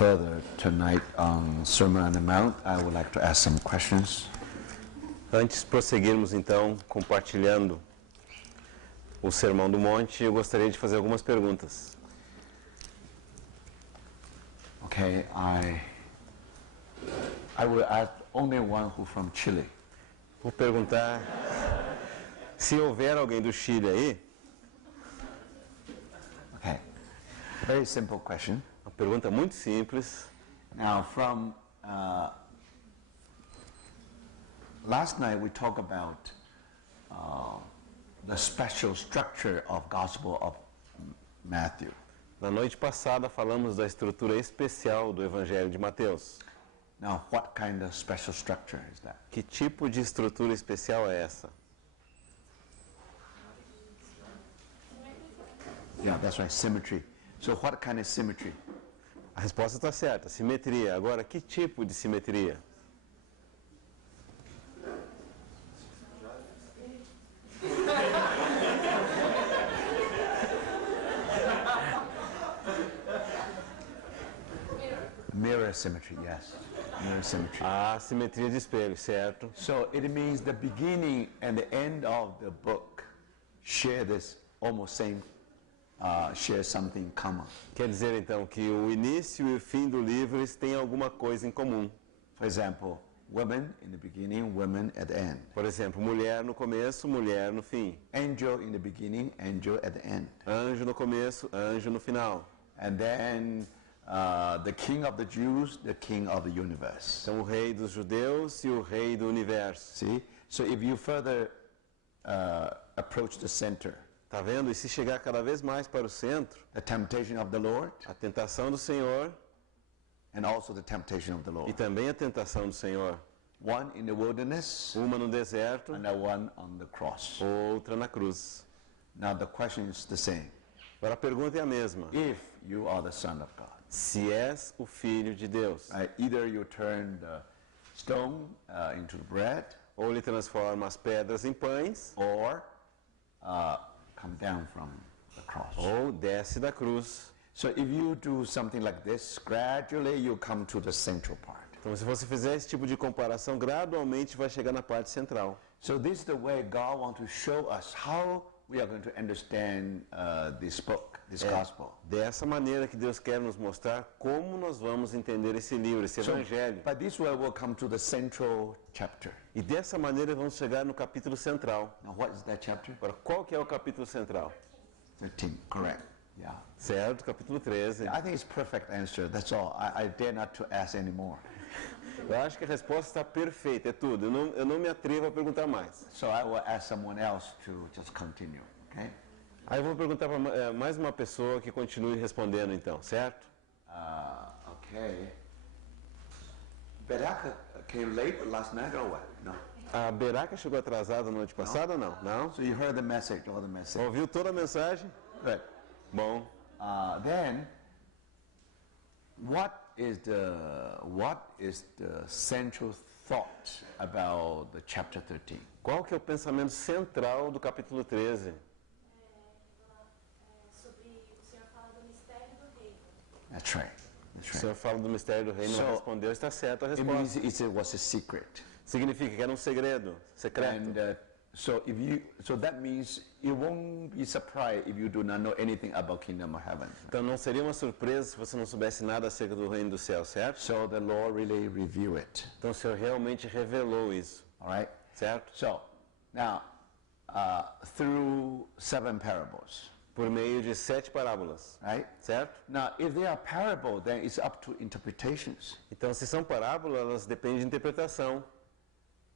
further tonight on Sermon on the Mount, I would like to ask some questions. Antes de prosseguirmos então compartilhando o Sermão do Monte, eu gostaria de fazer algumas perguntas. Okay, I will ask only one who from Chile. Vou perguntar se houver alguém do Chile aí. Okay, very simple question. Uma pergunta muito simples. Now, from last night we talked about the special structure of Gospel of Matthew. Na noite passada falamos da estrutura especial do Evangelho de Mateus. Now, what kind of special structure is that? Que tipo de estrutura especial é essa? Yeah, that's right, symmetry. So what kind of symmetry? A resposta está certa, simetria. Agora, que tipo de simetria? Mirror symmetry, yes. Mirror symmetry. A simetria de espelho, certo? So it means the beginning and the end of the book share this almost same, share something common. Quer dizer então que o início e o fim do livro eles têm alguma coisa em comum. For example, women in the beginning, women at the end. Por exemplo, mulher no começo, mulher no fim. Angel in the beginning, angel at the end. Anjo no começo, anjo no final. And then the king of the Jews, the king of the universe. Então o rei dos judeus e o rei do universo. See? So if you further approach the center, Tá vendo? E se chegar cada vez mais para o centro, the temptation of the Lord a tentação do Senhor and also the temptation of the e Lord. também a tentação do Senhor. One in the wilderness Uma no deserto, and the one on the cross. outra na cruz. Now the question is the same. Agora a pergunta é a mesma. If you are the Son of God, Se és o Filho de Deus, either you turn the stone into bread, ou ele transforma as pedras em pães, or come down from the cross. ou desce da cruz. So if you do something like this, gradually you come to the central part. Então, se você fizer esse tipo de comparação, gradualmente vai chegar na parte central. So this is the way God wants to show us how we are going to understand this book, this gospel. Dessa maneira que Deus quer nos mostrar como nós vamos entender esse livro, esse evangelho. But this way we'll come to the central chapter. E dessa maneira vamos chegar no capítulo central. Now what is that chapter? Agora, qual que é o capítulo central? 13, correct. Yeah. Certo, capítulo 13. I think it's perfect answer. That's all. I dare not to ask anymore. Eu acho que a resposta está perfeita, é tudo. Eu não me atrevo a perguntar mais. So I will ask someone else to just continue, okay? Aí eu vou perguntar para mais uma pessoa que continue respondendo então, certo? Okay. Beraka came late last night or what? No. A Beraca chegou atrasada na noite passada ou não? Não? So you heard the message, all the message. Ouviu toda a mensagem? Good. Bom. Then, what is the central thought about the chapter 13? Qual que é o pensamento central do capítulo 13? Sobre o Senhor fala do mistério do reino. That's right. That's O right. senhor fala do mistério do reino, não respondeu, está certo a It means resposta. it was a secret. Significa que era um segredo, secreto. And so that means you won't be surprised if you do not know anything about kingdom of heaven. Então não seria uma surpresa se você não soubesse nada acerca do reino do céu, certo? So the Lord really revealed it. Então o Senhor realmente revelou isso, All right. certo? So now, through 7 parables, Por meio de 7 parábolas, right? certo? Now, if they are parable, then it's up to interpretations. Então se são parábolas, elas dependem de interpretação.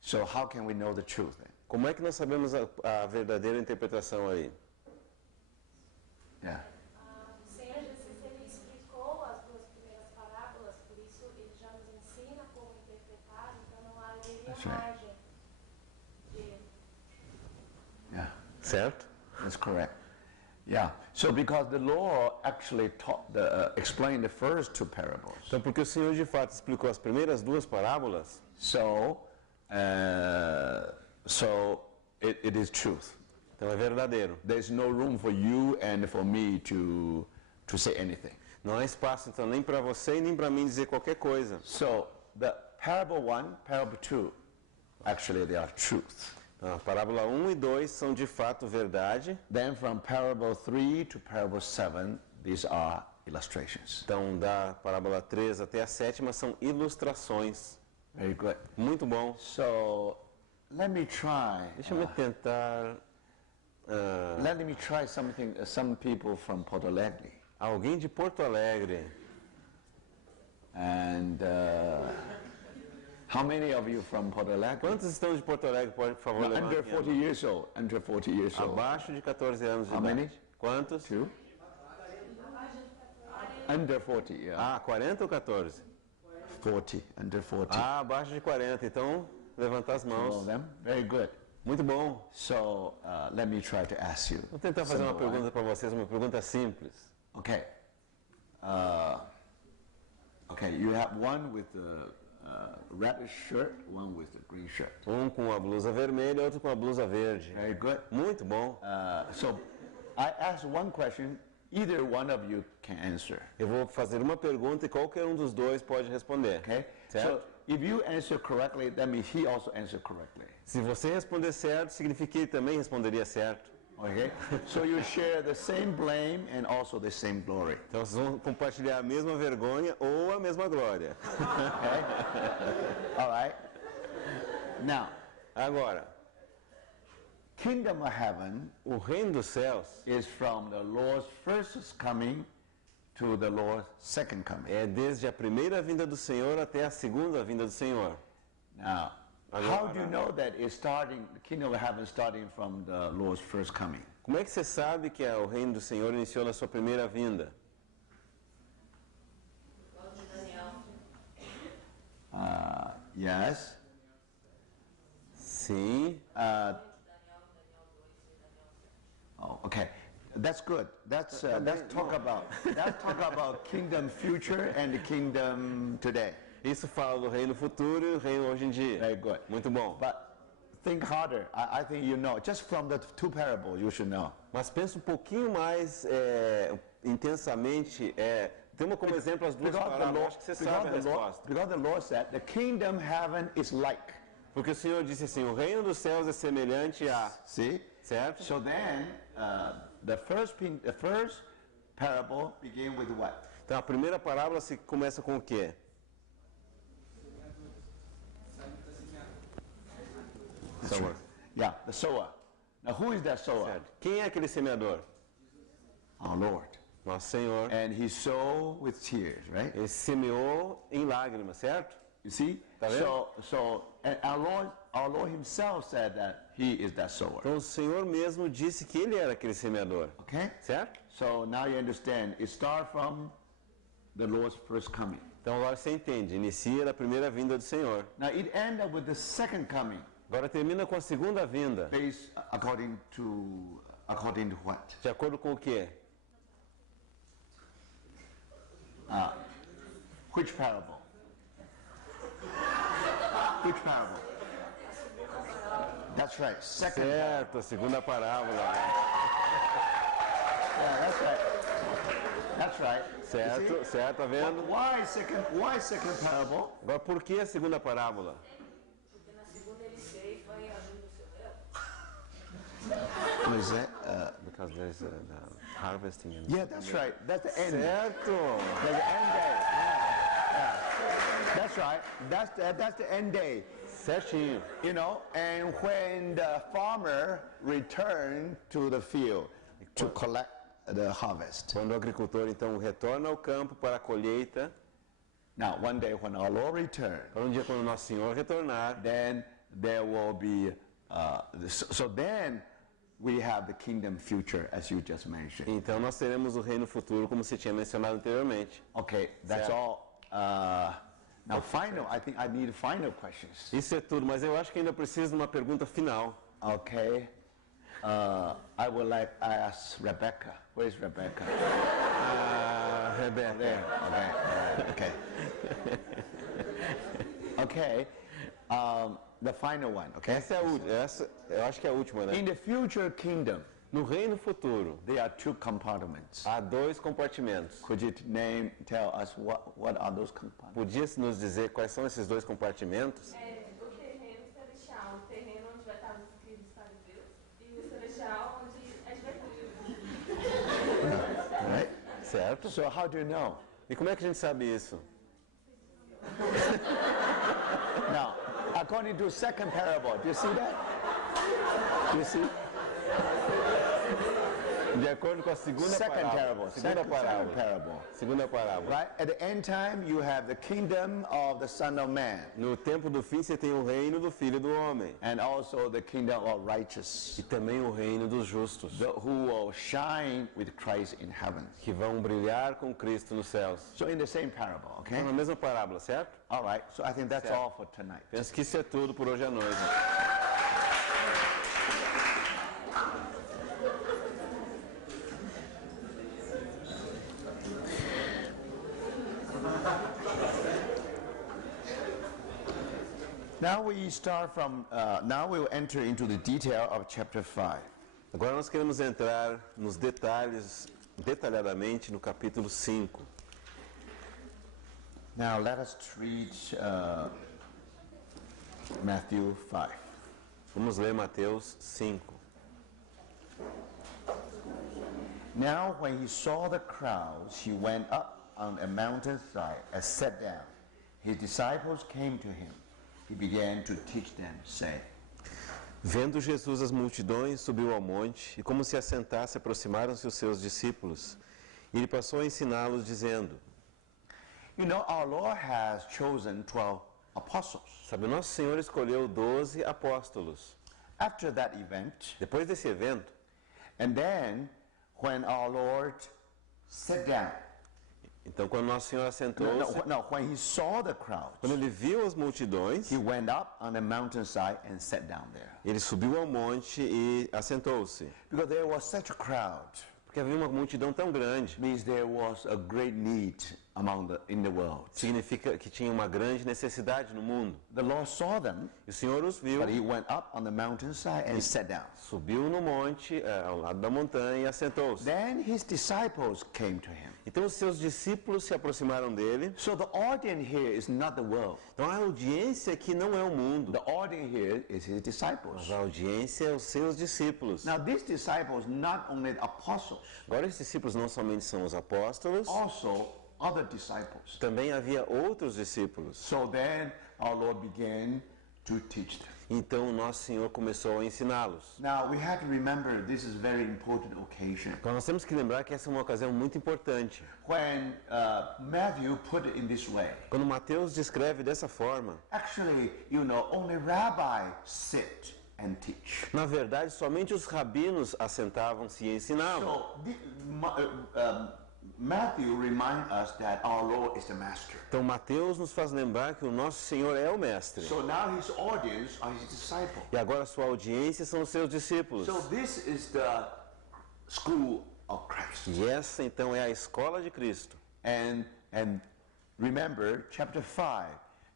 So how can we know the truth then? Como é que nós sabemos a verdadeira interpretação aí? Yeah. O Senhor Jesus ele explicou as 2 primeiras parábolas, por isso ele já nos ensina como interpretar, então não haveria That's right. margem de erro. Yeah. Certo? That's correct. Yeah. So because the Lord actually explained the first 2 parables. Então porque o Senhor de fato explicou as primeiras 2 parábolas, So it is truth. então é verdadeiro. There's no room for you and for me to say anything. Não há espaço então nem para você e nem para mim dizer qualquer coisa. So the parable 1, parable 2, actually they are truth. A parábola 1 e 2 são de fato verdade. Then from parable 3 to parable 7, these are illustrations. Então, da parábola 3 até a 7ª são ilustrações. Very good. Muito bom. So let me try. Deixa eu tentar... Let me try something. Some people from Porto Alegre, alguém de Porto Alegre. and how many of you from Porto Alegre? Quantos estão de Porto Alegre? Pode, por favor, No, levantem under a 40 mão. years old. Under 40 years old. Abaixo de 14 anos de How idade. many? Quantos? 2. Under 40. Yeah. Ah, 40 ou 14? 40. Under 40. Ah, abaixo de 40. Então, levantar as All of mãos. them. Very good. Muito bom. So let me try to ask you. Vou tentar fazer uma Number one. pergunta para vocês, uma pergunta simples. Okay. Okay. You have one with the red shirt, one with the green shirt. Um com a blusa vermelha e outro com a blusa verde. Very good. Muito bom. So I ask one question. Either one of you can answer. Eu vou fazer uma pergunta e qualquer um dos dois pode responder. Okay. Certo? So if you answer correctly, that means he also answer correctly. Se você responder certo, significa que ele também responderia certo. Okay. So you share the same blame and also the same glory. Então vocês vão compartilhar a mesma vergonha ou a mesma glória. Okay. All right. Now, Agora, kingdom of heaven o reino dos céus is from the Lord's first coming to the Lord's second coming. é desde a primeira vinda do Senhor até a segunda vinda do Senhor. Now, how do you know that it's starting, the kingdom of heaven starting from the Lord's first coming? Como é que você sabe que o reino do Senhor iniciou na sua primeira vinda? Yes. Sim. Oh, okay. That's good. Let's talk about kingdom future and the kingdom today. Isso fala do reino futuro e o reino hoje em dia. Very good. Muito bom. But think harder. I think you know. Just from the two parables, you should know. Mas pensa um pouquinho mais intensamente. Temos como exemplo as duas parábolas. Acho que você sabe a resposta. Because the Lord said, the kingdom heaven is like. Porque o Senhor disse assim, o reino dos céus é semelhante a... See? Certo? So then, the first parable began with what? Então a primeira parábola se começa com o quê? Sower. Yeah, the sower. Now, who is that sower? Certo. Quem é aquele semeador? Our Lord. Nosso Senhor. And he sowed with tears, right? Ele semeou em lágrimas, certo? You see? Tá vendo? So and our Lord himself said that he is that sower. Então o Senhor mesmo disse que ele era aquele semeador. Okay? Certo? So now you understand. It starts from the Lord's first coming. Então agora você entende. Inicia da primeira vinda do Senhor. Now it ended with the second coming. Agora termina com a segunda vinda. Based according to what? De acordo com o quê? Which parable? Which parable? That's right. Second parable. Certo, a segunda parábola. Yeah, that's right. You Certo, see? certo, tá vendo? Why second parable? Agora por que a segunda parábola? Porque na segunda ele veio e foi abrindo o seu What is that? Because there's harvesting. Yeah, that's right. That's the end. Certo. That's the end day. Yeah. That's right. That's the end day. Certinho. You know, and when the farmer returned to the field to collect the harvest. Quando o agricultor então retorna ao campo para a colheita, Now, one day when our Lord returns, para um dia quando nosso Senhor retornar, then there will be. So then we have the kingdom future, as you just mentioned. então nós teremos o reino futuro, como se tinha mencionado anteriormente. Okay, that's Certo. all. Now, I think I need final questions. Isso é tudo, mas eu acho que ainda preciso de uma pergunta final. Okay. I would like to ask Rebecca. Where is Rebecca? Rebeca. There. Okay. Okay. The final one. Okay. Essa é a última. Essa, eu acho que é a última, né? In the future kingdom, No reino futuro, there are two compartments. há dois compartimentos. Could you tell us what are those compartments? Podia nos dizer quais são esses dois compartimentos? O terreno celestial, o terreno onde vai estar os escritos fariseus, e o celestial onde a gente vai estar. Right? Certo? So how do you know? E como é que a gente sabe isso? Now, according to second parable, do you see that? Do you see? De acordo com a segunda Second parábola. parable. Second parable. Segunda parábola. Right? At the end time, you have the kingdom of the Son of Man, No tempo do fim você tem o reino do Filho do Homem. and also the kingdom of righteous, E também o reino dos justos, who will shine with Christ in heaven. que vão brilhar com Cristo nos céus. So in the same parable, okay? Então, na mesma parábola, certo? All right. So I think that's Certo. all for tonight. Penso que isso é tudo por hoje à noite. Now we start from. Now we will enter into the detail of chapter 5. Agora nós queremos entrar nos detalhes, detalhadamente, no capítulo 5. Now let us read Matthew 5. Vamos ler Mateus 5. Now when he saw the crowds, he went up on a mountainside and sat down. His disciples came to him. He began to teach them, saying, Vendo Jesus as multidões, subiu ao monte, e como se assentasse, aproximaram-se os seus discípulos. E ele passou a ensiná-los, dizendo, You know, our Lord has chosen 12 apostles. Sabe, o nosso Senhor escolheu 12 apóstolos. After that event, Depois desse evento, and then when our Lord sat down, então quando nosso Senhor assentou-se, when he saw the crowds, quando ele viu as multidões, he went up on a mountainside and sat down there. ele subiu ao monte e assentou-se. Because there was such a crowd, Porque havia uma multidão tão grande, means there was a great need in the world. significa que tinha uma grande necessidade no mundo. The Lord saw them, E o Senhor os viu, but he went up on the mountainside and sat down. subiu no monte, ao lado da montanha, e assentou-se. Then his disciples came to him. Então os seus discípulos se aproximaram dele. So the audience here is not the world. Então a audiência aqui não é o mundo. The audience here is his disciples. A audiência é os seus discípulos. Now these disciples not only apostles, Agora esses discípulos não somente são os apóstolos, also other disciples. também havia outros discípulos. So then our Lord began to teach them. Então o nosso Senhor começou a ensiná-los. Now we have to remember this is a very important occasion. Então nós temos que lembrar que essa é uma ocasião muito importante. When Matthew put it in this way, Quando Mateus descreve dessa forma, actually, only rabbis sit and teach. na verdade somente os rabinos assentavam-se e ensinavam. So Matthew reminds us that our Lord is the master. Então Mateus nos faz lembrar que o nosso Senhor é o mestre. So now his audience are his disciples. E agora a sua audiência são os seus discípulos. So this is the school of Christ. E essa então é a escola de Cristo. And remember, chapter 5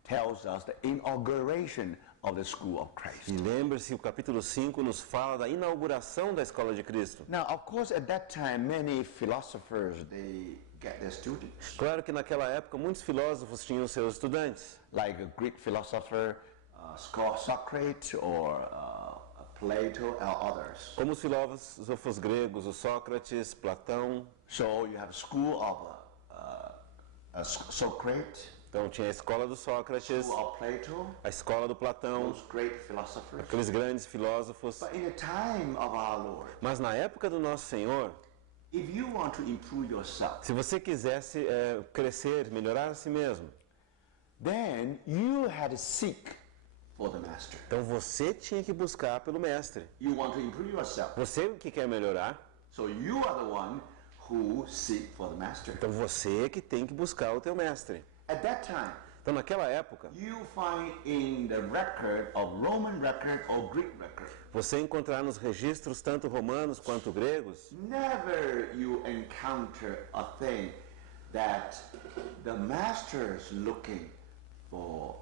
tells us the inauguration of the school of Christ. E lembre-se, o capítulo 5 nos fala da inauguração da escola de Cristo. Now, of course, at that time, many philosophers, they get their students. Claro que naquela época muitos filósofos tinham seus estudantes. Like a Greek philosopher, Socrates, or Plato, or others. Como os filósofos gregos, o Sócrates, Platão. So you have school of Socrates, Então tinha a escola do Sócrates, school of Plato, a escola do Platão, those great philosophers. aqueles grandes filósofos. But in the time of our Lord, Mas na época do nosso Senhor, if you want to improve yourself, se você quisesse crescer, melhorar a si mesmo, then you had to seek for the master. então você tinha que buscar pelo mestre. You want to improve yourself, Você que quer melhorar, so you are the one who seek for the master. então você que tem que buscar o teu mestre. At that time, Então naquela época, you find in the record of Roman record or Greek record, você encontrar nos registros tanto romanos quanto gregos, never you encounter a thing that the master is looking for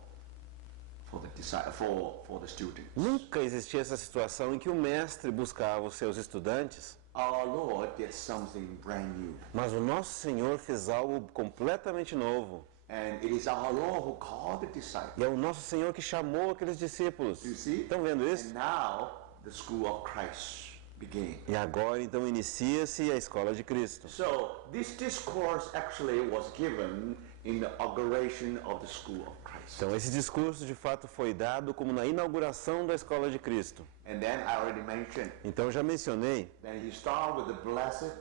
for the students. Nunca existia essa situação em que o mestre buscava os seus estudantes, Our Lord did something brand new. mas o nosso Senhor fez algo completamente novo. And it is our Lord who called the disciples. E é o nosso Senhor que chamou aqueles discípulos. You see? Estão vendo isso? And now the school of Christ began. E agora então inicia-se a escola de Cristo. So this discourse actually was given in the inauguration of the school of Christ. Então esse discurso de fato foi dado como na inauguração da escola de Cristo. And then I already mentioned Então já mencionei that he started with the blessed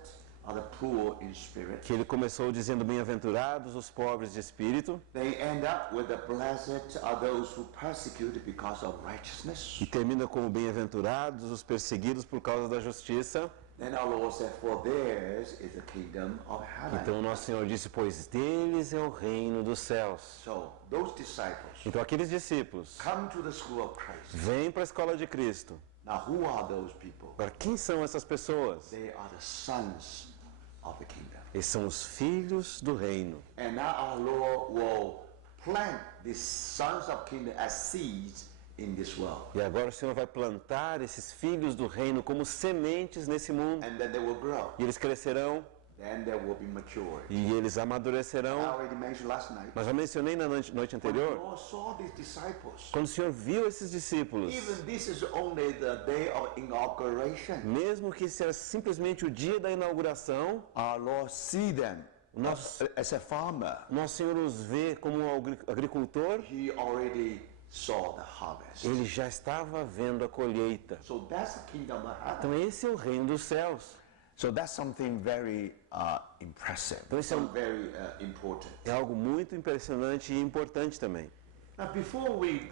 are the poor in spirit. que ele começou dizendo bem-aventurados os pobres de espírito They end up with the blessed are those who persecute because of righteousness. e termina como bem-aventurados os perseguidos por causa da justiça. Then our Lord said, for theirs is the kingdom of heaven. Então o nosso Senhor disse, pois deles é o reino dos céus. So those disciples Então aqueles discípulos come to the school of Christ. vêm para a escola de Cristo. Now who are those people? Agora, quem são essas pessoas? They are the sons of the kingdom. Eles são os filhos do reino. And now our Lord will plant these sons of kingdom as seeds in this world. E agora o Senhor vai plantar esses filhos do reino como sementes nesse mundo. And then they will grow. E eles crescerão Then they will be matured. e eles I amadurecerão. already mentioned last night. Mas já mencionei na noite When the anterior, Lord saw these disciples, quando o Senhor viu esses discípulos, even this is only the day of inauguration, mesmo que isso era simplesmente o dia da inauguração, our Lord see them as a farmer. nosso Senhor os vê como um agricultor, He already saw the harvest. ele já estava vendo a colheita. So that's the kingdom of heaven. Então esse é o reino dos céus. So that's something very impressive. Então isso Very important. é algo muito impressionante e importante também. Now, before we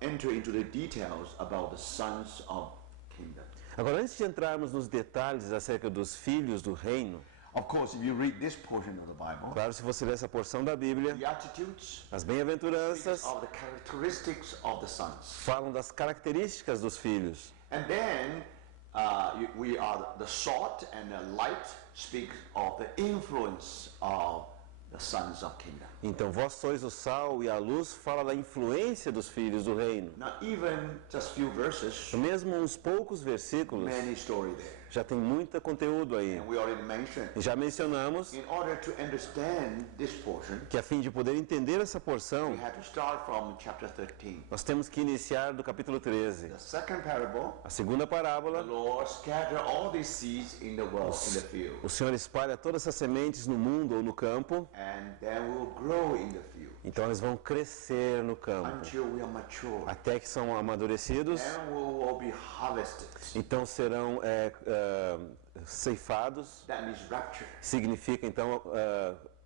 enter into the details about the sons of kingdom, Agora, antes de entrarmos nos detalhes acerca dos filhos do reino, of course, if you read this portion of the Bible, claro, se você ler essa porção da Bíblia, the attitudes as bem-aventuranças of the characteristics of the sons, falam das características dos filhos. and then we are the salt and the light speaks of the influence of the sons of kingdom. Então, vós sois o sal e a luz fala da influência dos filhos do reino. Now, even just few verses, Mesmo uns poucos versículos, many story there, já tem muito conteúdo aí. and we already mentioned. E já mencionamos In order to understand this portion, que a fim de poder entender essa porção, we had to start from chapter 13. nós temos que iniciar do capítulo 13. The second parable, A segunda the parábola, Lord scattered all these seeds in the world, in the field, o Senhor espalha todas essas sementes no mundo ou no campo, and they will grow in the field então eles vão crescer no campo, until we are mature. até que são amadurecidos, Then we will be harvested. então serão ceifados, That means rapture. significa então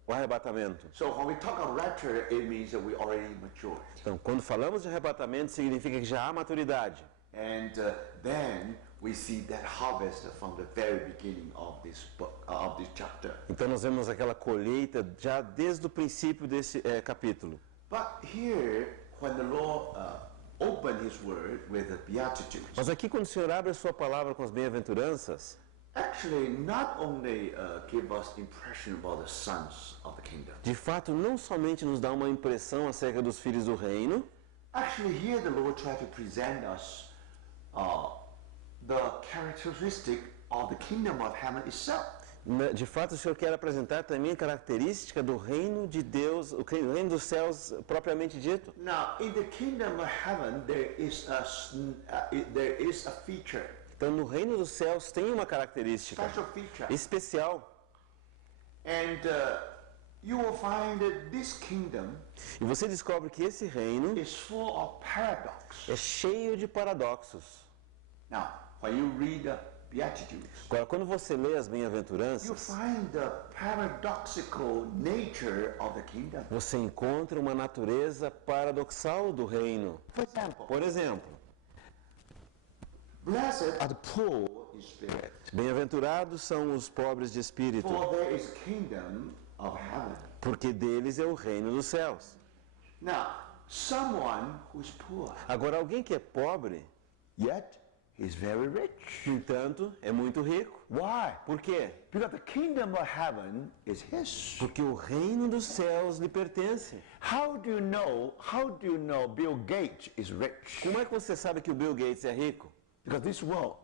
o arrebatamento. So when we talk of rapture, it means that we already matured. Então, quando falamos de arrebatamento, significa que já há maturidade. And then we see that harvest from the very beginning of this book, of this chapter. Então nós vemos aquela colheita já desde o princípio desse capítulo. But here, when the Lord opened His Word with the Beatitudes, Mas aqui quando o Senhor abre a sua palavra com as bem-aventuranças, actually not only give us impression about the sons of the kingdom. de fato não somente nos dá uma impressão acerca dos filhos do reino, Actually, here the Lord tried to present us the characteristic of the kingdom of heaven itself. de fato o Senhor quer apresentar também a característica do reino de Deus, o reino dos céus propriamente dito. Now, in the kingdom of heaven, there is a feature, Então no reino dos céus tem uma característica special feature, especial. and you will find that this kingdom E você descobre que esse reino is full of paradox. é cheio de paradoxos. Now, when you read the Beatitudes, Agora, quando você lê as you bem-aventuranças, find the paradoxical nature of the kingdom. você encontra uma natureza paradoxal do reino. For example, Por exemplo, blessed are the poor in spirit, bem-aventurados são os pobres de espírito, for there is kingdom of heaven. porque deles é o reino dos céus. Now, someone who is poor, Agora, alguém que é pobre, yet he's very rich. No entanto, é muito rico. Why? Por quê? Because the kingdom of heaven is his. Porque o reino dos céus lhe pertence. How do you know Bill Gates is rich? Como é que você sabe que o Bill Gates é rico? Because this world,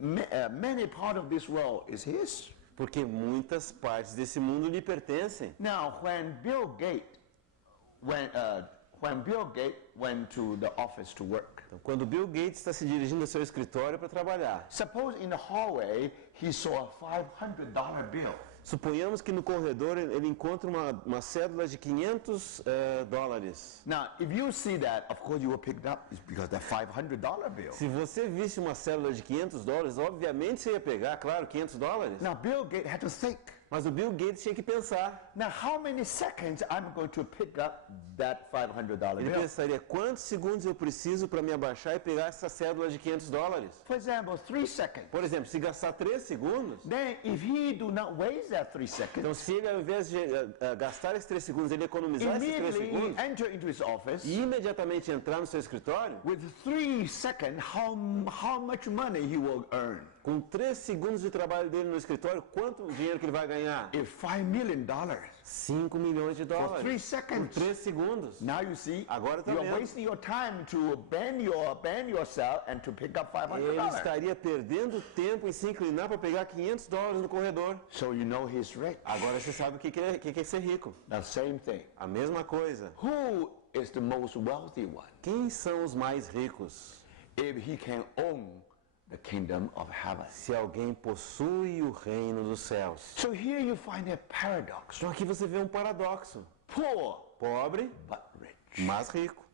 many part of this world is his. Porque muitas partes desse mundo lhe pertencem. Now, when Bill Gates went to the office to work, Então, quando Bill Gates está se dirigindo ao seu escritório para trabalhar, suppose in the hallway he saw a $500 bill. suponhamos que no corredor ele encontra uma cédula de $500. Now, if you see that, of course you will pick it up. It's because that $500 bill. Se você visse uma cédula de $500, obviamente você ia pegar, claro, $500. Now, Bill Gates had to think. Mas o Bill Gates tinha que pensar. Now, how many seconds I'm going to pick up that $500 Ele bill? pensaria, quantos segundos eu preciso para me abaixar e pegar essa cédula de $500? For example, 3 seconds. Por exemplo, se gastar 3 segundos, Then, if he do not waste that 3 seconds, então se ele ao invés de gastar esses 3 segundos, ele economizar esses 3 immediately segundos he enter into his office. e imediatamente entrar no seu escritório, With 3 seconds, how much money he will earn? com 3 segundos de trabalho dele no escritório, quanto dinheiro que ele vai ganhar? If $5 million. $5 milhões de dólares. 3 Por seconds. 3 segundos. Now you see, Agora tá you are vendo. wasting your time to bend yourself and to pick up Ele $500. estaria perdendo tempo em se inclinar para pegar $500 no corredor. So you know he's rich. Agora você sabe o que é ser rico. The same thing. A mesma coisa. Who is the most wealthy one? Quem são os mais ricos? If he can own the kingdom of heaven. Se alguém possui o reino dos céus. So here you find a paradox. Então aqui você vê um paradoxo. Poor Pobre, but rich. mas rico.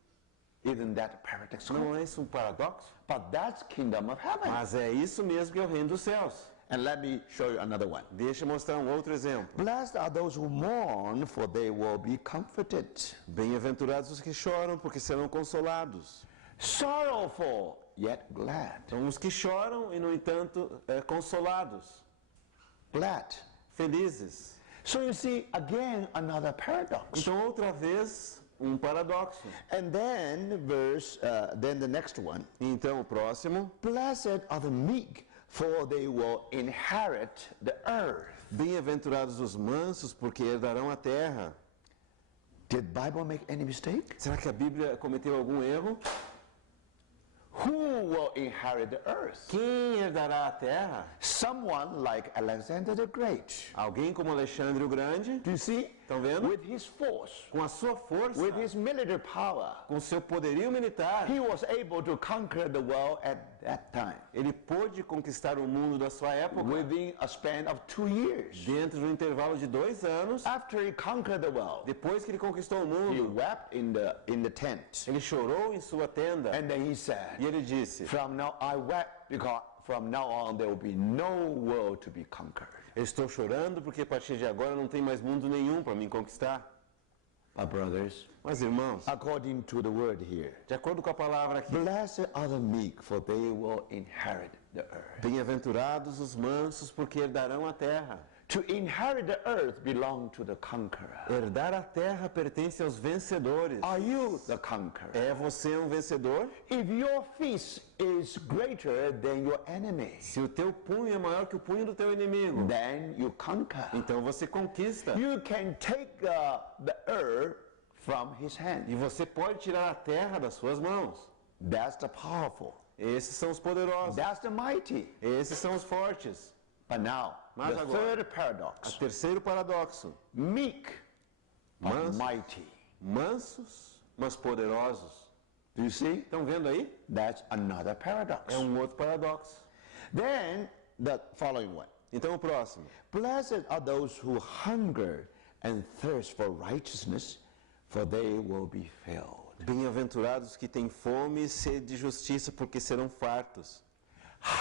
Isn't that paradoxical? Não é isso um paradoxo? But that's kingdom of heaven. Mas é isso mesmo que é o reino dos céus. And let me show you another one. Deixa eu mostrar um outro exemplo. Blessed are those who mourn, for they will be comforted. Bem-aventurados os que choram, porque serão consolados. Sorrowful, yet glad. São os que choram e, no entanto, consolados. Glad. Felizes. So you see, again, another paradox. Então, outra vez, um paradoxo. And then the next one. Então, o próximo. Blessed are the meek, for they will inherit the earth. Bem-aventurados os mansos, porque herdarão a terra. Did Bible make any mistake? Será que a Bíblia cometeu algum erro? Who will inherit the earth? Quem herdará a terra? Someone like Alexander the Great. Alguém como Alexandre o Grande? Do you see? Estão vendo? With his force, Com a sua força, with his military power, com seu poderio militar, he was able to conquer the world at that time ele pôde conquistar o mundo da sua época within a span of 2 years. dentro de um intervalo de 2 anos. After he conquered the world, Depois que ele conquistou o he mundo, wept in the tent. ele chorou em sua tenda And then he said, e ele disse: from now I wept because from now on there will be no world to be conquered. eu estou chorando porque a partir de agora não tem mais mundo nenhum para me conquistar. But brothers, Mas irmãos, according to the word here, de acordo com a palavra aqui, blessed are the meek, for they will inherit the earth. bem-aventurados os mansos, porque herdarão a terra. To inherit the earth belongs to the conqueror. Herdar a terra pertence aos vencedores. Are you the conqueror? É você um vencedor? If your fist is greater than your enemy, Se o teu punho é maior que o punho do teu inimigo, then you conquer. então você conquista. You can take the earth from his hand. E você pode tirar a terra das suas mãos. That's the powerful. Esses são os poderosos. That's the mighty. Esses são os fortes. But now, Mas the agora, third paradox. terceiro paradoxo. Meek, but Mansos. mighty. Mansos, mas poderosos. Do you see? Estão vendo aí? That's another paradox. É um outro paradoxo. Then, the following one. Então o próximo. Blessed are those who hunger and thirst for righteousness, for they will be filled. Bem-aventurados que têm fome e sede de justiça, porque serão fartos.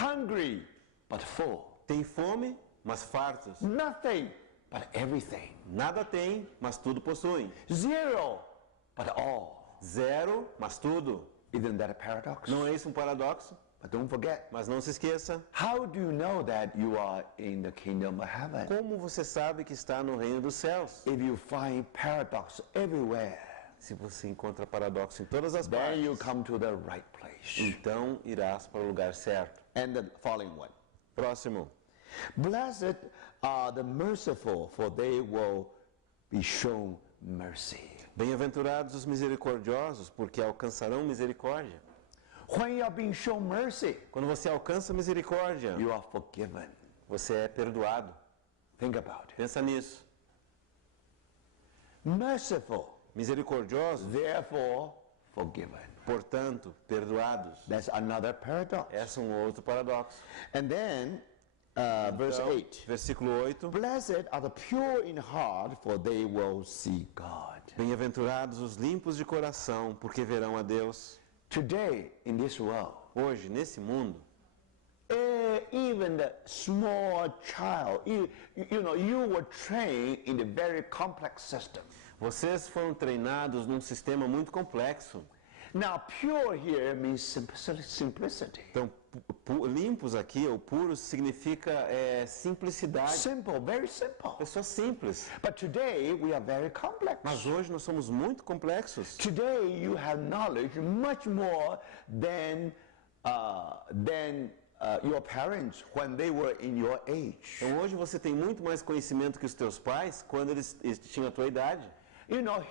Hungry, but full. Têm fome, mas fartos. Nothing, but everything. Nada têm, mas tudo possuem. Zero, but all. Zero, mas tudo. Isn't that a paradox? Não é isso um paradoxo? But don't forget, Mas não se esqueça. how do you know that you are in the kingdom of heaven? Como você sabe que está no reino dos céus? If you find paradox everywhere, Se você encontra paradoxo em todas as then you partes, come to the right place. place. então irás para o lugar certo. And the following one. Próximo. Blessed are the merciful, for they will be shown mercy. Bem-aventurados os misericordiosos, porque alcançarão misericórdia. When you are being shown mercy, Quando você alcança misericórdia, you are forgiven. você é perdoado. Think about it. Pensa nisso. Merciful, Misericordiosos, therefore forgiven. portanto, perdoados. That's another paradox. Esse é um outro paradoxo. And then, verse Então, 8. versículo 8. Blessed are the pure in heart, for they will see God. Bem-aventurados os limpos de coração, porque verão a Deus. Today, in this world, Hoje, nesse mundo, even the small child, you were trained in a very complex system. vocês foram treinados num sistema muito complexo. Now, pure here means simplicity. Então, limpos aqui, ou puros, significa simplicidade. Simple, very simple. Pessoas simples. But today, we are very complex. Mas hoje nós somos muito complexos. Today, you have knowledge much more than your parents when they were in your age. Então hoje você tem muito mais conhecimento que os teus pais quando eles tinham a tua idade. You know,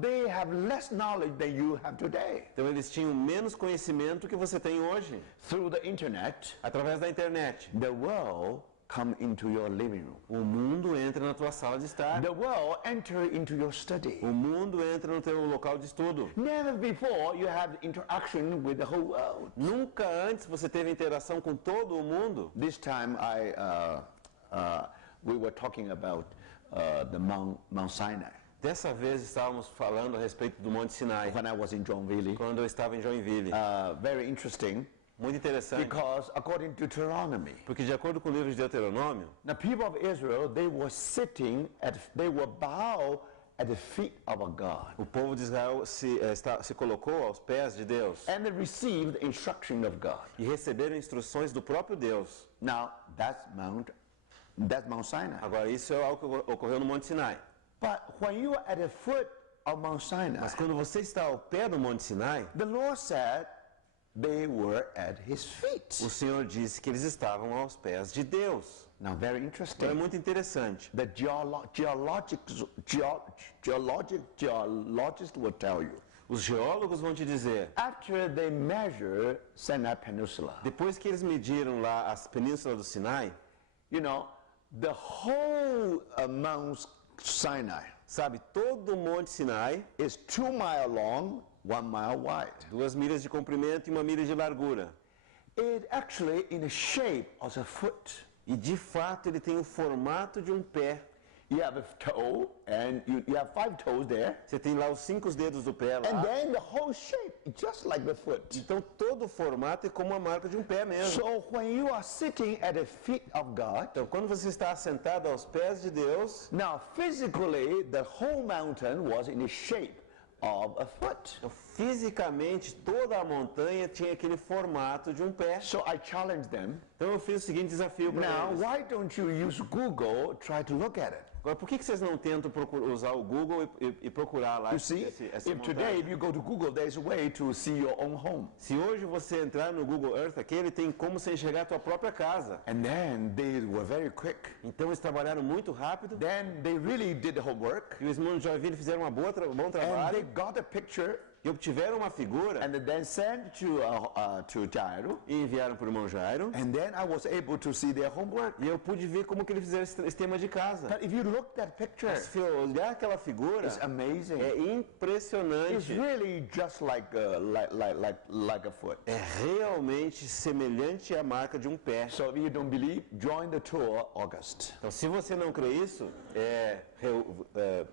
they have less knowledge than you have today. Então eles tinham menos conhecimento que você tem hoje. Through the internet, Através da internet. the world come into your living room. O mundo entra na tua sala de estar. The world enter into your study. O mundo entra no teu local de estudo. Never before you have interaction with the whole world. Nunca antes você teve interação com todo o mundo. This time we were talking about the Mount Sinai. Dessa vez estávamos falando a respeito do Monte Sinai, When I was in Joinville. quando eu estava em Joinville. Very interesting Muito interessante, because according to Deuteronomy, porque de acordo com o livro de Deuteronômio, the people of Israel, they were bow at the feet of a God. o povo de Israel se colocou aos pés de Deus And they received the instruction of God. e receberam instruções do próprio Deus. Now, that's Mount Sinai. Agora, isso é algo que ocorreu no Monte Sinai. But when you are at the foot of Mount Sinai, Mas quando você está ao pé do Monte Sinai, the Lord said they were at his feet. o Senhor disse que eles estavam aos pés de Deus. Now, very Então é interesting. muito interessante. The geologists will tell you. Os geólogos vão te dizer, After they measure Sinai Peninsula, depois que eles mediram lá as penínsulas do Sinai, you know, the whole Mount Sinai sabe, todo o Monte Sinai, is 2 miles long, 1 mile wide. 2 milhas de comprimento e 1 milha de largura. It actually in the shape of a foot. E de fato ele tem o formato de um pé. You have a toe, and you have 5 toes there, Você tem lá os 5 dedos do pé and lá. then the whole shape, just like the foot. Então todo o formato é como a marca de um pé mesmo. So when you are sitting at the feet of God, Então quando você está assentado aos pés de Deus, now physically the whole mountain was in the shape of a foot. então, fisicamente toda a montanha tinha aquele formato de um pé. So I challenged them. Então eu fiz o seguinte desafio para Now, eles. why don't you use Google, try to look at it? Agora, por que vocês não tentam usar o Google e procurar lá You see, essa if today montanha? if you go to Google, there's a way to see your own home. Se hoje você entrar no Google Earth aqui, ele tem como você enxergar a tua própria casa. And then they were very quick. Então eles trabalharam muito rápido. Then they really did the homework, E os irmãos de Joinville fizeram um bom and they trabalho. got a picture, E obtiveram uma figura and then sent to Jairo. e enviaram para o irmão Jairo. And then I was able to see their homework. E eu pude ver como que eles fizeram esse tema de casa. But if you look at that picture, Se eu olhar aquela figura, it's amazing. é It's impressionante. really just like a foot. É realmente semelhante à marca de um pé. So if you don't believe, join the tour August. Então, se você não crê isso,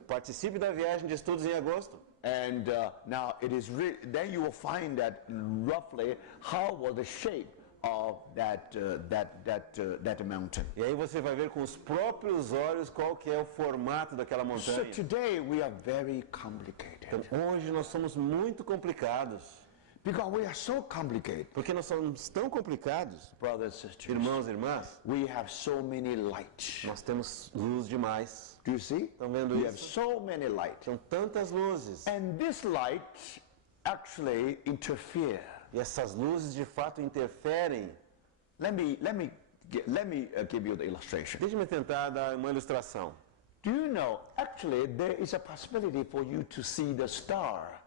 participe da viagem de estudos em agosto. And now it is then you will find that roughly how was the shape of that mountain. E aí você vai ver com os próprios olhos qual que é o formato daquela So montanha. today we are very complicated Então, hoje nós somos muito complicados. because we are so complicated, Porque nós somos tão complicados, brothers and sisters. irmãos e irmãs, We have so many lights. nós temos luz demais. Do you see? Estão vendo We have isso? so many lights, São tantas luzes. and this light actually interfere E essas luzes de fato interferem. Let me give you the illustration. Deixe-me tentar dar uma ilustração. Do you know, actually, there is a possibility for you to see the star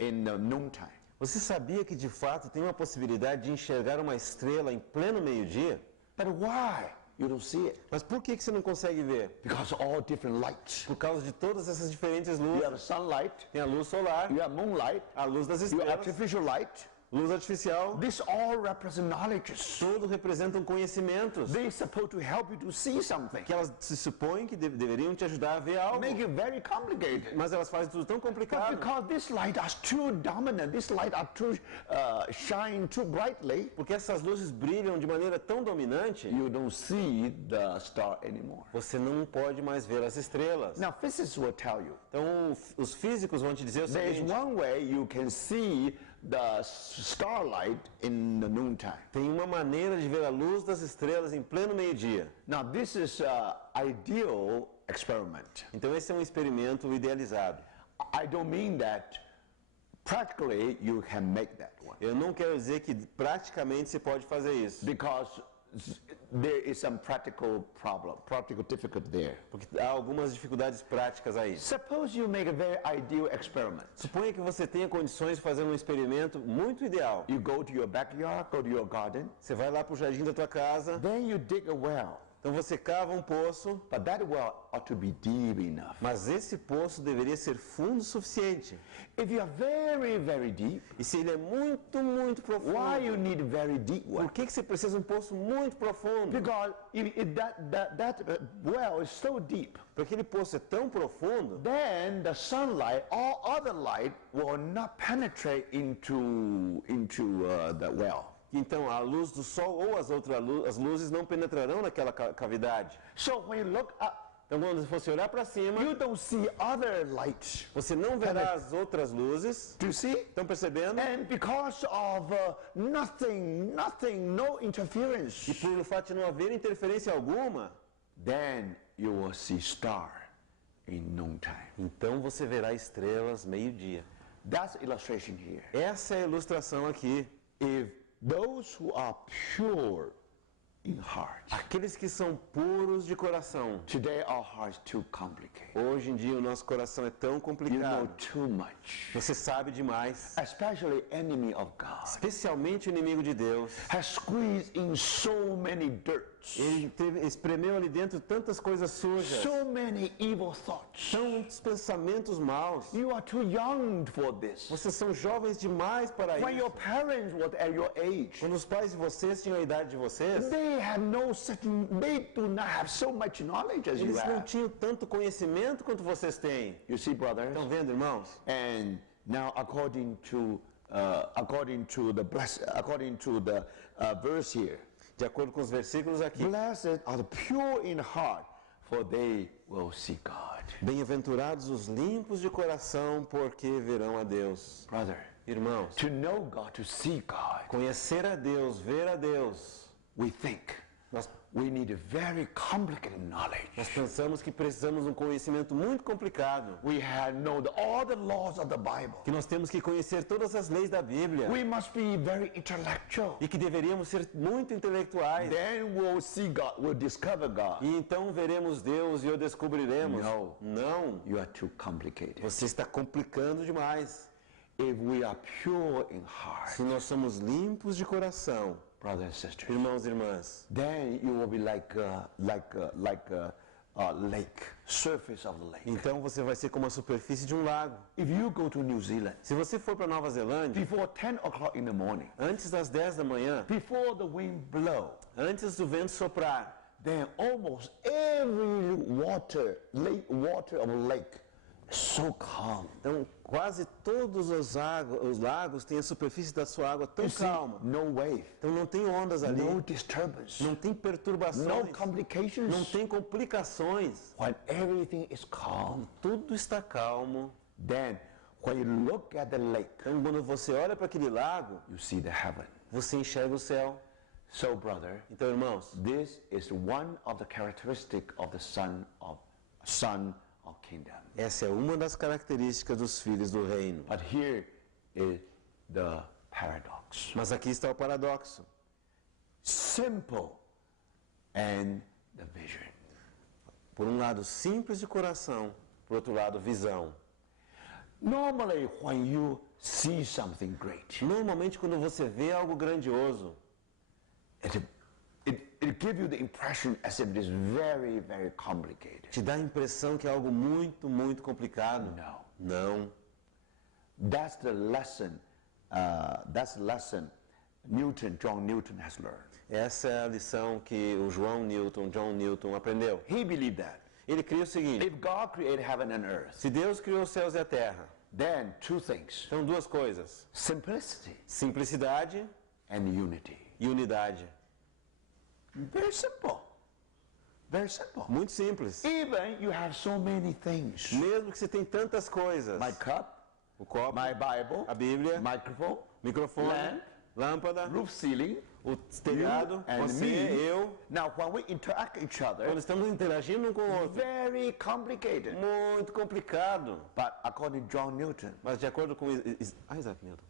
in the noontime. Você sabia que de fato tem uma possibilidade de enxergar uma estrela em pleno meio-dia? But why you don't see it? Mas por que você não consegue ver? Because all different lights. Por causa de todas essas diferentes You luzes. have sunlight, Tem a luz solar, you have moonlight, a luz das you have estrelas, artificial light. luz artificial. This all represent knowledges. Tudo representam conhecimentos They're supposed to help you to see something. que elas se supõem que deveriam te ajudar a ver algo. Make it very complicated. Mas elas fazem tudo tão But complicado. because this light are too dominant, this light are too shine too brightly, Porque essas luzes brilham de maneira tão dominante, you don't see the star anymore. você não pode mais ver as estrelas. Now physicists will tell you, Então, os físicos vão te dizer o there is seguinte: one way you can see the starlight in the noontime. tem uma maneira de ver a luz das estrelas em pleno meio-dia. Now this is an ideal experiment. Então, esse é um experimento idealizado. I don't mean that practically you can make that one. Eu não quero dizer que praticamente se pode fazer isso, Because there is some practical difficulty there. porque há algumas dificuldades práticas aí. Suppose you make a very ideal experiment. Suponha que você tenha condições de fazer um experimento muito ideal. You go to your backyard, go to your garden, Você vai lá para o jardim da tua casa, then you dig a well. então você cava um poço, But that well ought to be deep enough. mas esse poço deveria ser fundo o suficiente. If you are very, very deep, E se ele é muito, muito profundo, why you need a very deep one? por que você precisa de um poço muito profundo? Because if that well is so deep, Porque aquele poço é tão profundo, then the sunlight, all other light, will not penetrate into the well. então a luz do sol ou as luzes não penetrarão naquela cavidade. So when you look up, Então quando você olhar para cima, you don't see other lights. você não verá as outras luzes. Do you see? Estão percebendo? And because of nothing, no interference, E por o fato de não haver interferência alguma, then you will see star in noontime. então você verá estrelas meio-dia. That's illustration here. Essa é a ilustração aqui. If those who are pure in heart, Aqueles que são puros de coração. today our hearts too complicated. Hoje em dia o nosso coração é tão You know complicado. too much. Você sabe demais. Especially enemy of God Especialmente o inimigo de Deus. has squeezed in so many dirts, Ele espremeu ali dentro tantas coisas sujas. so many evil thoughts. Tantos pensamentos maus. You are too young for this. Vocês são jovens demais para When isso. your parents were at your age, Quando os pais de vocês tinham a idade de vocês, they do not have so much knowledge as you eles não have. tinham tanto conhecimento quanto vocês têm. You see, brothers? Estão vendo, irmãos? And now, according to the verse here, De acordo com os versículos aqui. blessed are the pure in heart, for they will see God. Bem-aventurados os limpos de coração, porque verão a Deus. Brother, Irmãos, to know God, to see God, conhecer a Deus, ver a Deus, we think nós we need a very complicated knowledge. pensamos que precisamos de um conhecimento muito complicado. We know all the laws of the Bible. Que nós temos que conhecer todas as leis da Bíblia. We must be very intellectual. E que deveríamos ser muito intelectuais. Then we'll see God, we'll discover God. E então veremos Deus e o descobriremos. No. Não. You are too complicated. Você está complicando demais. If we are pure in heart, Se nós somos limpos de coração, brothers and sisters, irmãos e irmãs, then you will be like a lake, surface of the lake. então você vai ser como a superfície de um lago. If you go to New Zealand, Se você for para Nova Zelândia, before 10 o'clock in the morning, antes das 10 da manhã, before the wind blow, antes do vento soprar, then almost every water of a lake is so calm. então quase todos os lagos têm a superfície da sua água tão You see, calma. no wave, Então não tem ondas ali, no disturbance, não tem perturbações, no complications. não tem complicações. When everything is calm, Tudo está calmo. then when you look at the lake, Então quando você olha para aquele lago, you see the heaven. você enxerga o céu. So, brother, Então, irmãos, this is one of the characteristics of the son of kingdom. essa é uma das características dos filhos do reino. But here is the paradox. Mas aqui está o paradoxo. Simple and the vision. Por um lado, simples de coração. Por outro lado, visão. Normally, when you see something great, Normalmente, quando você vê algo grandioso, it gives you the impression as if it is very, very complicated. te dá a impressão que é algo muito, muito complicado. No. Não. That's the lesson. John Newton has learned. Essa é a lição que o John Newton aprendeu. He believed that Ele cria o seguinte: if God created heaven and earth, se Deus criou os céus e a terra, then two things: são duas coisas: simplicity simplicidade and unity. e unidade. Very simple. Very simple. Muito simples. Even you have so many things. Mesmo que você tem tantas coisas: My cup, o copo, my Bible, a Bíblia, microphone, microfone, lamp, lâmpada, roof ceiling, o telhado, and você, me. eu. Now, when we interact each Quando other, estamos interagindo um com o outro, very complicated. muito complicado. But according to John Newton, Mas de acordo com Isaac Newton,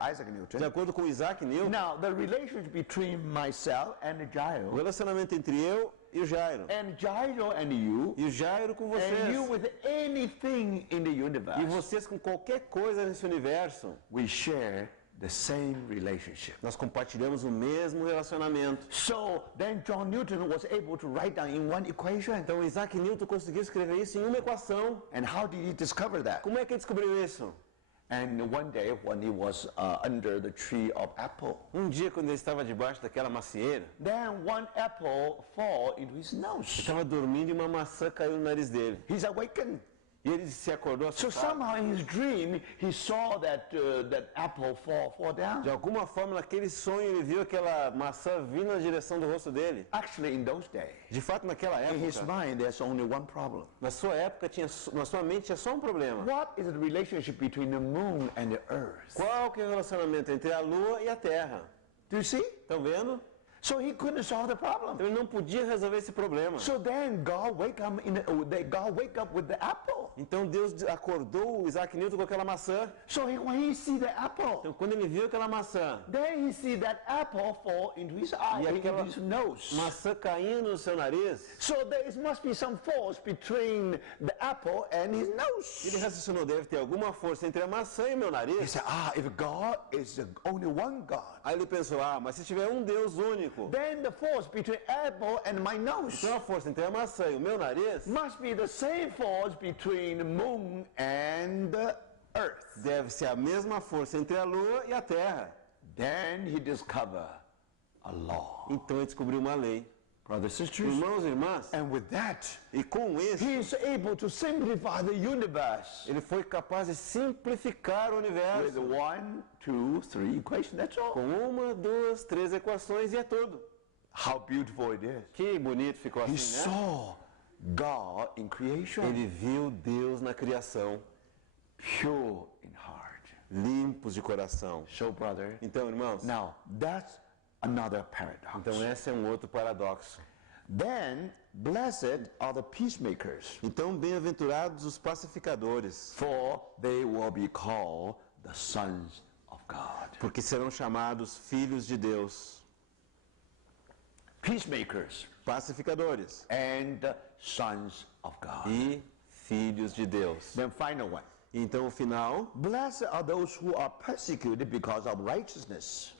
Isaac de Newton. acordo com Isaac Newton, Now, the relationship between myself and o Jairo, relacionamento entre eu e o Jairo, and Jairo and you, e o Jairo com and you vocês, with anything in the e universe, vocês com qualquer coisa nesse universo, we share the same relationship. nós compartilhamos o mesmo relacionamento. So then John Newton was able to write down in one equation. Então Isaac Newton conseguiu escrever isso em uma equação. And how did he discover that? Como é que ele descobriu isso? And one day when he was under the tree of apple, Um dia, quando ele estava debaixo daquela macieira, then one apple fall into his nose. estava dormindo e uma maçã caiu no nariz dele. He's awakened. E ele se acordou So assustado. somehow in his dream he saw that apple fall down. De alguma forma, naquele sonho, ele viu aquela maçã vindo na direção do rosto dele. Actually, in those days, De fato, naquela in his época, mind, there's only one problem. na sua época, na sua mente tinha só um problema. What is the relationship between the moon and the earth? Qual que é o relacionamento entre a lua e a terra? Do you see? Estão vendo? So he couldn't solve the problem. Então ele não podia resolver esse problema. So then God wake up with the apple. Então Deus acordou o Isaac Newton com aquela maçã. So when he see the apple, Então quando ele viu aquela maçã, then he see that apple fall into his eye, E into aquela his nose. maçã caindo no seu nariz, So there must be some force between the apple and his ele nose. racioциnou, deve ter alguma força entre a maçã e o meu He nariz. said, if God is the only one God, Aí ele pensou, mas se tiver um Deus único, then the force between apple and my nose então a força entre a maçã e o meu nariz must be the same force between the moon and the earth. deve ser a mesma força entre a lua e a terra. Then he discovered a law. Então ele descobriu uma lei. Brothers and sisters, Irmãos e irmãs, and with that, e com isso, he is able to simplify the universe ele foi capaz de simplificar o with universo 1, 2, 3 equations. That's all. com uma, duas, três equações e é tudo. How beautiful it is. Que bonito ficou He assim, né? saw God in creation, Ele viu Deus na criação, pure in heart. limpos de coração. So, brother, Então, irmãos, now that's another paradox. então esse é um outro paradoxo. Then, blessed are the peacemakers, Então, bem-aventurados os pacificadores, for they will be called the sons of God. porque serão chamados filhos de Deus. Peacemakers Pacificadores and the sons of God. e filhos de Deus. Then final one. Então, o final, Blessed are those who are persecuted because of righteousness,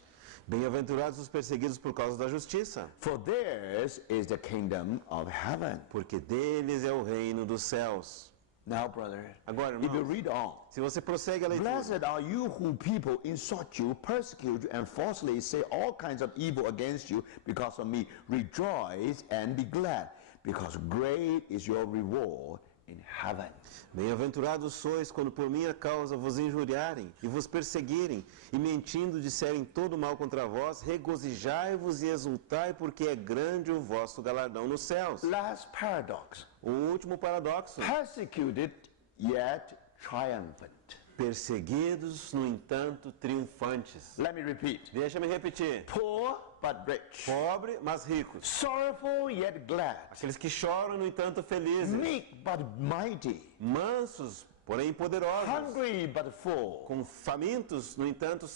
bem-aventurados os perseguidos por causa da justiça, for theirs is the kingdom of heaven. porque deles é o reino dos céus. Now, brother, Agora, if you irmãos, read on, se você prossegue a leitura, blessed are you who people insult you, persecute you, and falsely say all kinds of evil against you because of me. Rejoice and be glad, because great is your reward in heaven. bem-aventurados sois quando por minha causa vos injuriarem e vos perseguirem e mentindo disserem todo mal contra vós, regozijai-vos e exultai, porque é grande o vosso galardão nos céus. Last paradox. O último paradoxo, Persecuted yet triumphant. perseguidos, no entanto, triunfantes. Let me repeat. Deixa-me repetir, Poor but rich. pobre, mas ricos. Sorrowful yet glad. Aqueles que choram, no entanto, felizes. Meek but mighty. Mansos, porém poderosos, hungry but full, com famintos, no entanto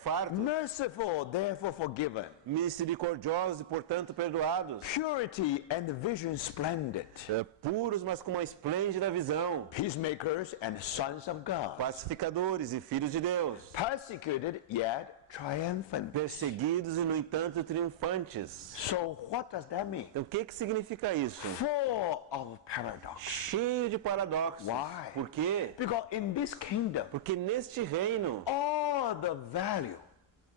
fartos, merciful, therefore forgiven, misericordiosos e portanto perdoados, purity and vision splendid, puros, mas com uma esplêndida visão, peacemakers and sons of God, pacificadores e filhos de Deus, persecuted yet triumphant. perseguidos e no entanto triunfantes. So what does that mean? Então o que significa isso? Full of paradox. Cheio de paradoxos. Why? Por quê? Because in this kingdom, Porque neste reino, all the value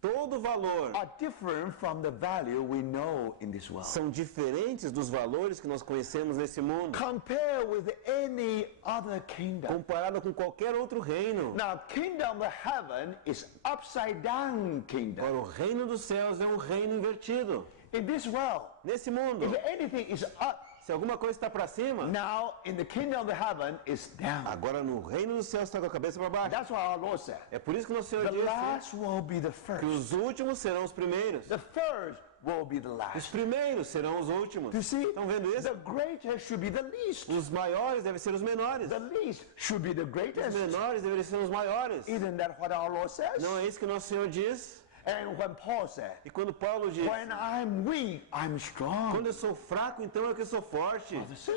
todo valor are different from the value we know in this world. são diferentes dos valores que nós conhecemos nesse mundo, Compare with any other kingdom. comparado com qualquer outro reino. Now, kingdom of heaven is upside down kingdom. Agora, o reino dos céus é um reino invertido. In this world, Nesse mundo, if anything is up, se alguma coisa está para cima, now in the kingdom of heaven is down. agora no reino dos céus está com a cabeça para baixo. That's what our Lord said. É por isso que nosso Senhor The disse last will be the que first. os últimos serão os primeiros. The first will be the Os last. primeiros serão os últimos. You see, Estão vendo isso? the greatest should be the least. Os maiores devem ser os menores. The least should be the Os greatest. menores deveriam ser os maiores. Isn't that what our Lord says? Não é isso que nosso Senhor diz? And when Paul said, E quando Paulo diz, when I'm weak, I'm strong. quando eu sou fraco, então é que eu sou forte.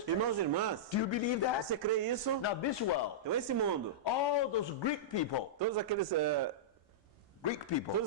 Irmãos e irmãs, Do you believe that? você crê isso? Now this world, Então esse mundo, all those Greek people, todos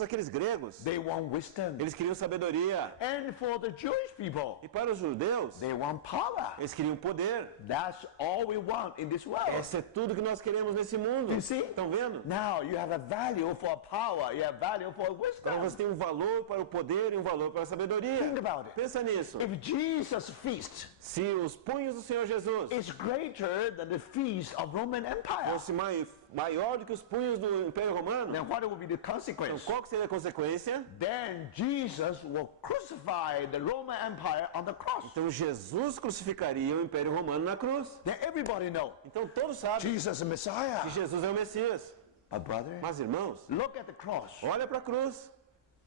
aqueles gregos, they want wisdom. eles queriam sabedoria. And for the Jewish people, E para os judeus, they want power. eles queriam poder. That's all we want in this world. Esse é tudo que nós queremos nesse mundo. You see? Estão vendo? Now you have a value for power, you have value for Então wisdom. você tem um valor para o poder e um valor para a sabedoria. Think about it. Pensa nisso. If Jesus' feast Se os punhos do Senhor Jesus is greater than the feast of Roman Empire, fosse maior do que os punhos do Império Romano, then what will be the então consequence? qual que seria a consequência? Then Jesus will crucify the Roman Empire on the cross. Então Jesus crucificaria o Império Romano na cruz. Then everybody know Então todos sabem Jesus is the Messiah. que Jesus é o Messias. But brother, Mas irmãos, look at the cross. olha para a cruz.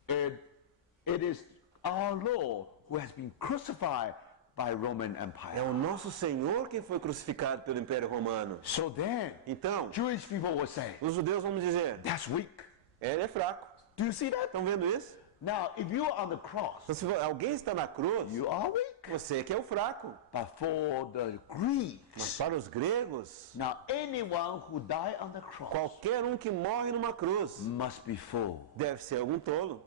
It is our Lord who has been crucified by Roman É Empire. o nosso Senhor quem foi crucificado pelo Império Romano. So then, Então, Jewish people will say, os judeus vão dizer, that's weak. ele é fraco. Do you see that? Estão vendo isso? Now, if you are on the cross, Então, se alguém está na cruz, you are weak. você que é o fraco. But for the Greeks, Mas para os gregos, now anyone who died on the cross qualquer um que morre numa cruz must be full. deve ser algum tolo.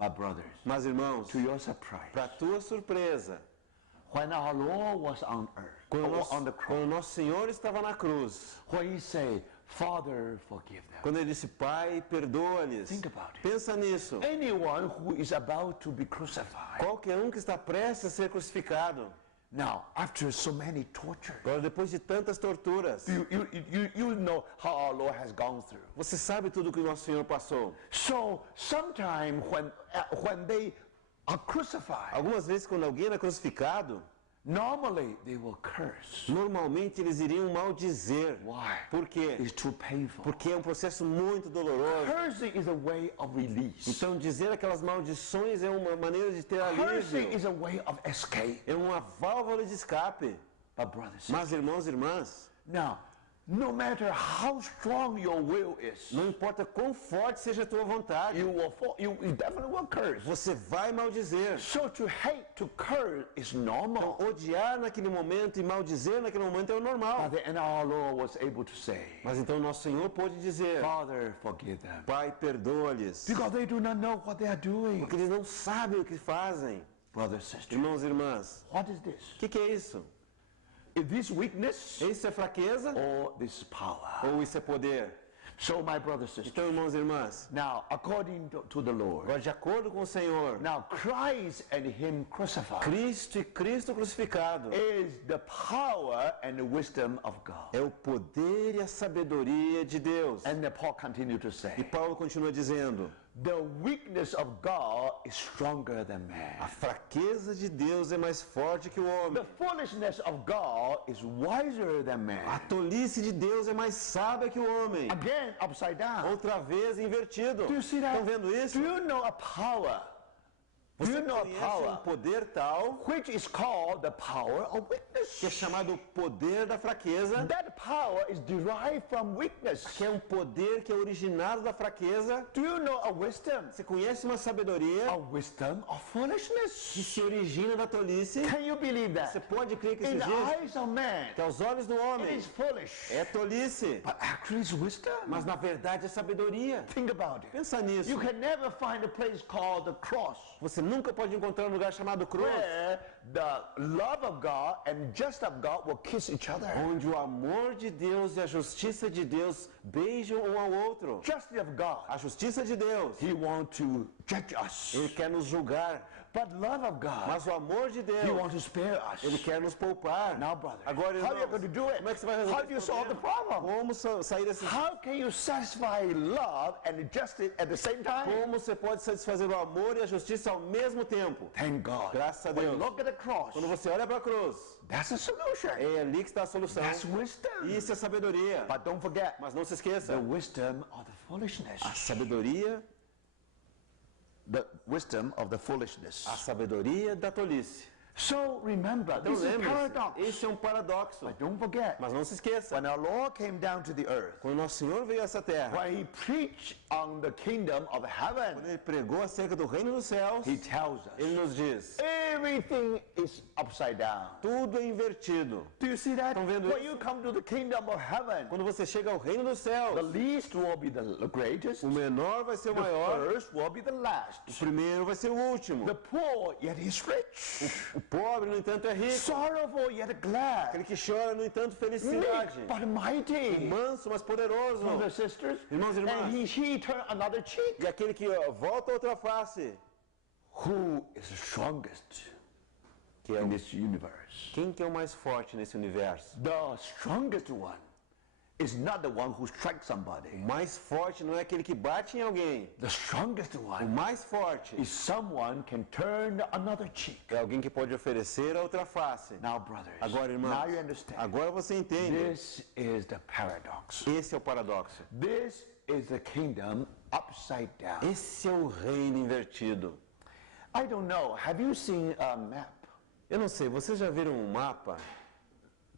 But brothers, Mas irmãos, to your surprise, para tua surpresa, when our Lord was on earth, quando or on the cross, quando nosso Senhor estava na cruz, when he said, Father, forgive them. quando ele disse, Pai, perdoa-lhes. Think about it. Pensa nisso. Anyone who is about to be crucified. Qualquer um que está prestes a ser crucificado. Now, after so many tortures, Agora, depois de tantas torturas, you know how our Lord has gone through. você sabe tudo que o nosso Senhor passou. So, sometime when they are crucified, Algumas vezes, quando alguém era crucificado, normally they will curse. normalmente eles iriam maldizer. Why? Por quê? It's too painful. Porque é um processo muito doloroso. Cursing is a way of release. Então, dizer aquelas maldições é uma maneira de ter Cursing alívio. is a way of escape. É uma válvula de escape. But brothers, Mas, irmãos e irmãs, now, no matter how strong your will is, não importa quão forte seja a tua vontade, you definitely will curse. você vai maldizer. So to hate, to curse is normal. Odiar naquele momento e maldizer naquele momento é o normal. And our Lord was able to say, Mas então nosso Senhor pôde dizer, Father, forgive them. Pai, perdoa-lhes. Because they do not know what they are doing. Porque eles não sabem o que fazem. Brothers, sisters, Irmãos e irmãs, what is this? o que é isso? Is this weakness Isso é fraqueza or this is power? ou isso é poder? So my brothers, sisters, Então, irmãos e irmãs, now according to the Lord, agora de acordo com o Senhor, now Christ and Him crucified Cristo e Cristo crucificado is the power and the wisdom of God. é o poder e a sabedoria de Deus. And then Paul continued to E say, Paulo continua dizendo, the weakness of God is stronger than a man. fraqueza de Deus é mais forte que o homem. The foolishness of God is wiser than A man. tolice de Deus é mais sábia que o homem. Again, upside down. Outra vez invertido. Do you see that? Estão vendo isso? Do you know a power Do you know Conhece power, poder tal which is called the power of weakness? que é chamado poder da fraqueza, That power is derived from weakness. que é poder que é originado da fraqueza. Do you know a wisdom? Você conhece uma sabedoria A wisdom of que foolishness. se origina da tolice? Can you believe Você that? pode crer que In esses the dias, eyes of man, que aos olhos do it homem, is foolish. é tolice, But actually it's wisdom. mas na verdade é sabedoria. Think about it. Pensa nisso. You can never find a place called the cross, Você nunca pode encontrar um lugar chamado cruz, where the love of God and justice of God will kiss each other. onde o amor de Deus e a justiça de Deus beijam um ao outro. Justice of God, A justiça de Deus, He wants to judge us. Ele quer nos julgar, But love of God, mas o amor de He Deus, wants to spare us. Ele quer nos poupar. Now, brother, Agora, how are you irmãos, going to do it? como é que você vai How resolver do you esse solve the problema? problem? Como sair desse... How can you satisfy love and justice at the same time? Como você pode satisfazer o amor e a justiça ao mesmo tempo? Thank God. Graças a When you Deus. look at the cross, Quando você olha para a cruz, that's a solution. é ali que está a solução. That's wisdom. Isso é sabedoria. But don't forget Mas não se esqueça, the wisdom of the foolishness. a sabedoria The foolishness. sabedoria da tolice. So remember, Então this is lembre-se, paradox. esse é um paradoxo. But don't forget, Mas não se esqueça, when our Lord came down to the earth, quando nosso Senhor veio a essa terra, when He preached on the kingdom of heaven, quando Ele pregou acerca do reino dos céus, He tells us Ele nos diz, everything is upside down. tudo é invertido. Do you see that? Estão vendo When isso? you come to the kingdom of heaven, Quando você chega ao reino dos céus, the least will be the greatest, o menor vai ser o the maior, first will be the last. o primeiro vai ser o último. The poor, yet he's rich. O pobre, no entanto, é rico. Sorrowful, yet glad. Aquele que chora, no entanto, felicidade. Meek, but mighty. Manso, mas poderoso. Brothers and sisters, Irmãos e irmãs. and he turned another cheek. E aquele que volta a outra face. Who is the strongest Que é in o... this universe? Quem que é o mais forte nesse universo? The strongest one is not the one who strikes somebody. O mais forte não é aquele que bate em alguém. The strongest O one mais forte is someone can turn another cheek. é alguém que pode oferecer a outra face. Now, brothers, Agora, irmãos, now you understand. agora você entende. This is the paradox. Esse é o paradoxo. This is the kingdom upside down. Esse é o reino invertido. I don't know. Have you seen a map? Eu não sei, vocês já viram um mapa?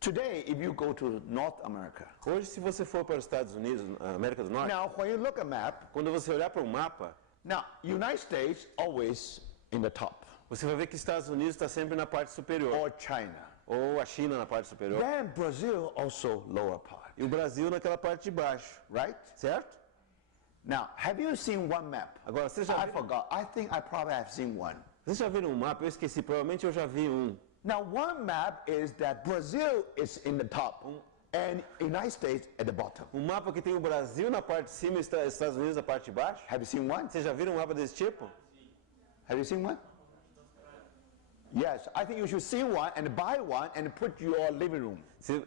Today, if you go to North America, Hoje, se você for para os Estados Unidos, América do Norte, now when you look at a map, quando você olhar para um mapa, now United States always in the top, você vai ver que Estados Unidos está sempre na parte superior. or China. Ou a China na parte superior. Then Brazil also lower part, E o Brasil naquela parte de baixo. right? Certo? Now, have you seen one map? Agora, vocês já, I forgot. I think I probably have seen one. vocês já viram um mapa? Eu esqueci, provavelmente eu já vi um. Now, one map is that Brazil is in the top and United States at the bottom. Um mapa que tem o Brasil na parte de cima e os Estados Unidos na parte de baixo. Have you seen one? Vocês já viram um mapa desse tipo? Have you seen one? Yes, I think you should see one and buy one and put your living room.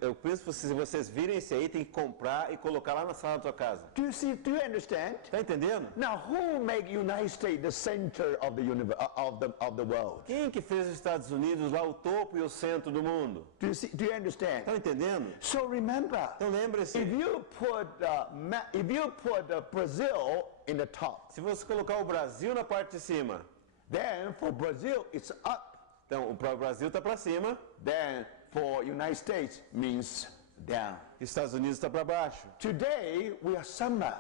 Eu penso que se vocês virem esse aí, tem que comprar e colocar lá na sala da tua casa. Do you see? Do you understand? Tá entendendo? Now, who make United States the center of the universe of the world? Quem que fez os Estados Unidos lá o topo e o centro do mundo? Do you see? Do you understand? Tá entendendo? So remember, Então lembre-se, if you put Brazil in the top, se você colocar o Brasil na parte de cima, then for Brazil it's up. então o Brasil tá para cima, Then for United States means down. e os Estados Unidos está para baixo. Today we are summer.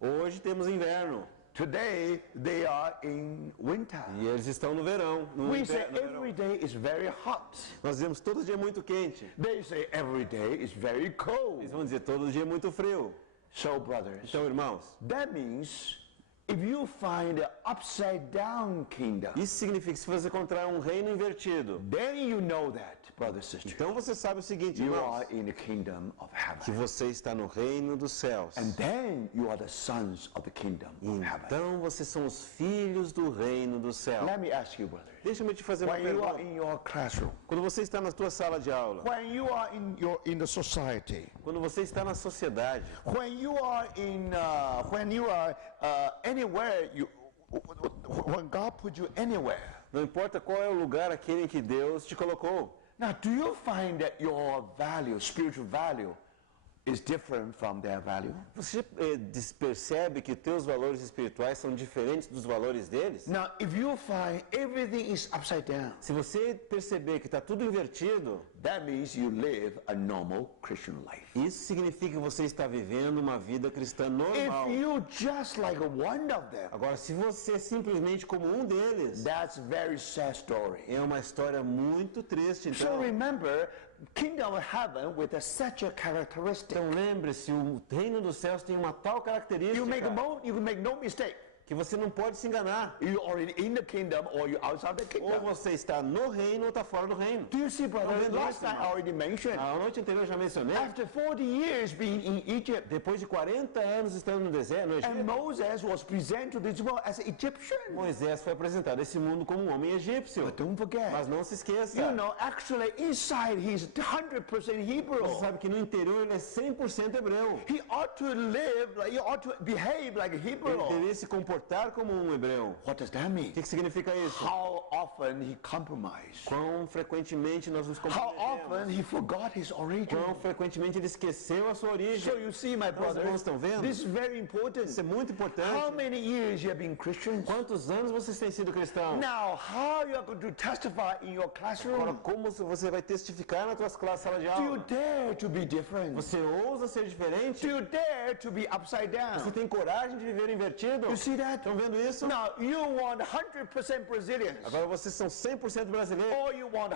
Hoje temos inverno Today they are in winter. e eles estão no verão. No We say inverno, no verão. every day is very hot. Nós dizemos todo dia é muito quente. They say every day is very cold. Eles vão dizer todo dia é muito frio. So brothers, Então, irmãos, that means if you find an upside down kingdom, isso significa que se você encontrar um reino invertido, then you know that, brothers and sisters, então você sabe o seguinte, you irmãos, are in the kingdom of que heaven. você está no reino dos céus. And then you are the sons of the kingdom of heaven. Então vocês são os filhos do reino dos céus. Let me ask you, brothers. Deixa-me te fazer uma When you are pergunta. in your classroom, Quando você está na tua sala de aula, when you are in the society, quando você está na sociedade, when you are anywhere, when God put you anywhere. não importa qual é o lugar aquele em que Deus te colocou. Now, do you find that your value, spiritual value, is different from their value? Você percebe que teus valores espirituais são diferentes dos valores deles? Now, if you find everything is upside down, Se você perceber que está tudo invertido, that means you live a normal Christian life. isso significa que você está vivendo uma vida cristã normal. If you just like one of them, Agora, se você é simplesmente como um deles, that's very sad story. é uma história muito triste. So Então, remember, kingdom of heaven with such a characteristic. então lembre-se, o reino dos céus tem uma tal característica You make no mistake. que você não pode se enganar. You're already in the kingdom or you're outside the Ou kingdom. você está no reino ou está fora do reino. Do you see, brother? vendo Last isso, night I irmão? already mentioned. A noite anterior eu já mencionei. After 40 years being in Egypt, Depois de 40 anos estando no deserto, no and Egito, Moses was presented to this world as an Egyptian. Moisés foi apresentado a esse mundo como um homem egípcio. But don't forget, Mas não se esqueça. you know, actually inside he's 100% Hebrew. Você sabe que no interior ele é 100% hebreu. He ought to live, like, he ought to behave like a Ele Hebrew. deveria se comportar como um hebreu. What does that mean? O que significa isso? How often he compromised. Quão frequentemente nós nos How often comprometemos. he forgot his origin. Quão frequentemente ele esqueceu a sua So origem. you see, my Então, os brothers, irmãos estão vendo? this is very important. Isso é muito How importante. many years you have been Christians? Quantos anos vocês têm sido cristãos? Now, how you are going to testify in your Agora, classroom? como você vai testificar na tua sala de Do you aula? dare to be different? Você ousa ser diferente? Do you dare to be upside Você down? tem coragem de viver invertido? You see that? Estão vendo isso? Now, you want 100% Brazilians, Agora vocês são 100% brasileiros. or you want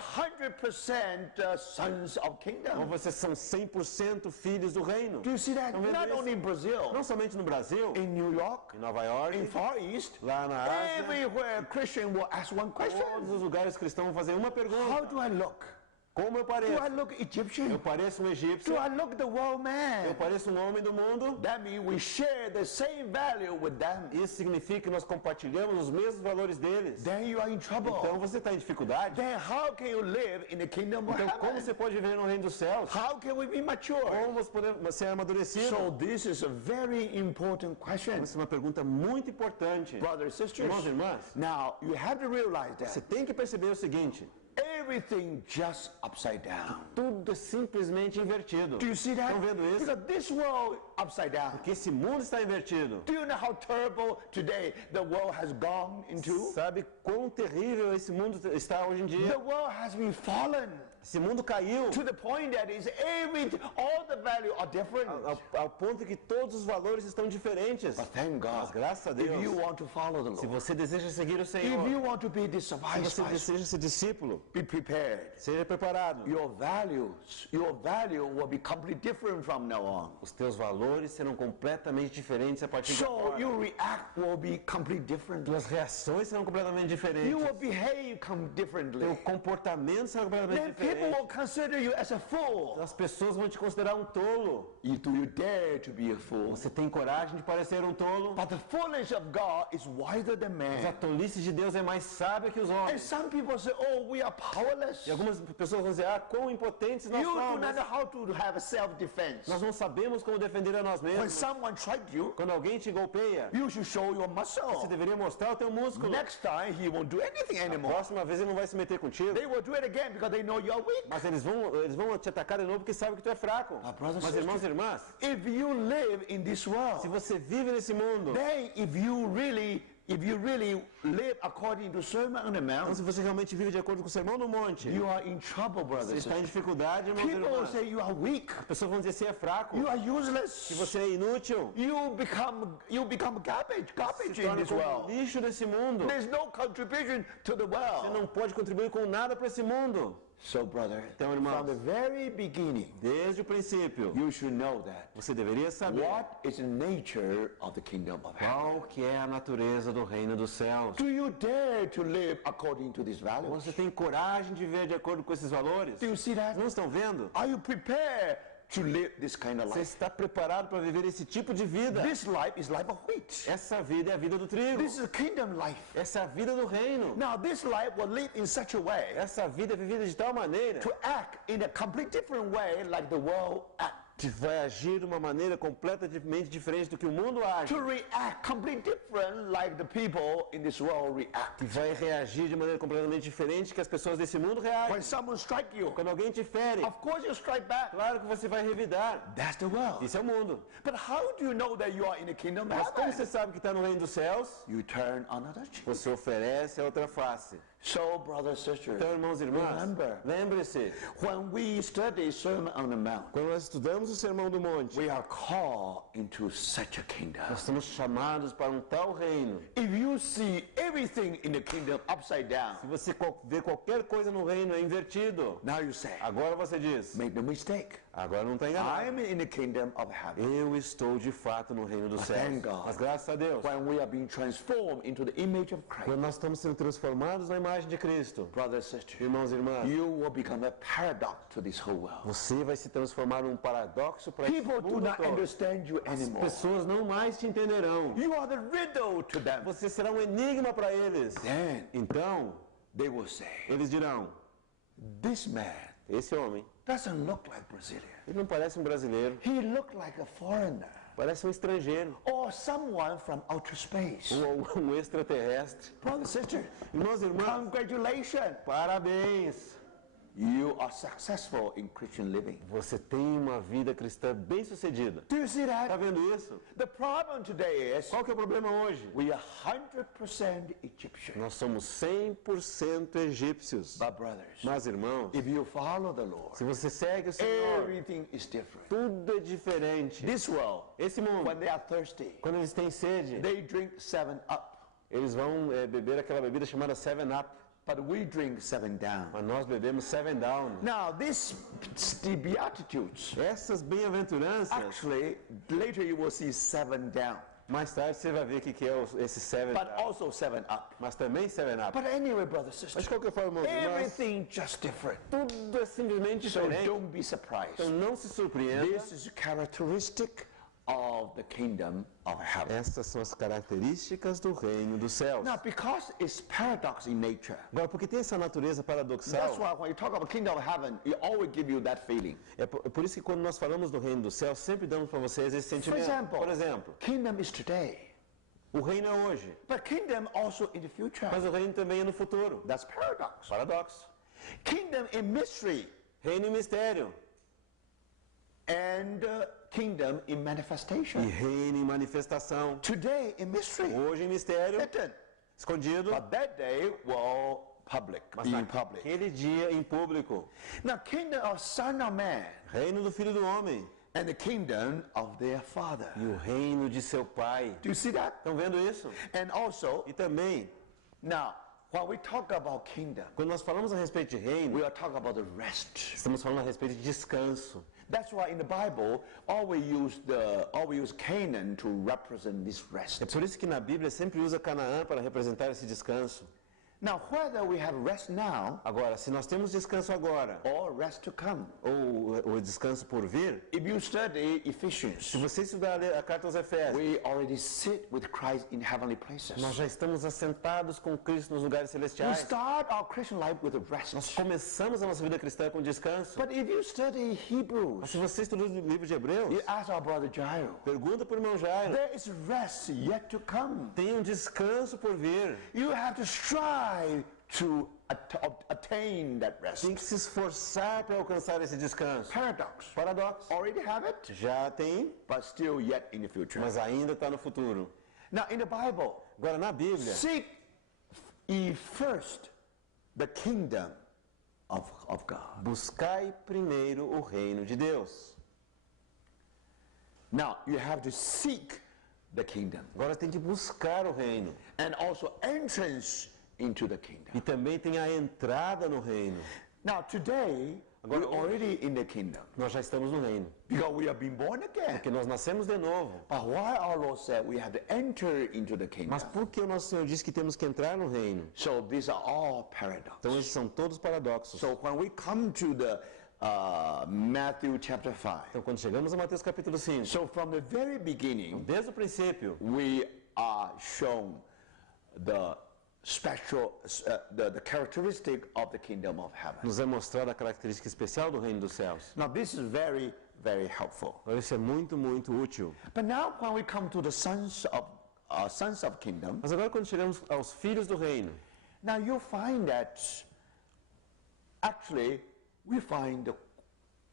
100% sons of Ou kingdom. vocês são 100% filhos do reino. Do you see that? Estão vendo Not isso? only in Brazil, Não somente no Brasil, in New York, em Nova York, in Far East, lá na Ásia, everywhere Christian will ask one todos question. os lugares cristãos vão fazer uma How pergunta. do I look? Como eu Do I pareço? look Eu Egyptian? pareço um Do egípcio? I look the world Eu man? pareço um homem do mundo? That means we share the same value with them. Isso significa que nós compartilhamos os mesmos valores deles. Then you are in trouble. Então você está em dificuldade? Then how can you live in the kingdom of Então como heaven? você pode viver no reino dos céus? How can we be mature? Como você pode ser amadurecido? So this is a very important question, Essa é uma pergunta muito importante. brothers and sisters. Irmãos e irmãs, Now you have to realize você that tem que perceber o seguinte: everything just upside down. tudo é simplesmente invertido. Do you see that? Estão vendo isso? Because this world upside down. Porque esse mundo está invertido. Do you know how terrible today the world has gone into? Sabe quão terrível esse mundo está hoje em dia? The world has been fallen Esse mundo caiu to the point that is all the value are different. ao ponto que todos os valores estão diferentes. But thank Mas God, graças a if you Deus, want to follow the se Lord, você deseja seguir o if Senhor, you want to be this se wise, você deseja ser discípulo, be prepared. seja preparado. Your value will be completely different from now on. Os teus valores serão completamente diferentes a partir de So agora. your react will be completely different. Tuas reações serão completamente You diferentes. will behave differently. Teu comportamento será completamente Then people diferente. will consider you as a fool. As pessoas vão te considerar um tolo. Do you dare to be a fool? Você tem coragem de parecer um tolo? But the foolish of God is wiser than Mas a man. tolice de Deus é mais sábia que os And homens. some people say, oh, we are powerless. E algumas pessoas vão dizer, quão impotentes nós You do somos. not know how to have a self-defense. Nós não sabemos como defender a nós When mesmos. someone strikes you, Quando alguém te golpeia, you should show your muscle. você deveria mostrar o teu músculo. Next time, he won't do anything anymore. Próxima vez ele não vai se meter contigo. They will do it again because they know you are weak. Mas eles vão te atacar de novo porque sabem que tu é fraco. brothers Mas and irmãos e irmãs, If you live in this se world, você vive nesse mundo, then if you really live according to Sermon on the então Mount, se você realmente vive de acordo com o Sermão do Monte, you are in trouble, você brothers. está em dificuldade, irmãos e People will irmãs. say you are weak. Pessoas vão dizer que você é fraco, You are que useless. você é inútil, You become garbage se in torna this como world. lixo desse mundo. There's no contribution to the Você world. não pode contribuir com nada para esse mundo. So, brother, Então, irmãos, from the very beginning, desde o princípio, you should know that. você deveria saber What is the nature of the kingdom of heaven? qual que é a natureza do reino dos céus. Do you dare to live according to these values? Você tem coragem de viver de acordo com esses valores? Do you see that? Não estão vendo? Are you prepared to live this kind of Você life? está preparado para viver esse tipo de vida? This life is life of wheat. Essa vida é a vida do trigo. This is kingdom life. Essa é a vida do reino. Now, this life will live in such a way Essa vida é vivida de tal maneira to act in a complete different way like the world act. vai agir de uma maneira completamente diferente do que o mundo age. To react completely different like the people in this world react. E vai reagir de maneira completamente diferente que as pessoas desse mundo reagem. When someone strikes you, Quando alguém te fere, of course you strike back. claro que você vai revidar. That's the world. Isso é o mundo. But how do you know that you are in the kingdom of Mas como heaven? você sabe que está no reino dos céus? You turn another cheek. Você oferece a outra face. So, brothers and sisters, Então, irmãos e irmãs, remember, lembre-se, when we study Sermon on the Mount, quando nós estudamos o Sermão do Monte, we are called into such a kingdom. nós somos chamados para um tal reino. If you see everything in the kingdom upside down, Se você vê qualquer coisa no reino é invertido, now you say, agora você diz, make no mistake, agora não está I enganado. am in the kingdom of heaven. Eu estou de fato no reino dos céus. Thank God. Mas graças a Deus, When we are being transformed into the image of Christ, quando nós estamos sendo transformados na imagem de Cristo, brothers and sisters, irmãos e irmãs, you will become a paradox to this whole world. você vai se transformar num paradoxo para esse People do mundo not todo. understand you As anymore. pessoas não mais te entenderão. You are the riddle to them. Você será um enigma para eles. Then Então, they will say, eles dirão, this man esse homem, doesn't look like Brazilian. ele não parece um brasileiro, He looked like a foreigner parece um estrangeiro, or someone from outer space. ou um extraterrestre. Brothers and sisters, Irmãos e irmãs, congratulations. parabéns! You are successful in Christian living. Você tem uma vida cristã bem-sucedida. Do you see Está that? vendo isso? The problem today is Qual que é o problema hoje? we are 100% Egyptian. Nós somos 100% egípcios. But brothers, Mas, irmãos, if you follow the Lord, se você segue o Senhor, everything is different. tudo é diferente. This world, Esse mundo, when they are thirsty, quando eles têm sede, they drink 7-Up. eles vão beber aquela bebida chamada 7-Up. But we drink 7 Down. Mas nós bebemos 7 Down. Now, the Beatitudes, Essas bem-aventuranças, actually, later you will see 7 Down, mais tarde você vai ver o que é esse 7 but Down. also 7-Up. Mas também 7-Up. But anyway, brothers and Mas sisters, de qualquer forma, irmãos, everything just different. tudo é simplesmente So diferente. don't be surprised. Então não se surpreenda. This is characteristic of the kingdom of heaven. Essas são as características do reino dos céus. Now, because it's paradox in nature, Agora, porque tem essa natureza that's paradoxal, why when you talk about kingdom of heaven, it always give you that feeling. é por isso que quando nós falamos do reino dos céus, sempre damos para vocês esse sentimento. Por exemplo, kingdom is today, o reino é hoje, but kingdom also in the future. mas o reino também é no futuro. That's paradox. Paradoxo. Kingdom in mystery Reino e mistério. and kingdom in E manifestation. reino em manifestação. Today in mystery, Hoje em mistério, hidden, escondido, but that day will public, mas be in public. naquele dia em público. Now, kingdom of Son of Man Reino do Filho do Homem and the kingdom of their Father. e o reino de seu Pai. Do you see that? Estão vendo isso? And also, E também, now, when we talk about kingdom, quando nós falamos a respeito de reino, we are talking about the rest. estamos falando a respeito de descanso. That's why in the Bible, always use Canaan to represent this rest. É por isso que na Bíblia sempre usa Canaã para representar esse descanso. Now, whether we have rest now Agora, se nós temos descanso agora, or rest to come, ou o descanso por vir, if you study Ephesians, se você estudar a carta aos Efésios, we already sit with Christ in heavenly places. nós já estamos assentados com Cristo nos lugares We celestiais. start our Christian life with a Nós rest. começamos a nossa vida cristã com descanso. But if you study Mas Hebrews, se você estuda o livro de Hebreus, you ask our brother Jairo, pergunta para o irmão Jairo, there is rest yet to come. tem um descanso por vir. You have to strive to attain that rest. Tem que se esforçar para alcançar esse descanso. Paradox. Paradoxo. Already have it, Já tem, but still yet in the future. mas ainda está no futuro. Now, in the Bible, Agora, na Bíblia, seek ye first the kingdom of God. buscai primeiro o reino de Deus. Now, you have to seek the kingdom Agora tem que buscar o reino. and also entrance into the kingdom. E também tem a entrada no reino. Now, today, we're already in the kingdom Nós já estamos no reino. because we have been born again. Porque nós nascemos de novo. But why our Lord said we have to enter into the kingdom? Mas por que o nosso Senhor disse que temos que entrar no reino? So these are all paradoxes. Então esses são todos paradoxos. So when we come to the Matthew chapter 5, Então quando chegamos a Mateus capítulo 5, so from the very beginning, desde o princípio, we are shown the special, the characteristic of the kingdom of heaven. nos é mostrada a característica especial do reino dos céus. Now this is very, very helpful. Então, isso é muito, muito útil. But now when we come to the sons of kingdom, Mas agora quando chegamos aos filhos do reino, now you find that actually we find the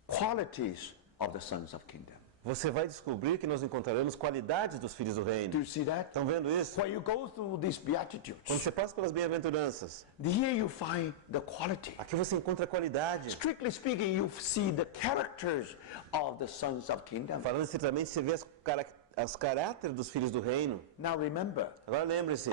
qualities of the sons of kingdom. você vai descobrir que nós encontraremos qualidades dos filhos do Do reino. you see that? Estão vendo isso? When you go through these Quando beatitudes, você passa pelas bem-aventuranças, here you find the quality. aqui você encontra a qualidade. Strictly speaking, you see the characters of the sons of kingdom. Falando estritamente, você vê as caráteres dos filhos do reino. Now remember, Agora lembre-se,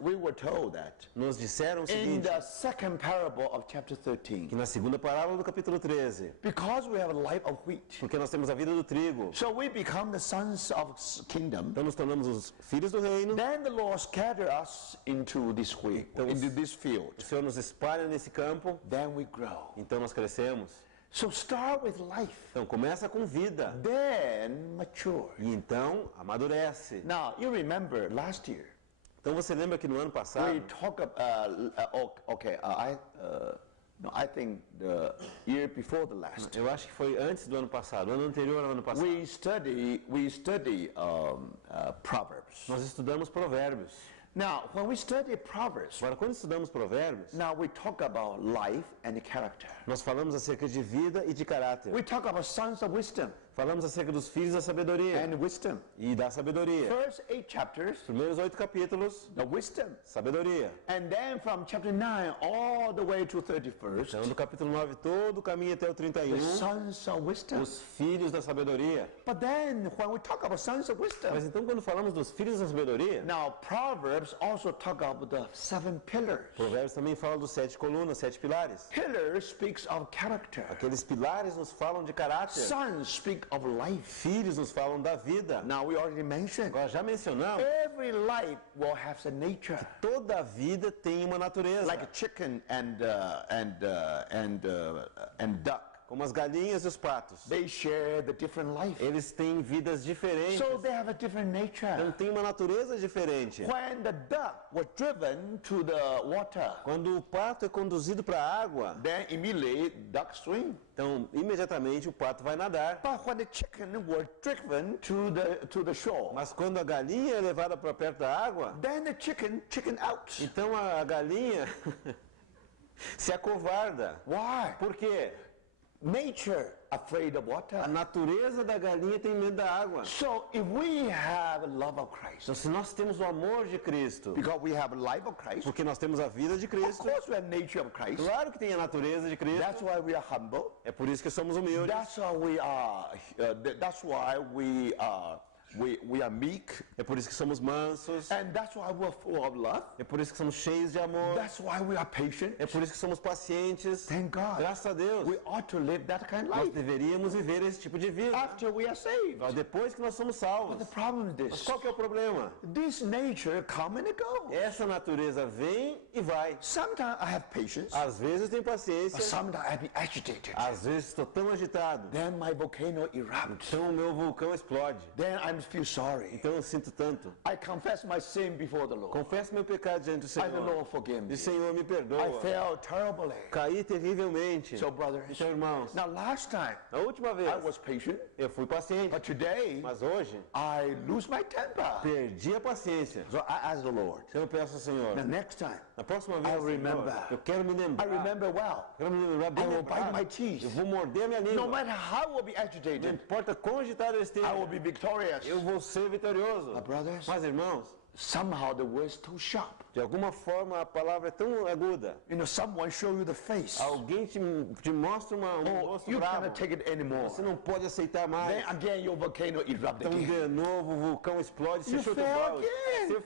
we were told that nos disseram o in seguinte, the second parable of chapter 13, que na segunda parábola do capítulo 13, because we have a life of wheat, porque nós temos a vida do trigo, so we become the sons of kingdom. então nos tornamos os filhos do reino, Then the Lord scattered us into this wheat, into this field. o Senhor nos espalha nesse campo, Then we grow. então nós crescemos. So start with life, Então começa com vida, then mature. e então amadurece. Now you remember last year Então você lembra que no ano we passado, talk I think the year before the last. eu acho que foi antes do ano passado, ano anterior ao ano passado, We study Proverbs. nós estudamos provérbios. Now, when we study Proverbs, Agora, quando estudamos provérbios, now we talk about life and character. nós falamos acerca de vida e de caráter. We talk about sons of wisdom Falamos acerca dos filhos da sabedoria and wisdom. e da sabedoria. First 8 chapters, Primeiros 8 capítulos, the wisdom. sabedoria. And then from chapter 9 all the way to 31st, Então, do capítulo 9 todo o caminho até o 31, the sons of wisdom. os filhos da sabedoria. But then when we talk about sons of wisdom, Mas então, quando falamos dos filhos da sabedoria, now Proverbs also talk about the 7 pillars. Provérbios também fala dos 7 colunas, 7 pilares. Pillars speaks of character. Aqueles pilares nos falam de caráter. Sons speak of life. Filhos nos falam da vida. Now we already mentioned, Agora já mencionamos, every life will have a nature. toda a vida tem uma natureza. Like a chicken and duck. Como as galinhas e os patos. They share the different life. Eles têm vidas diferentes. So they have a different nature. Então tem uma natureza diferente. When the duck was driven to the water, Quando o pato é conduzido para a água, then immediately duck swim. então imediatamente o pato vai nadar. But when the chicken was driven to the shore, Mas quando a galinha é levada para perto da água, then the chicken out. então a galinha se acovarda. Why? Por quê? Nature afraid of A water. natureza da galinha tem medo da água. So if we have love of Christ, Então se nós temos o amor de Cristo, because we have life of Christ, porque nós temos a vida de of Cristo, course we have nature of Christ. claro que tem a natureza de Cristo, That's why we are humble. é por isso que somos humildes, That's why we are. That's why we are meek, é por isso que somos mansos, and that's why we are full of love. é por isso que somos cheios de amor, That's why we are patient. é por isso que somos pacientes. Thank God. Graças a Deus, We ought to live that kind of nós life deveríamos viver esse tipo de vida. after we are saved. Mas depois que nós somos But salvos. the problem is Mas this: qual que é o problema? this nature come and go. Essa natureza vem e vai. Sometimes I have patience, Às vezes eu tenho but paciência, sometimes I be agitated. às vezes estou tão agitado. Then my volcano erupts. Então o meu vulcão explode. Then I feel sorry. Então eu sinto tanto. I confess my sin before the Lord. Confesso meu pecado diante do I Senhor. the Lord forgive me. E Senhor me I perdoa. fell terribly. Caí terrivelmente. So brothers, Então, irmãos, now last time na última vez I was patient, eu fui paciente. but today Mas hoje I lose my temper. perdi a paciência. So I ask the Lord, Então eu peço ao Senhor, the next time na próxima I vez, remember. Senhor, eu quero me I lembrar. remember well. Quero me lembrar bem I will bite lembrado. my teeth. Eu vou morder a minha No língua. matter how I will be Não agitated, importa quão agitado eu esteja, I will be victorious. eu vou ser vitorioso. Brothers, Mas, irmãos, somehow the word is too sharp. de alguma forma a palavra é tão aguda. You know, someone show you the face. Alguém te mostra um Oh, rosto you bravo. cannot take it anymore. Você não pode aceitar mais. Then again your volcano erupt Então, again. de novo, o vulcão explode, você You chuta o fail balde. again. Você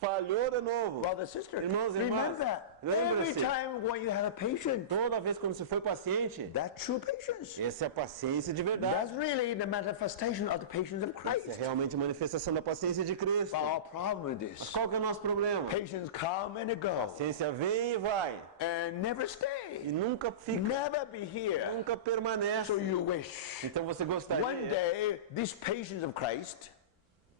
falhou de novo. Brother, sister, Irmãos e irmãs, remember, every lembre-se, time when you have a patience, toda vez quando você foi paciente, that's true patience. essa é a paciência de That's verdade. really the manifestation of the patience of Essa é Christ. realmente a manifestação da paciência de Cristo. But our problem is Mas this. qual que é o nosso problema? Patience come and go A paciência vem e vai, and never e stay. nunca fica, Never be here. nunca permanece. So you wish Então você gostaria one day this patience of Christ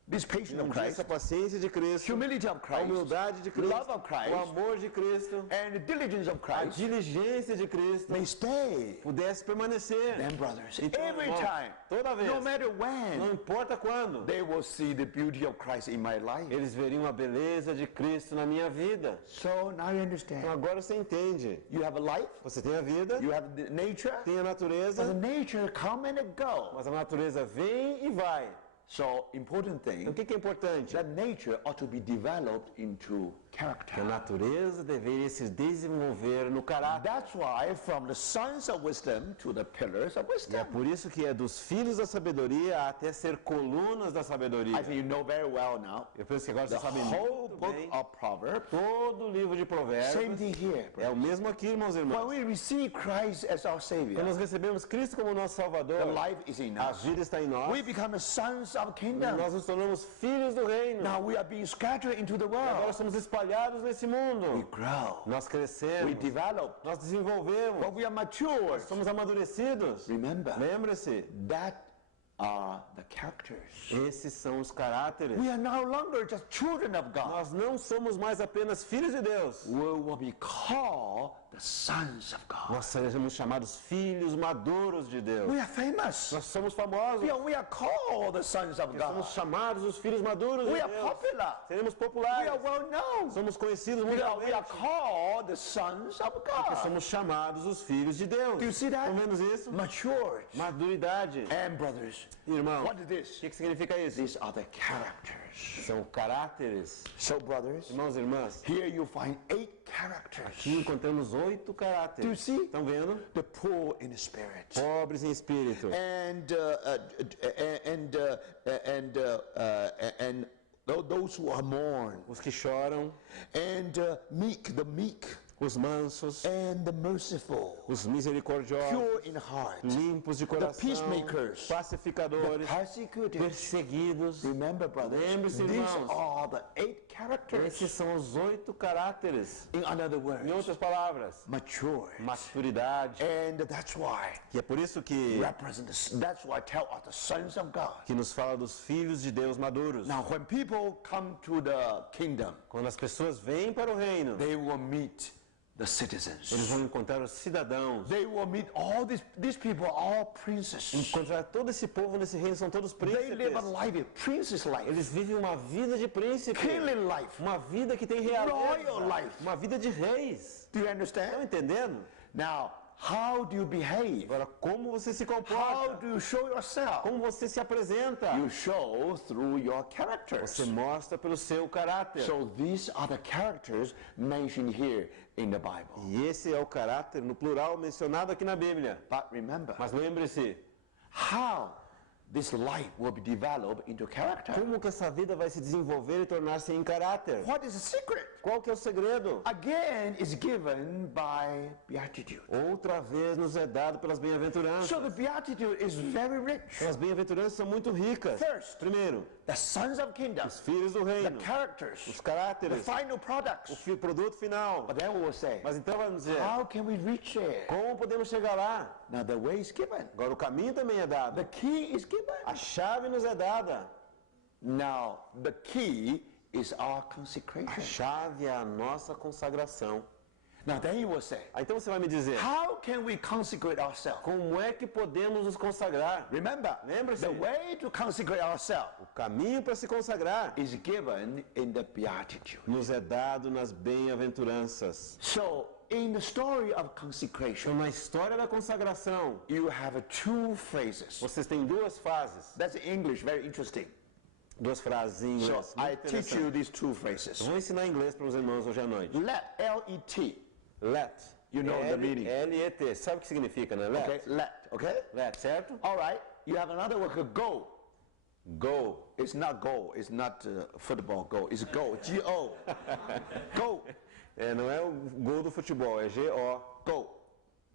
this patience of Um dia Christ, essa paciência de Cristo, humility of a Christ, humildade de Cristo, love of Christ, o amor de Cristo, and the diligence of a Christ diligência de Cristo may stay. pudesse permanecer. Then, brothers, Então, every irmãos, time, toda vez, no matter não when, importa quando, they will see the beauty of Christ in my life. eles veriam a beleza de Cristo na minha vida. So now you understand. Então agora você entende. You have a life, Você tem a vida, you have the nature, tem a but the natureza, nature come and go. mas a natureza vem e vai. So important Então thing, o que é importante? that nature ought to be developed into Que a character. natureza deveria se desenvolver no caráter. That's why from the sons of wisdom to the pillars of E é wisdom. por isso que é dos filhos da sabedoria até ser colunas da sabedoria. I think you know very well now. Eu penso que agora The você sabe whole muito book bem. of Proverbs, Todo o livro de same Provérbios thing here. é o mesmo aqui, irmãos e When irmãs. we receive Christ as our Quando Savior, nós recebemos Cristo como nosso the Salvador, life is in a us. vida está em nós. We become the sons of E kingdom. nós nos tornamos filhos do reino. Now we are being scattered into the E agora world. somos espalhados nesse mundo. We grow. Nós We crescemos. develop. Nós desenvolvemos. But we are mature. Somos amadurecidos. Remember, Lembre-se, that are the characters. esses são os caráteres. We are no longer just children of God. Nós não somos mais apenas filhos de Deus. We will be called the sons of God. Nós seremos chamados filhos maduros de Deus. We are famous. Nós somos famosos. We are called the sons of Somos God. chamados os filhos maduros de We are Deus. popular. Seremos We populares. are well known. Somos conhecidos We are mundialmente. called the sons of Porque God. somos chamados os filhos de Deus. Do you see that? Estão vendo isso? Matured. Maturidade. And brothers, Irmão, what is o this? que significa isso? These are the characters. São caráteres. So brothers, Irmãos e irmãs, here you find 8 characters. aqui encontramos 8 Do you caráteres. see? Estão vendo? The poor in spirit. Pobres em espírito. And those who are mourn, Os que choram, and meek, the meek, os mansos, and the merciful, os misericordiosos, pure in heart, limpos de coração, peacemakers, the pacificadores, persecuted. perseguidos. Remember, brothers, Lembre-se, these irmãos. are the 8 characters. Esses são os 8 caráteres. In other Em words, outras palavras, mature. maturidade. And that's why E é por isso que that's why tell us the sons of God. nos fala dos filhos de Deus maduros. Now, when people come to the kingdom, Quando as pessoas vêm para o reino, they will meet the eles citizens. vão encontrar os cidadãos. They will meet all these people, are all princes. Encontrar todo esse povo nesse reino são todos They live a príncipes. life, a princess life, Eles vivem uma vida de príncipe. kingly life. Uma vida que tem Royal realeza. life. Uma vida de reis. Do you Estão understand? entendendo? Now, how do you behave? Agora, como você se How comporta? do you show yourself? Como você se apresenta? You show through your characters. Você mostra pelo seu caráter. So these are the characters mentioned here in the Bible. E esse é o caráter, no plural, mencionado aqui na Bíblia. But remember, Mas lembre-se, how this life will be developed into character. como que essa vida vai se desenvolver e tornar-se em caráter? What is the secret? Qual que é o segredo? Again, is given by beatitude. Outra vez nos é dado pelas bem-aventuranças. So the beatitude is very rich. As bem-aventuranças são muito ricas. First, Primeiro, the sons of kingdom, os filhos do the reino, characters, os the caráteres, final products. o produto final. But then we will say, Mas então vamos dizer, how can we reach there? como podemos chegar lá? Now the way is given. Agora o caminho também é dado. The key is given. A chave nos é dada. Now the key is our A consecration. chave é a nossa consagração. Now then you will say, Aí então você vai me dizer, how can we consecrate ourselves? como é que podemos nos consagrar? Remember, Lembre-se. the way to consecrate ourselves O caminho para se consagrar is given in the beatitude. nos é dado nas bem-aventuranças. So in the story of Então, consecration, na história da consagração, you have 2 phrases. vocês têm duas fases. That's English, very interesting. Duas frases em So inglês. I Muito teach you interessante. these 2 phrases. Eu vou ensinar inglês para os irmãos hoje à noite. Let, L-E-T. Let. You know the meaning. L-E-T. Sabe o que significa, né? Let. Okay, let, okay? Let, certo? All right, you have another word, go. Go. It's not goal, it's not football goal, it's go, G-O. Go, É, não é o gol do futebol, é G-O. go.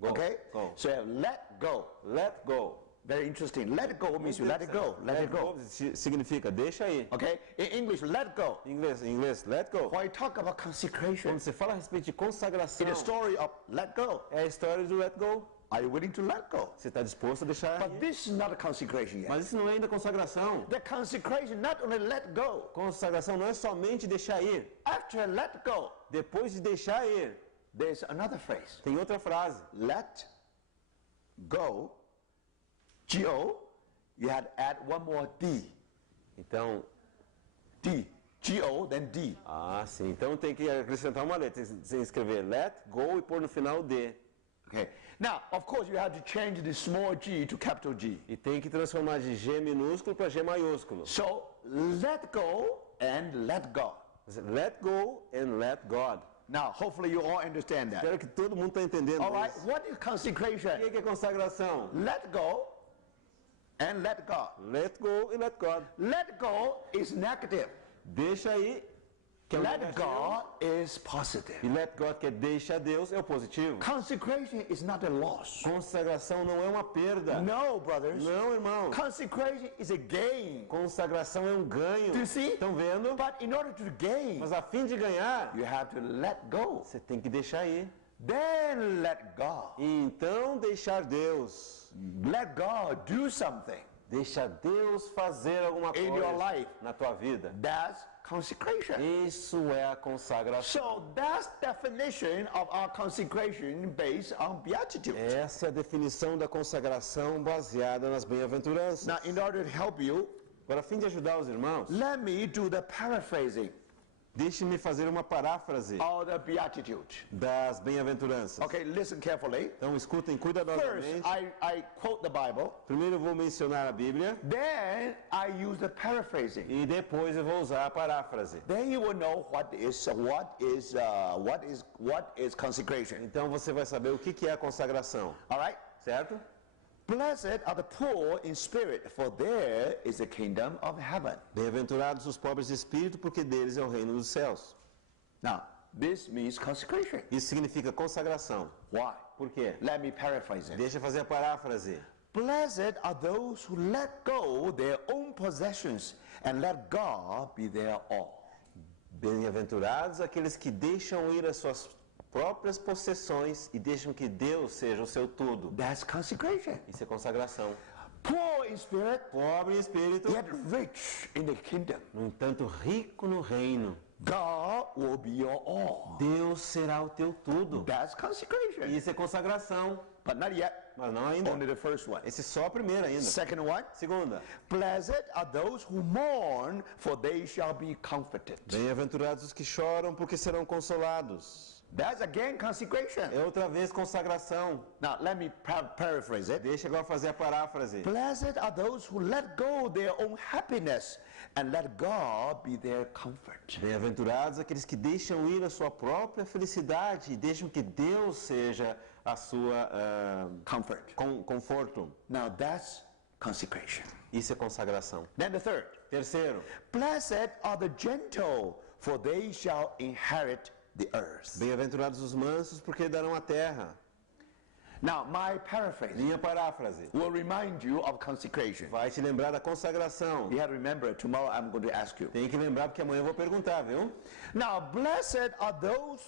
Okay? Go. So you have let go. Let go. Very interesting. Let it go means you let it go. Let it go. Significa deixa aí. Okay? In English, let go. Em inglês, let go. When you talk about consecration, Quando você fala a respeito de consagração, in the story of let go, é a história do let go. Are you willing to let go? Você está disposto a deixar But ir? this is not a consecration yet. Mas isso não é ainda consagração. The consecration not only let go. Consagração não é somente deixar ir. After let go, Depois de deixar ir, there's another phrase. tem outra frase. Let go. G-O. You had to add one more D. Então, D. G-O, then D. sim. Então tem que acrescentar uma letra. Tem que escrever let go e pôr no final D. Okay. Now, of course, you have to change the small g to capital G. E tem que transformar de G minúsculo para G maiúsculo. So, let go and let God. Let go and let God. Now, hopefully you all understand that. Espero que todo mundo está entendendo All right, isso. what is consecration? O que é consagração? Let go and let God. Let go e let God. Let go is negative. Deixa aí, que é o Let negativo. God is positive. E let God, que é deixa Deus, é o positivo. Consecration is not a loss. Consagração não é uma perda. No, brothers. Não, irmão. Consecration is a gain. Consagração é um ganho. Do you see? Estão vendo? But in order to gain, Mas a fim de ganhar, you have to let go. você tem que deixar ir. Then let God. E então deixar Deus. Let God do something. Deixa Deus fazer alguma In coisa your life. na tua vida. That's consecration. Isso é a consagração. So that's definition of our consecration based on beatitude. Essa é a definição da consagração baseada nas bem-aventuranças. Now, in order to help you, Para fim de ajudar os irmãos, let me do the paraphrasing deixe-me fazer uma paráfrase of the beatitude. das bem-aventuranças. Okay, listen carefully. Então escutem First, cuidadosamente. I quote the Bible. Primeiro eu vou mencionar a Bíblia Then I use the paraphrasing. e depois eu vou usar a paráfrase. Then you will know what is consecration. Então você vai saber o que é a consagração, All right. certo? Blessed are the poor in spirit, for there is the kingdom of heaven. Bem-aventurados os pobres de espírito, porque deles é o reino dos céus. Now, this means consecration. Isso significa consagração. Why? Por quê? Let me paraphrase it. Deixa eu fazer a paráfrase. Blessed are those who let go their own possessions and let God be their all. Bem-aventurados aqueles que deixam ir as suas próprias possessões e deixam que Deus seja o seu tudo. That's consecration. Isso é consagração. Poor in spirit, Pobre em espírito, yet rich in the kingdom. no entanto rico no reino. God will be your all. Deus será o teu tudo. That's consecration. Isso é consagração. But not yet. Mas não ainda. Only the first one. Esse é só a primeira ainda. Second one. Segunda. Blessed are those who mourn, for they shall be comforted. Bem-aventurados os que choram, porque serão consolados. That's again consecration. É outra vez consagração. Now let me paraphrase it. Deixa agora fazer a paráfrase. Blessed are those who let go their own happiness and let God be their comfort. Bem-aventurados aqueles que deixam ir a sua própria felicidade e deixam que Deus seja a sua Comfort. conforto. Now that's consecration. Isso é consagração. Then the third. Terceiro, Blessed are the gentle, for they shall inherit the earth. bem-aventurados os mansos, porque darão a terra. Now my paraphrase Minha paráfrase will remind you of consecration. vai te lembrar da consagração. You have to remember, tomorrow I'm going to ask you. Tem que lembrar porque amanhã eu vou perguntar, viu? Now, blessed are those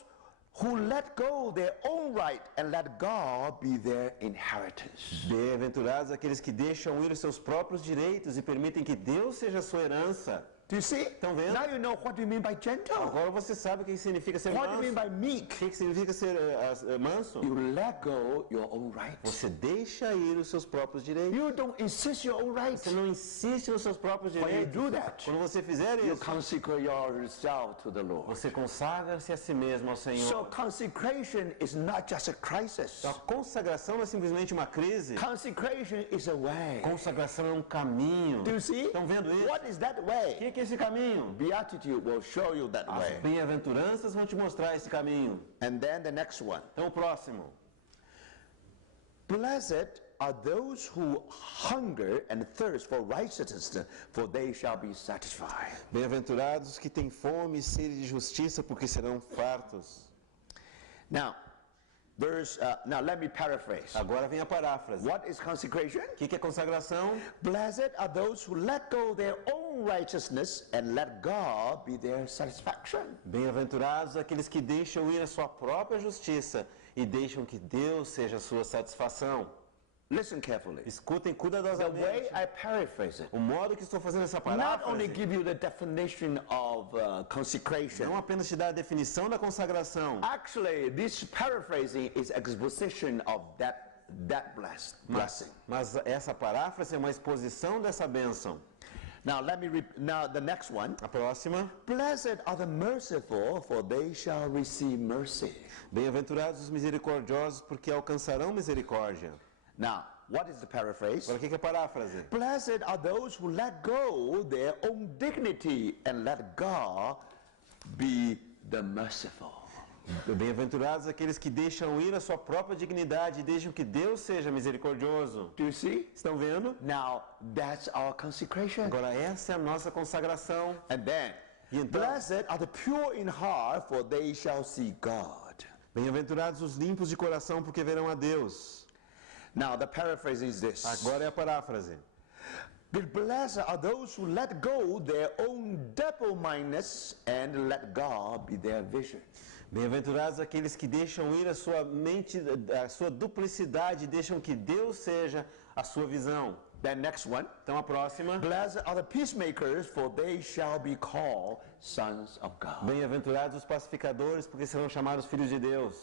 who let go their own right and let God be their inheritance. Bem-aventurados aqueles que deixam ir os seus próprios direitos e permitem que Deus seja a sua herança. Do you see? Estão vendo? Now you know what do you mean by gentle. Agora você sabe o que significa ser What do you mean manso. by meek? O que significa ser manso? You let go your own right. Você deixa ir os seus próprios direitos. You don't insist your own right. Você não insiste nos seus próprios When you direitos. do that, Quando você fizer you isso, consecrate yourself to the Lord. você consagra-se a si mesmo ao So Senhor. consecration is not just a crisis. Então, a consagração não é simplesmente uma crise. Consecration is a way. Consagração é um caminho. Do you see? Estão vendo isso? What is that O way? que é esse caminho? Beatitude will show you that As way. bem-aventuranças vão te mostrar esse caminho. And then the next one. Então, o próximo. Blessed are those who hunger and thirst for righteousness, for they shall be satisfied. Bem-aventurados que têm fome e sede de justiça, porque serão fartos. Now, now let me paraphrase. Agora vem a paráfrase. What is consecration? O que é consagração? Blessed are those who let go their own own righteousness and let God be their satisfaction. Bem-aventurados aqueles que deixam ir a sua própria justiça e deixam que Deus seja a sua satisfação. Listen carefully. Escutem The cuidadosamente. way I paraphrase it, O modo que estou fazendo essa not only paráfrase give you the definition of consecration. não apenas te dá a definição da consagração, Actually, this paraphrasing is exposition of that blessing. mas essa paráfrase é uma exposição dessa bênção. Now now the next one. A próxima. Blessed are the merciful, for they shall receive mercy. Bem-aventurados os misericordiosos, porque alcançarão misericórdia. Now, what is the paraphrase? Agora, o que é a paráfrase? Blessed are those who let go their own dignity and let God be the merciful. Bem-aventurados aqueles que deixam ir a sua própria dignidade e deixam que Deus seja misericordioso. Do you see? Estão vendo? Now, that's our consecration. Agora, essa é a nossa consagração. And then, E então, blessed are the pure in heart, for they shall see God. bem-aventurados os limpos de coração, porque verão a Deus. Now, the paraphrase is this. Agora é a paráfrase. But blessed are those who let go their own double-mindedness and let God be their vision. Bem-aventurados aqueles que deixam ir a sua mente, a sua duplicidade, e deixam que Deus seja a sua visão. Then next one. Então a próxima. Blessed are the peacemakers, for they shall be called sons of God. Bem-aventurados os pacificadores, porque serão chamados filhos de Deus.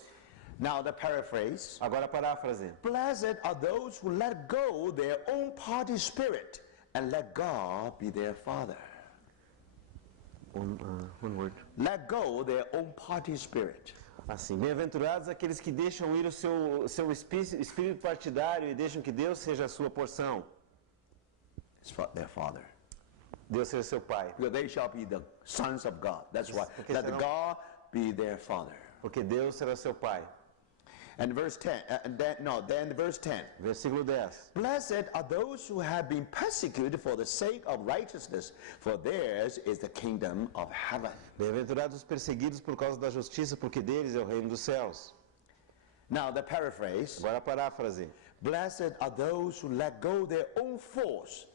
Now the paraphrase. Agora a paráfrase. Blessed are those who let go their own party spirit and let God be their father. One word. Let go their own party spirit. Assim, bem-aventurados aqueles que deixam ir o seu espírito partidário e deixam que Deus seja a sua porção. It's their father. Deus seja seu pai. Because they shall be the sons of God. That's why. Porque Let serão- God be their father. Porque Deus será seu pai. And verse 10, then verse 10. Versículo 10. Blessed are those who have been persecuted for the sake of righteousness, for theirs is the kingdom of heaven. Bem-aventurados os perseguidos por causa da justiça, porque deles é o reino dos céus. Now the paraphrase. Agora a paráfrase. Blessed are those who let go their own force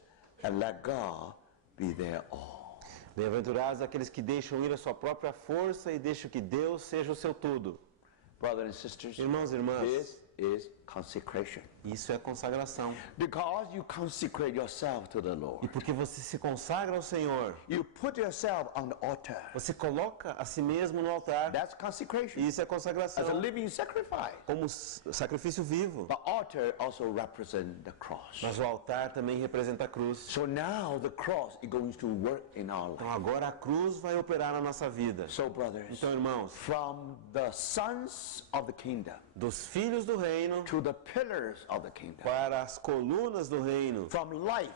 and let God be their all. Bem-aventurados aqueles que deixam ir a sua própria força e deixam que Deus seja o seu tudo. Brothers and sisters, Irmãos e irmãs, this is consecration. isso é consagração. Because you consecrate yourself to the E Lord. porque você se consagra ao Senhor, You put yourself on the altar. você coloca a si mesmo no altar. That's consecration. E isso é As a consagração. living sacrifice. Como sacrifício vivo. The altar also represents the cross. Mas o altar também representa a cruz. So now the cross is going to work in our Então life. agora a cruz vai operar na nossa vida. So brothers, Então, irmãos, from the sons of the kingdom dos filhos do reino to the pillars of the kingdom, para as colunas do reino, from life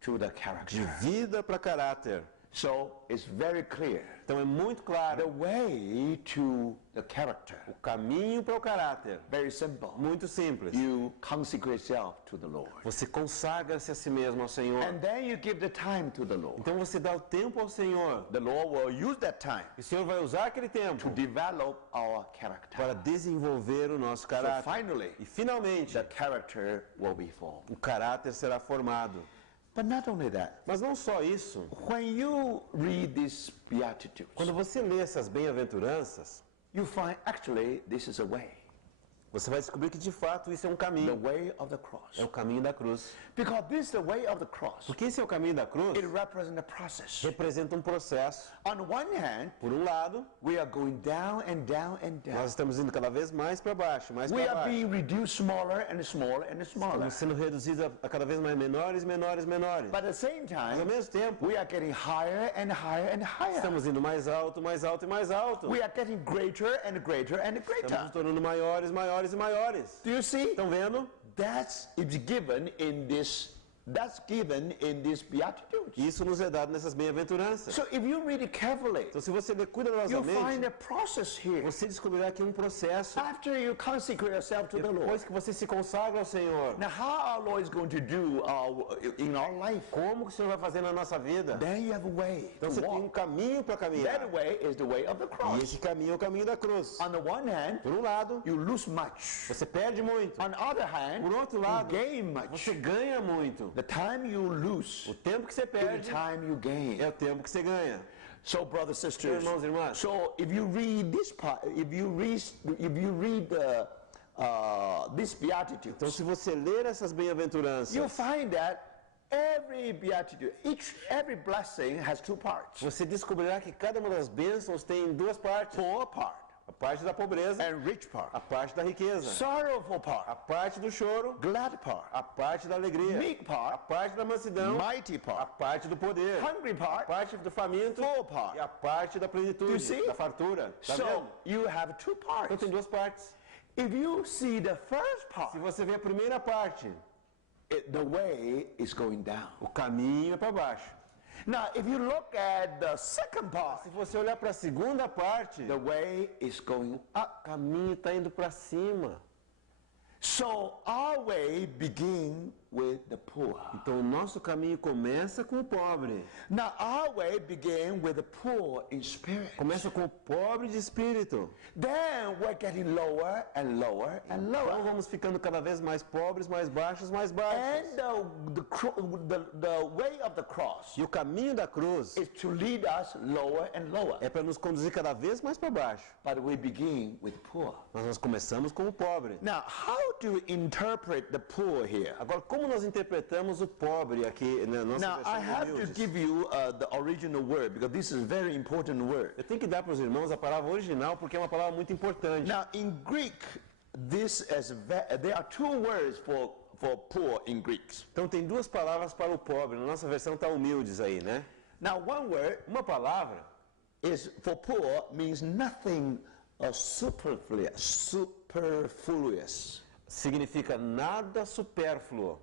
to the de character. vida para caráter. So it's very clear. Então é muito The claro way to the character, o caminho para o caráter. very simple. Muito simples. You consecrate yourself to the Lord. Você consagra-se a si mesmo ao Senhor. And then you give the time to the Lord. Então você dá o tempo ao Senhor. The Lord will use that time E o Senhor vai usar aquele tempo to develop our character. para desenvolver o nosso So caráter. finally, E finalmente, the character will be formed. o caráter será formado. But not only that, Mas não só isso. when you read these Beatitudes, Quando você lê essas bem-aventuranças, you find actually this is a way. você vai descobrir que de fato isso é um The caminho. way of the cross. É o caminho da cruz. Because this is the way of the cross. Porque esse é o caminho da cruz, It represents a process. representa um processo. On one hand, Por um lado, we are going down and down and down. nós estamos indo cada vez mais para baixo, mais We para are baixo. being reduced smaller and smaller and smaller. Estamos sendo reduzidos a cada vez mais menores, menores, menores. But at the same Mas ao time, mesmo tempo, we are getting higher and higher and higher. estamos indo mais alto, mais alto e mais alto. We are getting greater and greater and Estamos nos greater. tornando maiores, maiores e maiores. Do you see? Estão vendo? That's given in this. That's given in this Beatitudes. Isso nos é dado nessas bem-aventuranças. So if you read it carefully, Então, se você ler you find cuidadosamente, a process here. você descobrirá que é um processo. After you consecrate yourself to the Lord. Depois que você se consagra ao Senhor, Now, how our Lord is going to do in our life? como que o Senhor vai fazer na nossa vida? Then you have a way Então to você tem um walk. caminho para caminhar. That way is the way of the E cross. esse caminho é o caminho da cruz. On the one hand, Por um lado, you lose much. você perde muito. On the other hand, Por outro you lado, gain much. você ganha muito. The time you lose O tempo que você is the perde time you gain. é o tempo que você ganha. So, brothers, sisters, Irmãos e irmãs. so if you read this part, if you read this beatitude, Então, se você ler essas bem-aventuranças, you'll find that every beatitude, every blessing has two parts. você descobrirá que cada uma das bênçãos tem duas partes. Poor part A parte da pobreza, and rich part. a parte da riqueza. Sorrowful A part, parte do choro, glad part, a parte da alegria. meek A part, parte da mansidão, mighty a part, parte do poder. hungry A part, parte do faminto full part. e a parte da Do you plenitude, see? da fartura. Tá So vendo? you have two Então parts. tem duas partes. If you see the first part, Se você vê a primeira parte, the way is going down. o caminho é para baixo. Now, if you look at the second part, Se você olhar para a segunda parte, the way is going up. o caminho está indo para cima. So our way begin with the poor. Então o nosso caminho começa com o pobre. Now our way begin with the poor in spirit. Começa com o pobre de espírito. Then we're getting lower and lower and Então lower. vamos ficando cada vez mais pobres, mais baixos, mais baixos. And the way of the cross E o caminho da cruz is to lead us lower and lower. é para nos conduzir cada vez mais para baixo. But we begin with poor. Mas nós começamos com o pobre. Now, how do we interpret the poor here? Agora, como nós interpretamos o pobre aqui na nossa Now, I versão have de to Humildes? give you the original word because this is a very important word. Eu tenho que dar para os irmãos a palavra original porque é uma palavra muito importante. Now, in Greek, there are two words for poor in Greek. Então tem duas palavras para o pobre. Na nossa versão está humildes aí, né? Now, one word Uma palavra is for poor means nothing superfluous, significa nada supérfluo,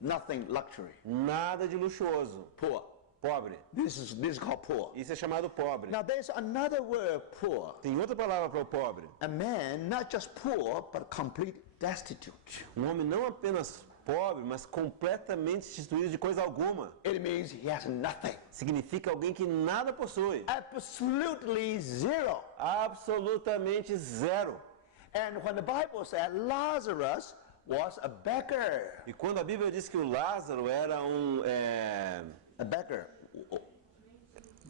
nothing luxury. nada de luxuoso. Poor. Pobre. This is called poor. Isso é chamado pobre. Now, there's another word, poor. Tem outra palavra para o pobre. A man not just poor but complete destitute. Um homem não apenas pobre, mas completamente destituído de coisa alguma. It means he has nothing. Significa alguém que nada possui. Absolutely zero. Absolutamente zero. And when the Bible said Lazarus was a beggar, E quando a Bíblia diz que o Lázaro era a beggar.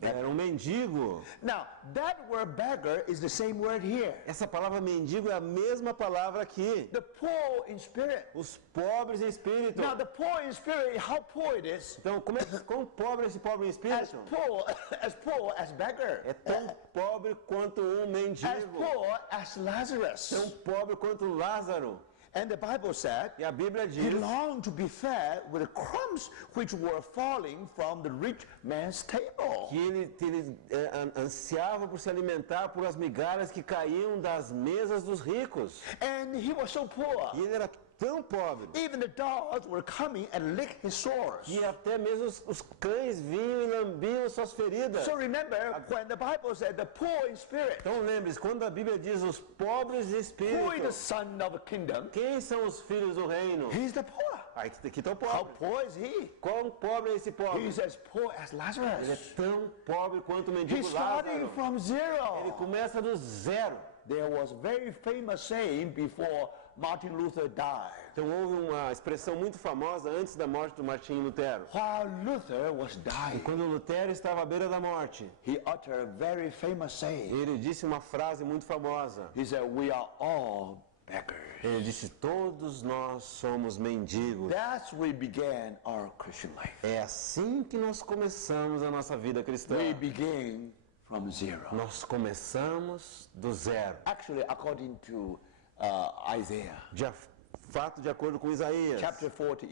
era um mendigo, Now, that word beggar is the same word here. essa palavra mendigo é a mesma palavra aqui. The poor in spirit. Os pobres em espírito. Now, the poor in spirit, how poor it is? Então, quão pobre é esse pobre em As espírito? poor as beggar. É tão pobre quanto um As mendigo. poor as Lazarus. Tão pobre quanto Lázaro. And the Bible said E a Bíblia he diz longed to be fed with the crumbs which were falling from the rich man's table. que ele ansiava por se alimentar por as migalhas que caíam das mesas dos ricos. And he was so poor. E ele era tão pobre Even the dogs were coming and licked his sores. que até mesmo os cães vinham e lambiam suas feridas. So remember, when the Bible said the poor in spirit, Então lembre-se, quando a Bíblia diz os pobres de who is the espírito, son of the kingdom? quem são os filhos do reino? He's the poor. Aí aqui está o How pobre. poor is he? Quão pobre é esse pobre? He's as poor as Ele é Lazarus. tão pobre quanto o mendigo He's starting Lázaro. from Ele zero. começa do zero. There was a very famous saying before Martin Luther died. Então houve uma expressão muito famosa antes da morte do Martinho Lutero. While Luther was dying, Quando Lutero estava à beira da morte, he uttered a very famous saying. ele disse uma frase muito famosa. He said, "We are all beggars." Ele disse, todos nós somos mendigos. That's where we began our Christian life. É assim que nós começamos a nossa vida cristã. We begin from zero. Nós começamos do zero. Actually, according to Isaiah, De fato, de acordo com Isaías, chapter 40,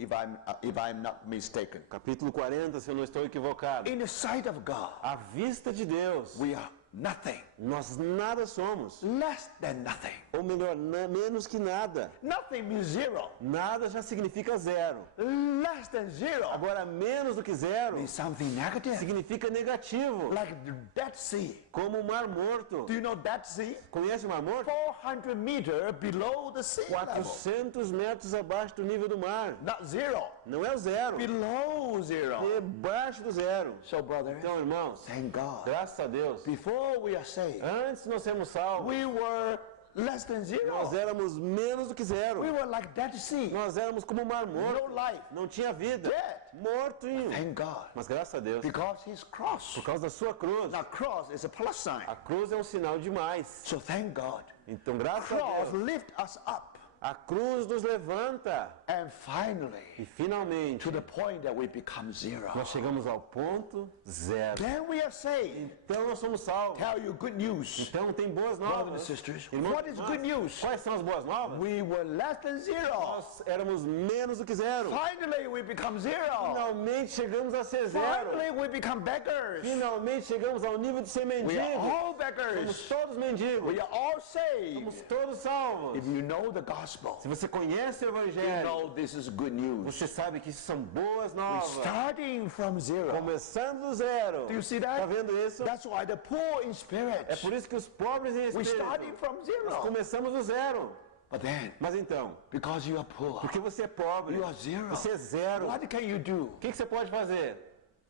if I'm not mistaken. capítulo 40, se eu não estou equivocado. In the sight of God, À vista de Deus, we are nothing, nós nada somos. less than nothing. Ou melhor, menos que nada. Nothing means zero. Nada já significa zero. Less than zero Agora, menos do que zero means something negative, significa negativo. like the Dead Sea. Como o Mar Morto. Do you know Dead Sea? Conhece o Mar Morto? 400 meters below the sea level. 400 metros abaixo do nível do mar. Not zero, Não é o zero. below zero. Debaixo do zero. So, brother, Então, irmãos, thank God. graças a Deus, Before we are saved, antes de nós sermos salvos, we were less than zero. Nós éramos menos do que zero. We were like Dead Sea. Nós éramos como um mar morto. No life. Não tinha vida. Dead. Mortinho. Thank God. Mas graças a Deus, Because his cross. por causa da sua cruz. Now cross is a plus sign. A cruz é um sinal de mais. So thank God. Então, graças a Cross Deus, lift us up. a cruz nos levanta. And finally, E finalmente, to the point that we become zero. nós chegamos ao ponto zero. Then we are saved. Então nós somos salvos. Tell you good news. Então tem boas Brothers and novas. sisters, Irmãos, what is irmãs, good news? Quais são as boas novas? We were less than zero. Nós éramos menos do que zero. Finally, we become zero. Finalmente chegamos a ser zero. Finally, we become beggars. Finalmente chegamos ao nível de ser We are mendigo. all Somos beggars. todos mendigos. We are all saved. Somos todos salvos. If you know the gospel, Se você conhece o you Evangelho, know this is good news. você sabe que isso são boas novas. Starting from zero. Começando do zero. Do you see Tá that? vendo isso? That's why the poor in spirit. É por isso que os pobres em We starting espírito, from nós zero. começamos do zero. But then, Mas então, because you are poor, porque você é pobre, you are zero. você é zero, What can you do? o que você pode fazer?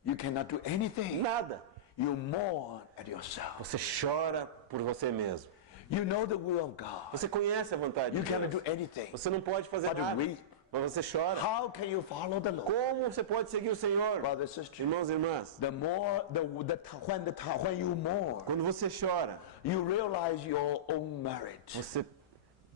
You cannot do anything. Nada. You mourn at yourself. Você chora por você mesmo. You know the will of God. Você conhece a vontade You de cannot Deus. do anything. Você não pode fazer But nada, we- mas você chora. How can you follow the Lord? Como você pode seguir o Senhor? Brothers and sisters, Irmãos e irmãs, the more when you mourn, quando você chora, you realize your own merit.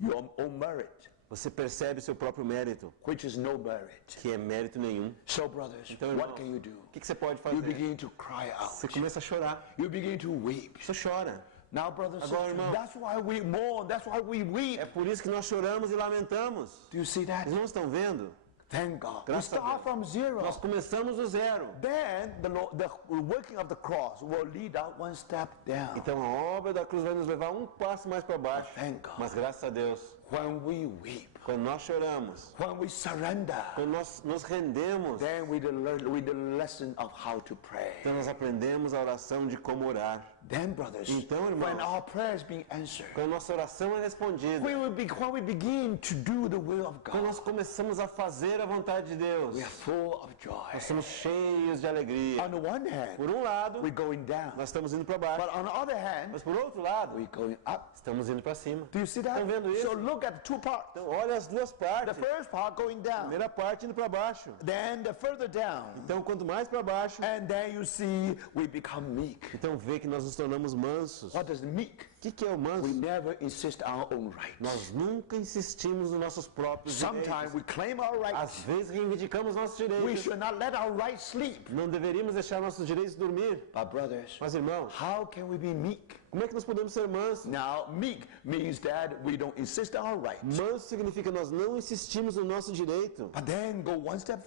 Your own merit, você percebe seu próprio mérito, which is no merit. que é mérito nenhum. So, brothers, Então, what irmãos, can you do? O que você pode You fazer? begin to cry Você out. começa a chorar. You begin to weep. Você chora. Now, brothers and Agora, sisters, irmão, that's why we mourn. That's why we weep. É por isso que nós choramos e lamentamos. Do you see that? Vocês não estão vendo? Thank God. We Graças a start Deus. from zero. Nós começamos do zero. Then the working of the cross will lead out one step down. Então a obra da cruz vai nos levar um passo mais para baixo. Thank God. Mas graças a Deus, When we weep, quando nós choramos, when we surrender, quando nós nos rendemos, then we learn the lesson of how to pray. então nós aprendemos a oração de como orar. Then, brothers, Então, irmãos, when our prayer is being answered, Quando a nossa oração é respondida, when we begin to do the will of quando God, nós começamos a fazer a vontade de Deus, we are full of joy. nós somos cheios de alegria. On the one hand, Por um lado, we're going down. nós estamos indo para baixo, But on the other hand, mas por outro lado, we're going up. estamos indo para cima. Do you see that? Estão vendo isso? So look at the two parts. Então, olha as duas The partes. first part going A down. primeira parte indo para baixo. Then the further down. Então, quanto mais para baixo, And then you see we become meek. então vê que nós nos tornamos mansos. What does meek? O que é o manso? We never insist on our own rights. Nós nunca insistimos nos nossos próprios Sometimes direitos. we claim our Às rights. vezes reivindicamos nossos We direitos. should not let our rights sleep. Não deveríamos deixar nossos direitos dormir. But brothers, Mas irmãos, how can we be meek? como é que nós podemos ser mansos? Now, meek means that we don't insist on our rights. Manso significa nós não insistimos no nosso direito. But then go one step,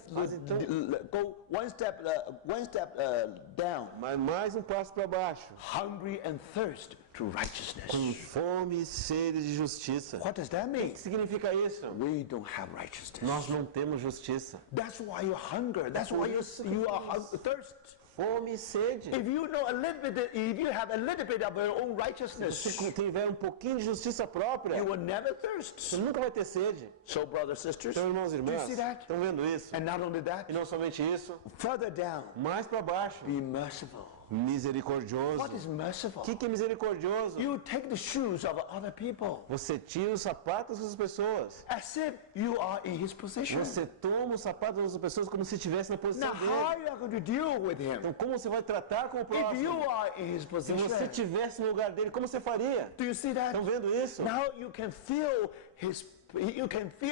down. Mas mais um passo para baixo. Hungry and thirst to righteousness. Com fome e sede de justiça. What does that mean? O que significa isso? We don't have righteousness. Nós não temos justiça. That's why you hunger. That's why you are thirst. Fome e sede. If you know a little bit, if you have a little bit of your own righteousness, Se tiver um pouquinho de justiça própria, you will never thirst. você nunca vai ter sede. So, brothers, sisters, Então, irmãos e do you irmãs, see that? estão vendo isso? And not only that, E não somente isso, further down, mais para baixo, be merciful. misericordioso. What is merciful? O que é misericordioso? You take the shoes of other people Você tira os sapatos das pessoas. as if you are in his position. Você toma os sapatos das pessoas como se estivesse na posição Now, how dele. you are going to deal with him? Então, como você vai tratar com o If you próximo? are in his Se position, você estivesse no lugar dele, como você faria? do you see that? Estão vendo isso? Now you can feel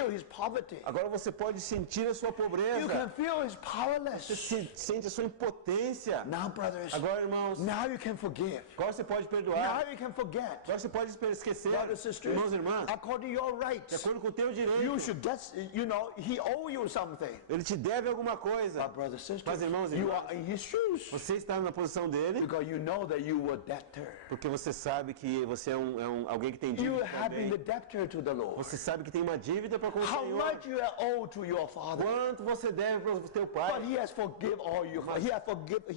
his poverty. Agora você pode sentir a sua You pobreza. can feel his Você powerless. sente a sua impotência. Now, brothers, Agora, irmãos, now you can forgive. agora você pode Now perdoar. you can forget. Agora você pode esquecer. Brothers, sisters, Irmãos e irmãs, according to your de rights, acordo com o teu you direito, should get, he owe you something. ele te deve alguma coisa. But brothers, sisters, Mas, irmãos e you irmãs, are in his shoes você está na posição dele because you know that you were debtor. porque você sabe que você é alguém que tem You dívida have been the também. debtor to the Lord. Você sabe que tem uma dívida para com o How Senhor. much you owe to your father? Quanto você deve para o teu But pai? he has forgiven all you. He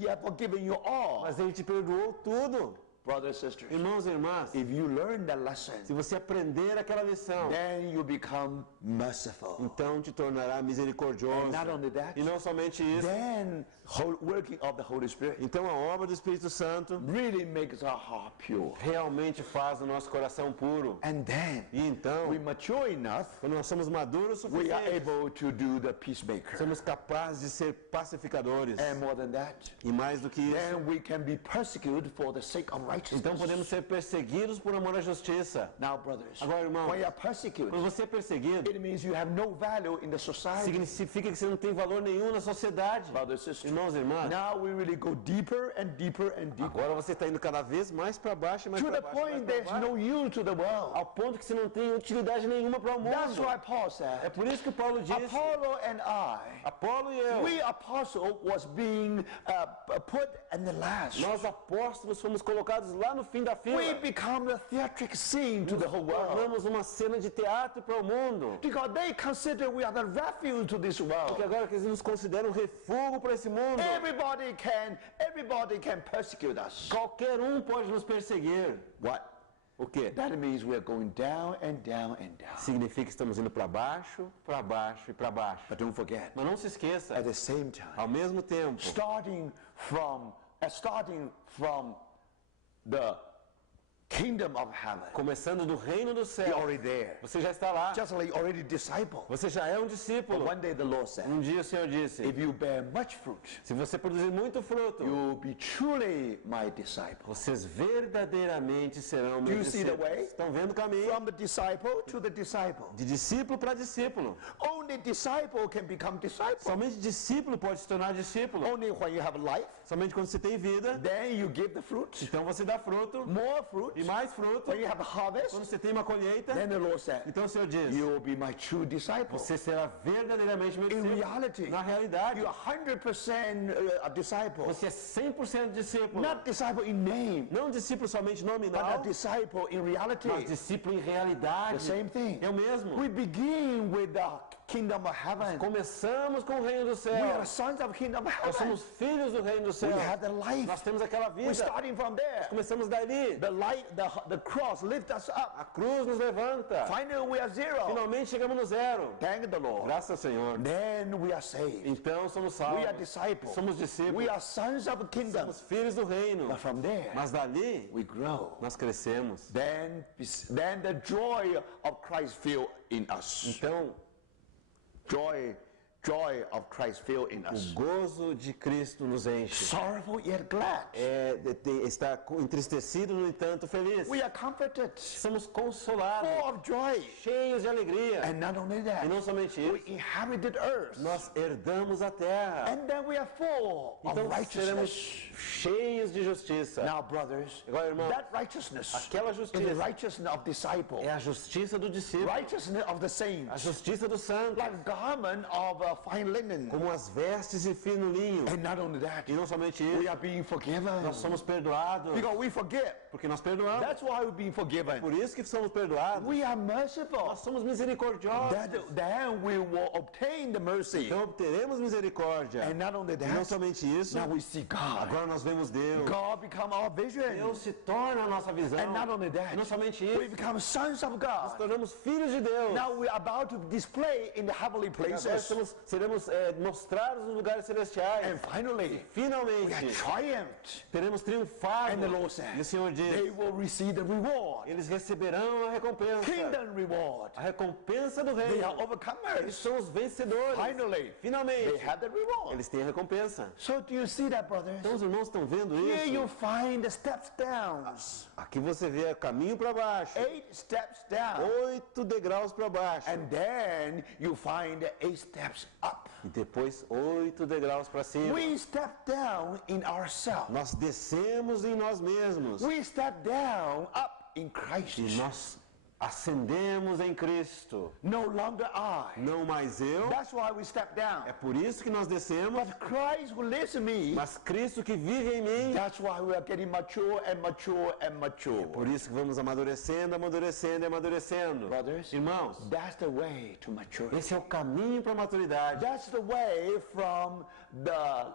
has forgiven you all. Mas ele te perdoou tudo. Brothers and sisters, Irmãos e irmãs, if you learn that lesson, se você aprender aquela lição, then you become merciful. então te tornará misericordioso. And not only that, E não somente isso, then working of the Holy Spirit então a obra do Espírito Santo really makes our heart pure. realmente faz o nosso coração puro. And then E então, we mature enough, quando nós somos maduros o we are suficiente, able to do the peacemaker. somos capazes de ser pacificadores. And more than that, E mais do que isso, then we can be persecuted for the sake of righteousness. então podemos ser perseguidos por amor à justiça. Now, brothers, Agora, irmãos, when you are persecuted, quando você é perseguido, it means you have no value in the society. significa que você não tem valor nenhum na sociedade. Brothers and sisters, Irmãos e irmãs, now we really go deeper and deeper and deeper. agora você está indo cada vez mais para baixo, mais To para the baixo, mais point para there's baixo, no use to the world. ao ponto que você não tem utilidade nenhuma para o That's mundo. why Paul É said, por isso que Paulo disse, Apollo and I, Apolo e eu, we apostle was being put in the last. nós apóstolos fomos colocados lá no fim da fila. We become the theatric scene to the whole world. Tornamos uma cena de teatro para o mundo. Because they consider we are the refuge to this Porque world. agora que eles nos consideram refúgio para esse mundo, Everybody can persecute us. qualquer pode nos perseguir. What? O quê? That means we are going down and down and down. Significa que estamos indo para baixo e para baixo. But don't forget, Mas não se esqueça, at the same time, ao mesmo tempo, starting from the kingdom of heaven, começando do reino do you're céu, already there. você já está lá. Just like already disciple. Você já é um But discípulo. one day the Lord said, Dia o Senhor disse, if you bear much fruit, se você produzir muito fruto, you will be truly my disciple. vocês verdadeiramente serão Do you meus see the discípulos. way? Estão vendo o caminho? From the disciple to the disciple. De discípulo para discípulo. Only disciple can become disciple. Somente discípulo pode se tornar discípulo. Only when you have life, Somente quando você tem vida, then you give the fruit. então você dá fruto. More fruit. E mais fruto. When you have a harvest, Quando você tem uma colheita, then the Lord said, então o Senhor diz, you will be my true disciple. você será verdadeiramente meu In discípulo. reality, Na realidade, you are 100% a disciple. você é 100% discípulo. Not disciple in name, Não discípulo somente but a nominal, disciple in reality. mas discípulo em realidade. The same thing. É o mesmo. We begin with the kingdom of heaven. Começamos com o reino do We are céu. the sons of kingdom of Nós heaven. somos filhos do reino do We céu. have the life. Nós temos aquela We're vida. starting from there. Começamos dali. The light, the cross lifts us up. A cruz nos levanta. Finally, we are zero. Finalmente chegamos no zero. Thank the Lord. Graças ao Senhor. Then we are saved. Então somos salvos. We are disciples. Somos discípulos. We are sons of the kingdom. Somos filhos do reino. But from there, Mas dali we grow. nós crescemos. Then the joy of Christ fill in us. Então Joy of Christ fill in o us. gozo de Cristo nos enche. Sorrowful yet glad. Está entristecido, no entanto, feliz. We are comforted. Somos consolados, Full of joy. cheios de alegria. And not only that, E não somente we isso, inherited earth. nós herdamos a terra. And then we are full of Então seremos righteousness. cheios de justiça. Now, brothers, Agora, irmão, that righteousness aquela is the justiça righteousness of disciple, é a justiça do discípulo, righteousness of the a saints, justiça do santo, like garment of fine linen. como as vestes de fino linho. And not only that, E não somente we isso, are being forgiven nós somos perdoados, because we forget. porque nós perdoamos. That's why we're being forgiven. Por isso que somos perdoados. We are merciful. Nós somos misericordiosos. Then we will obtain the mercy. Então obteremos misericórdia. And not only E não that, somente isso, now we see God. agora nós vemos Deus. God become our vision. Deus se torna a nossa visão. And not only that, E não somente we isso, become sons of nos God. tornamos filhos de Deus. Now we are about to display in the heavenly Agora places. seremos mostrados nos lugares celestiais. And finally, we are Finalmente, triumphed. teremos triunfado. And the Lord E o said, Senhor they diz, will receive the reward. eles receberão a recompensa. Kingdom reward. A recompensa do They reino. are Eles overcomers. são os vencedores. Finally, they Finalmente, have the reward. eles têm a recompensa. So do you see that, brothers? Então os irmãos estão vendo Here you isso? find the steps down. Aqui você vê o caminho para baixo. 8 steps down. 8 degraus para baixo. And then you find the 8 steps up. E depois 8 degraus para cima. We step down in ourselves. Nós descemos em nós mesmos. We step down up in Christ. E nós ascendemos em Cristo. No longer I. Não mais eu. That's why we step down. É por isso que nós descemos. But Christ who lives in me. Mas Cristo que vive em mim. That's why we are getting mature and mature and mature. Por isso que vamos amadurecendo, amadurecendo e amadurecendo. Brothers, Irmãos, that's the way to maturity. esse é o caminho para a maturidade. That's the way from the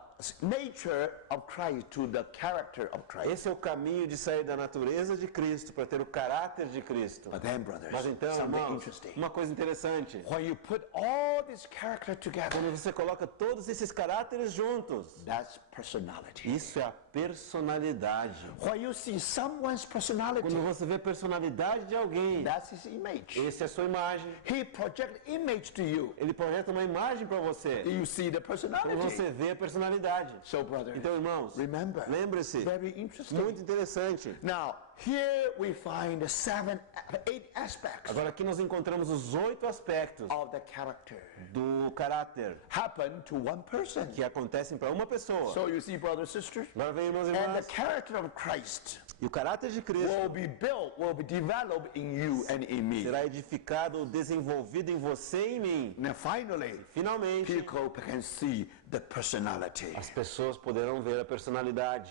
nature of Christ to the character of Christ. Esse é o caminho de sair da natureza de Cristo para ter o caráter de Cristo. But then, brothers, Mas então, something irmãos, interesting. uma coisa interessante. When you put all this character together, Quando você coloca todos esses caráteres juntos, that's personality. isso é a personalidade. When you see someone's personality, Quando você vê a personalidade de alguém, that's his image. essa é a sua imagem. He projects image to you. Ele projeta uma imagem para você. You see the Então personality. você vê a personalidade. So, brothers, Então, irmãos, remember, lembre-se, very interesting. muito interessante. Now, here we find the 8 aspects Agora aqui nós encontramos os 8 aspectos of the character do caráter happen to one person. que acontecem para uma pessoa. So you see, brothers and sisters, Agora vem, irmãos e and the irmãs, character of Christ e o caráter de Cristo will be built, will be developed in you and in me. será edificado ou desenvolvido em você e em mim. Now, finally, Finalmente, people can see the personality. as pessoas poderão ver a personalidade.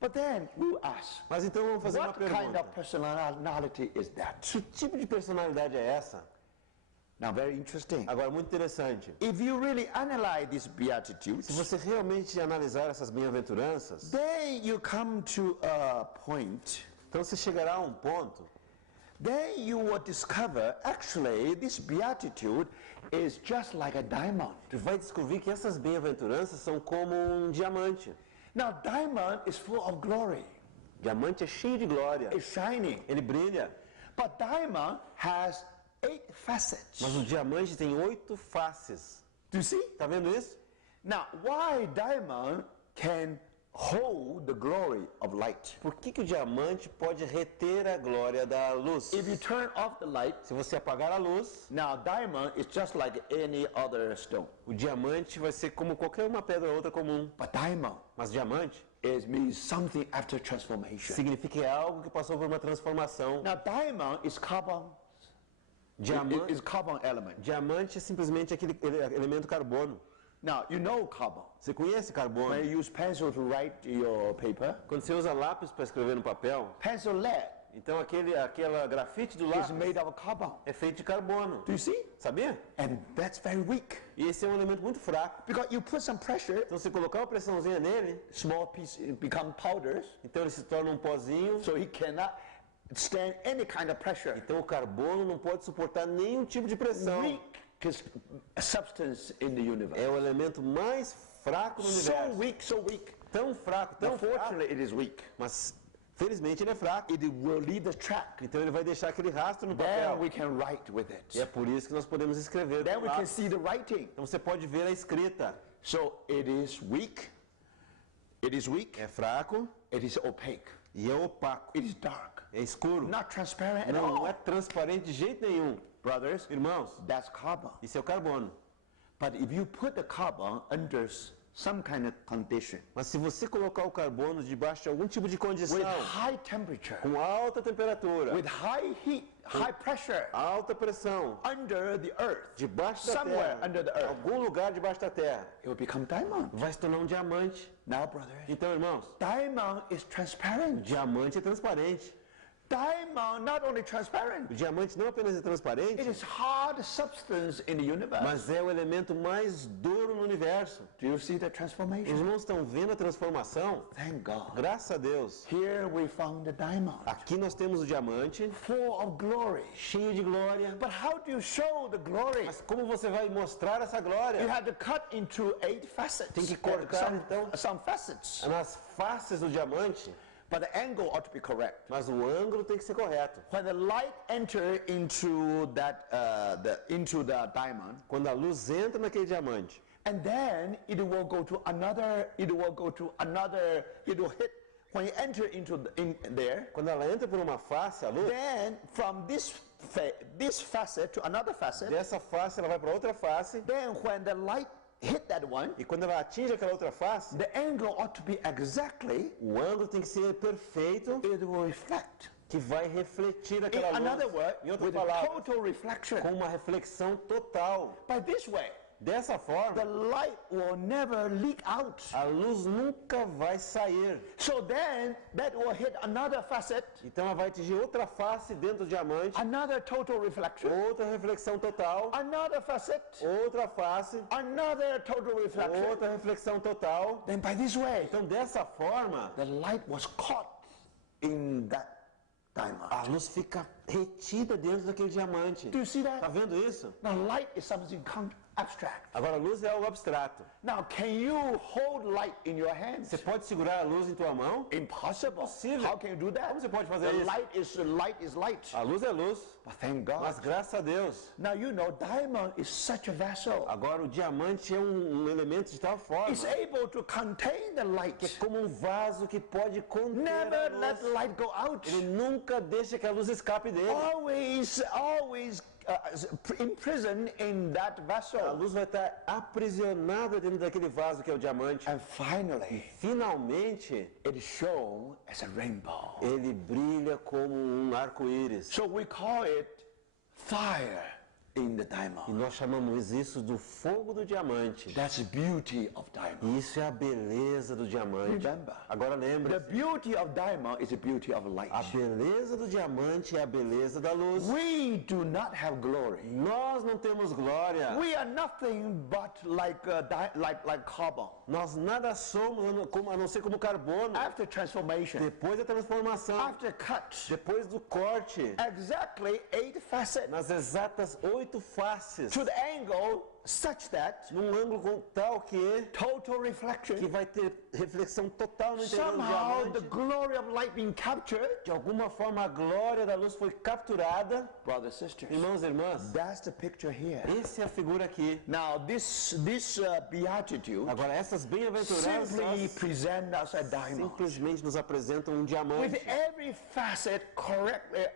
But then we ask, Mas então vamos fazer uma what kind pergunta. of personality is that? Que tipo de personalidade é essa? Now, very interesting. Agora, muito interessante. If you really analyze these Se beatitudes, você realmente analisar essas bem-aventuranças, then you come to a point, então você chegará a um ponto, then you will discover actually this beatitude is just like a diamond. tu vai descobrir que essas bem-aventuranças são como um diamante. Now, diamond is full of glory. Diamante é cheio de glória. It's shining. Ele brilha. But diamond has 8 facets. Mas o diamante tem 8 faces. Do you see? Tá vendo isso? Now, why diamond can hold the glory of light? Por que o diamante pode reter a glória da luz? If you turn off the light, Se você apagar a luz, now diamond is just like any other stone. o diamante vai ser como qualquer uma pedra ou outra comum. But diamond Mas diamante means something after transformation. significa que é algo que passou por uma transformação. Now, diamond is carbon. Diamante, Is carbon element. diamante é simplesmente aquele elemento carbono. Now, you know carbon. Você conhece carbono? When you use pencil to write your paper, Quando você usa lápis para escrever no papel, pencil lead então aquela grafite do is lápis made of carbon. é feito de carbono. Do you see? Sabia? And that's very weak. E esse é um elemento muito fraco. Because you put some pressure, Então, se colocar uma pressãozinha nele, small piece become powders, então ele se torna um pozinho. so he cannot stand any kind of pressure. Então, o carbono não pode suportar nenhum tipo de pressão. Weakest substance in the universe. É o elemento mais fraco do So universo. weak, so weak. Tão fraco, tão fraco. Unfortunately, it is weak. Mas, felizmente, ele é fraco. It will leave the track. Então, ele vai deixar aquele rastro no Then papel. we can write with E é it. por isso que nós podemos escrever. Then no we can lápis. see the writing. Então, você pode ver a escrita. So it is weak. It is weak. É fraco It is opaque. e é opaco. It is dark. É escuro. Not transparent at Não all. é transparente de jeito nenhum. Brothers, Irmãos, that's carbon. isso é o carbono. But if you put the carbon under some kind of condition, Mas se você colocar o carbono debaixo de algum tipo de condição, with high temperature, com alta temperatura, with high heat, high pressure, alta pressão, under the earth, debaixo da somewhere terra, under the earth, algum lugar debaixo da terra, it will become diamond. vai se tornar um diamante. Now, brothers, Então, irmãos, diamond is transparent. diamante é transparente. Diamond not only transparent, O diamante não apenas é transparente, it is hard substance in the universe. mas é o elemento mais duro no universo. Do you see the Os transformation? irmãos estão vendo a transformação? Thank God. Graças a Deus. Here we found the diamond, Aqui nós temos o diamante, full of glory. cheio de glória. But how do you show the glory? Mas como você vai mostrar essa You glória? have to cut into 8 facets. Tem que cortar, então. Some facets. Nas faces do diamante, But the angle ought to be correct. mas o ângulo tem que ser correto. When the light enter into into the diamond, Quando a luz entra naquele diamante, and then it will go to another. It will go to another. It will hit. When you enter in there, quando ela entra por uma face, a luz, then from this facet to another facet, dessa face ela vai para outra face, then when the light hit that one, e quando ela atinge aquela outra face, the angle ought to be exactly. o ângulo tem que ser perfeito, It will reflect. que vai refletir In aquela another luz. word, Em outras with palavras, total reflection. com uma reflexão total. By this way, Dessa the forma, light will never leak out. a luz nunca vai sair. So then that will hit another facet, Então ela vai atingir outra face dentro do diamante, another total reflection, outra reflexão total, another facet, outra face, another total reflection. outra reflexão total. Then by this way, Então dessa forma, the light was caught in that diamond. a luz fica retida dentro daquele diamante. Do you see Tá that? vendo isso? Now light is something abstract. Agora a luz é algo abstrato. Now can you hold light in your hands? Você pode segurar a luz em tua mão? Impossible. Impossível. How can you do that? Como você pode fazer The isso? light is light. A luz é luz, But thank God. mas graças a Deus. Now you know diamond is such a vessel. Agora o diamante é um elemento de tal forma It's able to contain the light. que é como um vaso que pode conter a Never let luz. light go out. Ele nunca deixa que a luz escape dele. Always imprisoned in that A vessel. luz vai estar aprisionada dentro daquele vaso que é o diamante. And finally, Finalmente, it is shown as a rainbow. ele brilha como um arco-íris. So we call it fire in the E diamond. nós chamamos isso do fogo do diamante. That's the beauty of diamond. E isso é a beleza do diamante. Remember, Agora the lembre, beauty of diamond is the beauty of light. a beleza do diamante é a beleza da luz. We do not have glory. Nós não temos glória. We are nothing but like carbon. Nós nada somos a não ser como carbono. After transformation, Depois da transformação, after cut, depois do corte, exactly 8 facets nas exatas 8 faces, to the angle such that num ângulo tal que total reflection. vai ter reflexão total no interior do Somehow the diamante. glory of light being captured. De alguma forma a glória da luz foi capturada. Brothers, sisters, Irmãos e irmãs, that's the picture here. essa é a figura aqui. Now this beatitude Agora essas simply bem-aventuranças present us a diamond simplesmente nos apresentam um with diamante every facet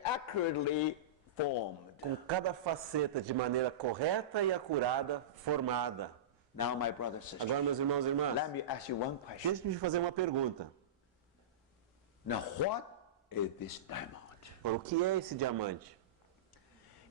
accurately formed. com cada faceta de maneira correta e acurada formada. Now, my brothers, sisters, Agora, meus irmãos e irmãs, let me ask you one question. deixe-me fazer uma pergunta. Now, what is this diamond? O que é esse diamante?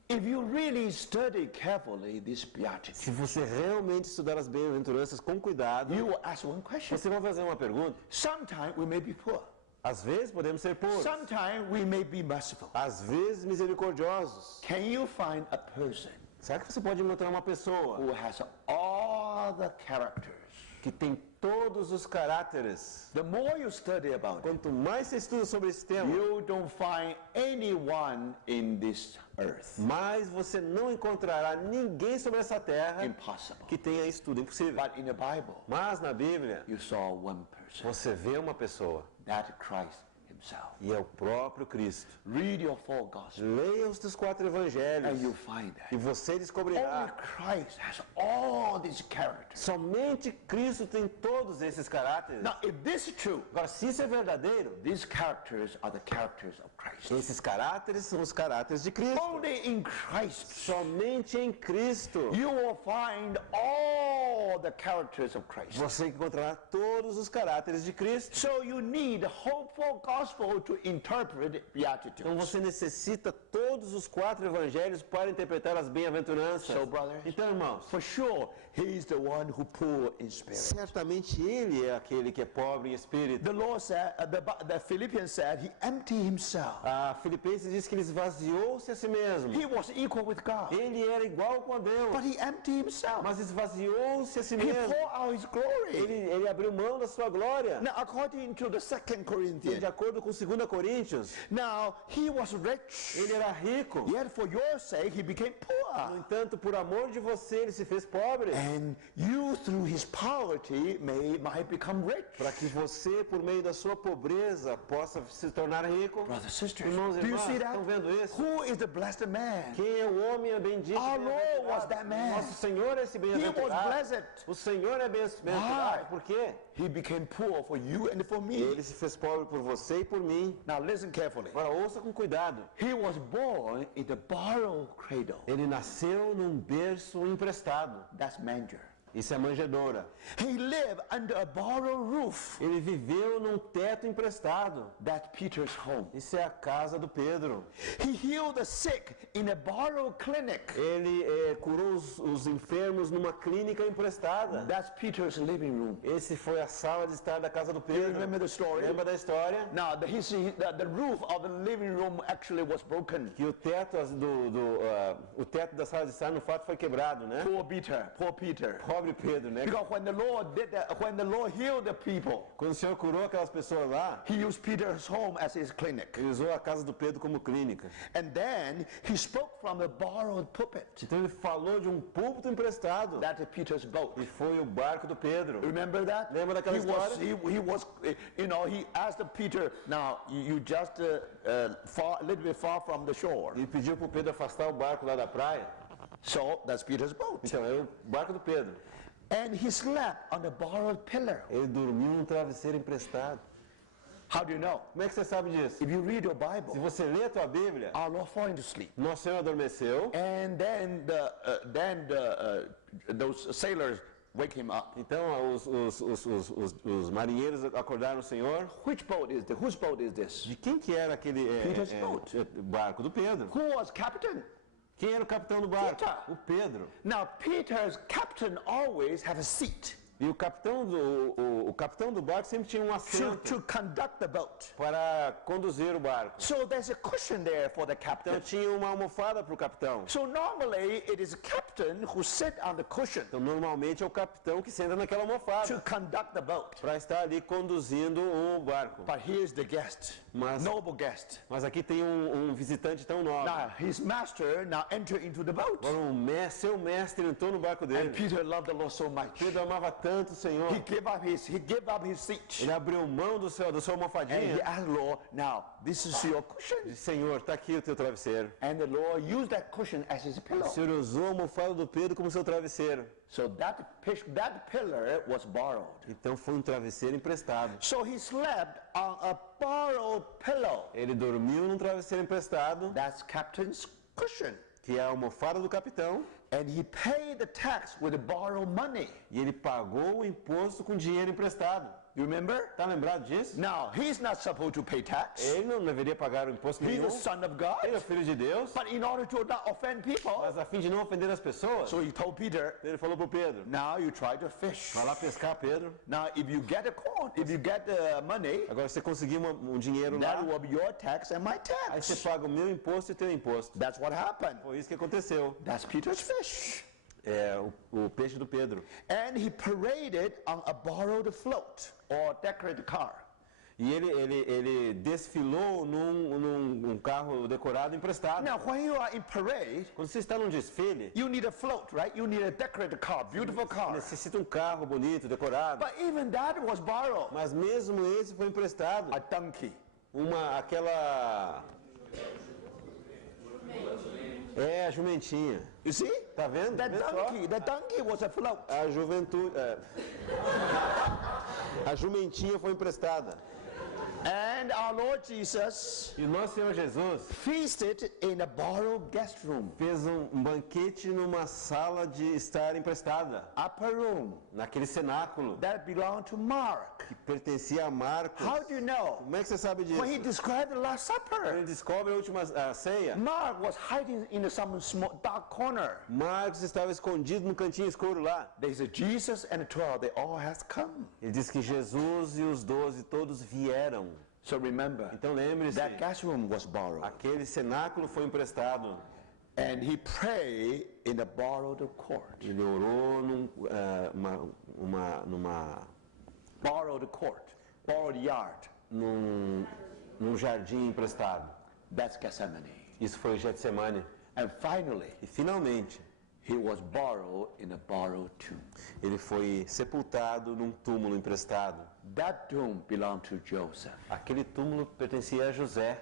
If you really study carefully this beatitude, Se você realmente estudar as bem-aventuranças com cuidado, you will ask one question. você vai fazer uma pergunta. Sometimes we may be poor. Às vezes podemos ser pobres, Sometimes we may be merciful. às vezes misericordiosos. Can you find a person Será que você pode encontrar uma pessoa who has all the characters? que tem todos os caráteres? The more you study about it, Quanto mais você estuda sobre esse tema, you don't find anyone in this earth. mais você não encontrará ninguém sobre essa terra Impossible. que tenha isso tudo impossível. But in the Bible, Mas na Bíblia, you saw one person, você vê uma pessoa that Christ himself. e é o próprio Cristo. Read your 4 Gospels Leia os teus 4 and evangelhos you find e that você only descobrirá. Christ has all these characters. Somente Cristo tem todos esses caráteres. Now, if this is true, Agora, se isso é verdadeiro, these characters are the characters of Christ. esses caráteres são os caráteres de Cristo. Only in Christ Somente em Cristo you will find all the characters of Christ. você encontrará todos os caráteres de Cristo. So you need a hopeful gospel to interpret Então Beatitudes. você necessita todos os 4 evangelhos para interpretar as bem-aventuranças. So, brothers, Então, irmãos, for sure, he is the one who poor in spirit. certamente ele é aquele que é pobre em espírito. The Lord said, the Philippians said, he emptied himself. A Filipenses diz que ele esvaziou-se a si mesmo. He was equal with God, Ele era igual com Deus, but he emptied himself. mas esvaziou-se a si He mesmo. poured out his glory. Ele abriu mão da sua glória. Now, according to the 2 De Corinthians, acordo com 2 Coríntios, now he was rich, ele era rico. yet for your sake he became No poor. entanto, por amor de você, ele se fez pobre. And you, through his poverty, might become rich. Para que você, por meio da sua pobreza, possa se tornar rico. Brothers, sisters, Irmãos e do you irmãs, see that? estão vendo isso? Who is the blessed man? Quem é o homem bendito? Our Lord bem-aventurado? was that man. Nosso Senhor é esse He was bem-aventurado. blessed. O Senhor é bem-aventurado. Why? Por quê? He became poor for you and for me. Ele se fez pobre por você e por mim. Now listen carefully. Agora ouça com cuidado. He was born in the borrowed cradle. Ele nasceu num berço emprestado. That's manger. Isso é manjedoura. He lived under a borrowed roof. Ele viveu num teto emprestado. That's Peter's home. Isso é a casa do Pedro. He healed the sick in a borrowed clinic. Ele curou os enfermos numa clínica emprestada. That's Peter's living room. Esse foi a sala de estar da casa do Do you Pedro. remember the story? Lembra da história? Now, the roof of the living room actually was broken. Que o teto o teto da sala de estar no fato foi quebrado, né? Poor Peter. Pobre Pedro, né? Because when the Lord healed the people, Quando o Senhor curou aquelas pessoas lá, he used Peter's home as his clinic. ele usou a casa do Pedro como clínica. And then he spoke from a borrowed pulpit. Então ele falou de um púlpito emprestado. That's Peter's boat. E foi o barco do Pedro. Remember that? Lembra daquela história? He asked Peter, now you just a little bit far from the shore. Ele pediu para o Pedro afastar o barco lá da praia. So that's Peter's boat. Então é o barco do Pedro. And he slept on a borrowed pillar. Ele dormiu num travesseiro emprestado. How do you know? Como é que você sabe disso? If you read your Se Bible, você lê a tua Bíblia, our Lord fell into sleep. Nosso Senhor adormeceu. And then those sailors wake him up. Então os marinheiros acordaram o Senhor. Which boat is this? Whose boat is this? De quem que era aquele Peter's boat. barco do Pedro? Who was captain? Quem era o capitão do barco? Peter. O Pedro. Now Peter's captain always have a seat E o capitão do barco sempre tinha um assento to conduct the boat. para conduzir o barco. So there's a cushion there for the Então captain. tinha uma almofada para o capitão. So normally it is the captain who sit on the cushion Então normalmente é o capitão que senta naquela to almofada conduct the boat. para estar ali conduzindo o barco. But here's the guest, Mas- noble guest. Mas aqui tem um visitante tão nobre. Now his master now enter into the boat. Agora seu mestre entrou no barco And dele. Peter loved the Lord so much. Pedro amava tanto o Senhor. He gave up his seat. Ele abriu mão da sua And he almofadinha. asked Lord, now this is your cushion. Disse, Senhor, está aqui o teu travesseiro. And the Lord used that cushion as his O pillow. Senhor usou a almofada do Pedro como seu travesseiro. So that pillar was borrowed. Então foi um travesseiro emprestado. So he slept on a borrowed pillow. Ele dormiu num travesseiro emprestado, That's captain's cushion. que é a almofada do capitão, And he paid the tax with the borrowed money. e ele pagou o imposto com dinheiro emprestado. You remember? Tá lembrado disso? Now, he's not supposed to pay tax. Ele não deveria pagar o imposto He's nenhum. the son of Ele é o God. filho de Deus, But in order to not offend people, mas a fim de não ofender as pessoas, so he told Peter, ele falou pro Pedro, now you try to fish. vai lá pescar, Pedro. Now, if you get the money, Agora se você conseguir um dinheiro lá, that will be your tax and my aí você tax. paga o meu imposto e teu imposto. That's what happened. Foi isso que aconteceu. That's Peter's fish. É o peixe do Pedro. And he paraded on a borrowed float or decorated car. E ele desfilou num carro decorado emprestado. Now, when you are in parade, Quando você está num desfile, you need a float, right? You need a decorated car, beautiful car. necessita um carro bonito, decorado. But even that was borrowed. Mas mesmo esse foi emprestado. A donkey. Aquela... É, a jumentinha. You see? Tá vendo? That Vê só? the donkey was a float. A juventude... A jumentinha foi emprestada. And our Lord Jesus E o nosso Senhor Jesus feasted in a borrowed guest room, fez um banquete numa sala de estar emprestada. upper room, Naquele cenáculo that belonged to Mark. que pertencia a Marcos. How do you know? Como é que você sabe disso? When he described the Last Quando Supper, ele descobre a última ceia, Mark was hiding in some small dark corner. Marcos estava escondido num cantinho escuro lá. They said, Jesus and the 12, they all has come. Ele diz que Jesus e os 12 todos vieram. So remember, Então lembre-se, that guest room was borrowed. aquele cenáculo foi emprestado. And he prayed in a borrowed court. Ele orou numa Borrowed court, borrowed yard. num jardim emprestado. That's Gethsemane. Isso foi Getsemane. And finally, E finalmente, he was borrowed in a borrowed tomb. ele foi sepultado num túmulo emprestado. That tomb belonged to Joseph. Aquele túmulo pertencia a José,